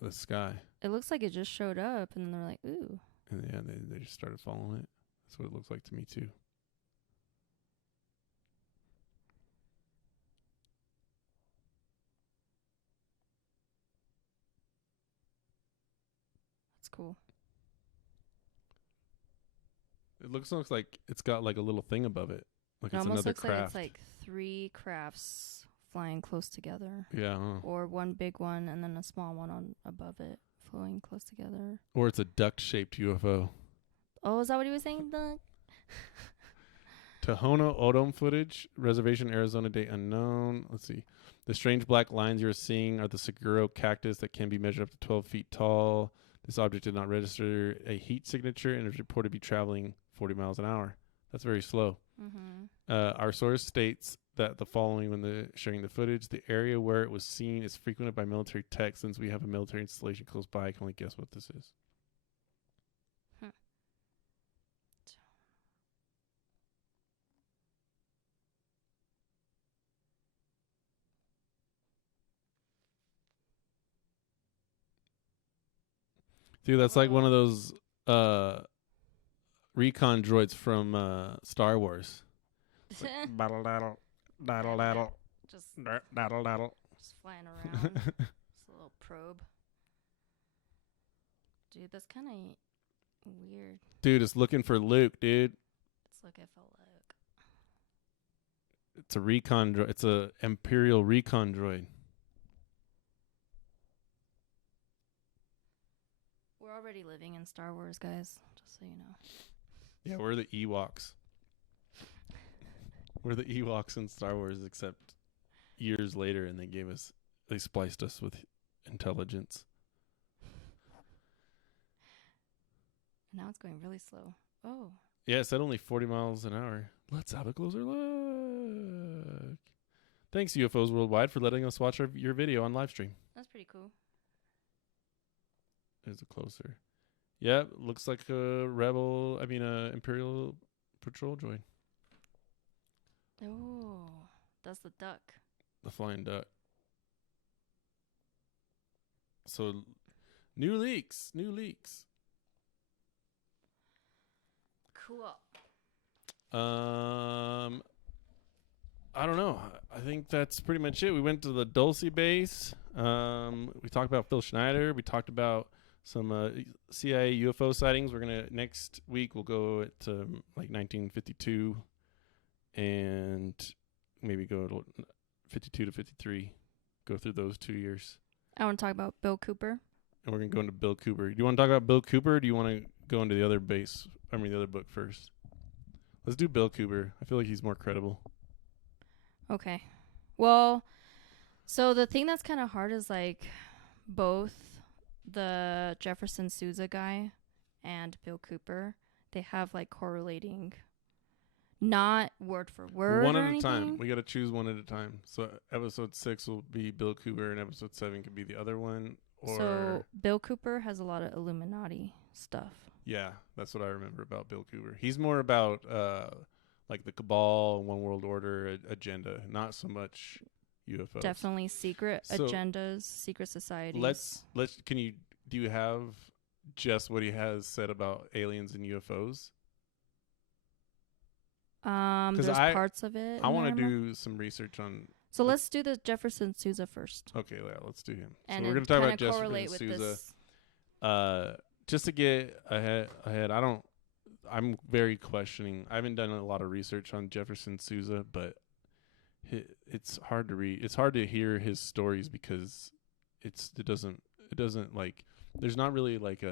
the sky. It looks like it just showed up and then they're like, ooh. And yeah, they just started following it. That's what it looks like to me too. That's cool. It looks like it's got like a little thing above it. Like It it's almost another looks like craft. it's like 3 crafts flying close together. Yeah. Or one big one and then a small one on above it flowing close together. Or it's a duct-shaped UFO. Oh, is that what he was saying? Duck? Tohono O'odham footage, reservation, Arizona, date unknown. Let's see. The strange black lines you're seeing are the Seguro cactus that can be measured up to 12 feet tall. This object did not register a heat signature and is reported to be traveling 40 miles an hour. That's very slow. Mm-hmm. Our source states that the following when sharing the footage, the area where it was seen is frequented by military tech. Since we have a military installation close by, I can only guess what this is. Dude, that's like one of those recon droids from Star Wars. Like, battle daddle, daddle daddle, just daddle daddle. Just flying around. It's a little probe. Dude, that's kind of weird. Dude, it's looking for Luke, dude. It's looking for Luke. It's a recon droid. It's a Imperial recon droid. We're already living in Star Wars, guys, just so you know. Yeah, we're the Ewoks. We're the Ewoks in Star Wars, except years later, and they spliced us with intelligence. Now it's going really slow. Oh. Yeah, it said only 40 miles an hour. Let's have a closer look. Thanks, UFOs Worldwide, for letting us watch your video on live stream. That's pretty cool. There's a closer. Yep, looks like a Imperial patrol droid. Oh, that's the duck. The flying duck. So, new leaks. Cool. I don't know. I think that's pretty much it. We went to the Dulce base. We talked about Phil Schneider. We talked about some CIA UFO sightings. Next week we'll go to like 1952 and maybe go to 52 to 53. Go through those 2 years. I want to talk about Bill Cooper. And we're going to go into Bill Cooper. Do you want to talk about Bill Cooper, or do you want to go into the other book first? Let's do Bill Cooper. I feel like he's more credible. Okay. Well, so the thing that's kind of hard is like both the Jefferson Sousa guy and Bill Cooper, they have like correlating, not word for word. One or at a anything. time. We got to choose one at a time. So episode 6 will be Bill Cooper, and episode 7 could be the other one. So Bill Cooper has a lot of Illuminati stuff. Yeah, that's what I remember about Bill Cooper. He's more about like the cabal, one world order agenda, not so much UFOs. Definitely secret agendas, secret societies. Do you have just what he has said about aliens and UFOs? There's parts of it. I want to do some research on. So let's do the Jefferson Sousa first. Okay, yeah, let's do him. And so we're going to talk about Jefferson Sousa. Just to get ahead, I'm very questioning. I haven't done a lot of research on Jefferson Sousa, but it's hard to read. It's hard to hear his stories because it doesn't like, there's not really like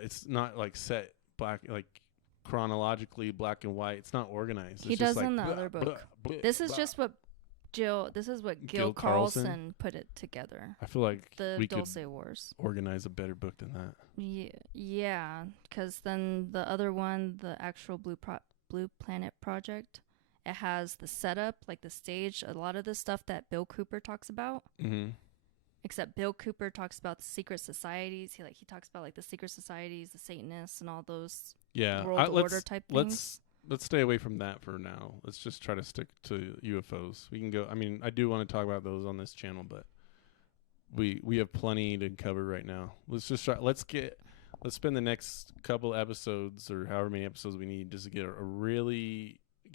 it's not like set black, like chronologically black and white. It's not organized. He does in the other book. This is just what Gil Carlson put it together. I feel like we Dulce could Wars. organize a better book than that. Yeah, because then the other one, the actual Blue Planet Project, it has the setup, like the stage, a lot of the stuff that Bill Cooper talks about. Mm-hmm. Except Bill Cooper talks about the secret societies. He talks about like the secret societies, the Satanists, and all those world order type things. Let's stay away from that for now. Let's just try to stick to UFOs. We can go. I mean, I do want to talk about those on this channel, but we have plenty to cover right now. Let's just try. Let's spend the next couple episodes or however many episodes we need just to get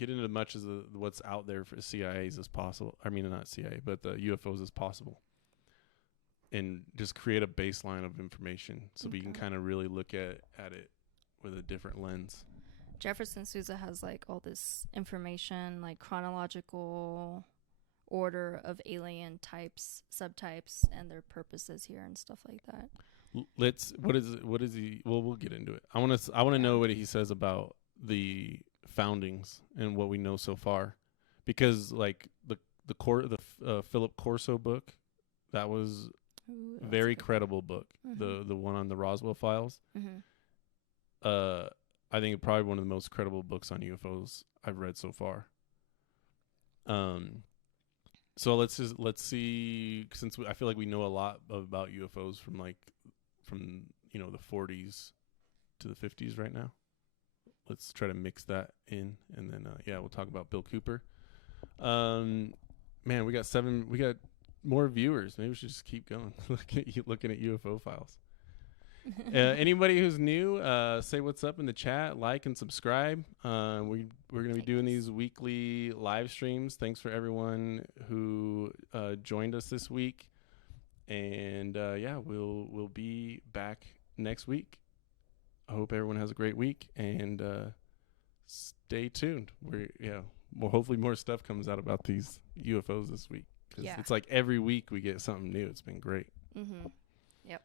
into as much as what's out there for CIAs as possible. I mean, not CIA, but the UFOs as possible, and just create a baseline of information so we can kind of really look at it with a different lens. Jefferson Sousa has like all this information, like chronological order of alien types, subtypes, and their purposes here and stuff like that. What is he? Well, we'll get into it. I want to know what he says about the foundings and what we know so far, because like the Philip Corso book, that was very credible book. Mm-hmm. The one on the Roswell files. Mm-hmm. I think probably one of the most credible books on UFOs I've read so far. So let's see, since I feel like we know a lot about UFOs from the 40s to the 50s right now. Let's try to mix that in, and then we'll talk about Bill Cooper. Man, we got more viewers. Maybe we should just keep going looking at UFO files. Anybody who's new, say what's up in the chat, like and subscribe. We're going to be doing these weekly live streams. Thanks for everyone who joined us this week. And yeah, we'll be back next week. I hope everyone has a great week, and stay tuned. Well, hopefully more stuff comes out about these UFOs this week, because it's like every week we get something new. It's been great. Mm-hmm. Yep.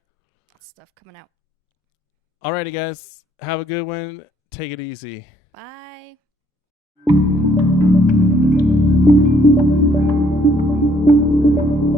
Stuff coming out. Alrighty, guys. Have a good one. Take it easy. Bye.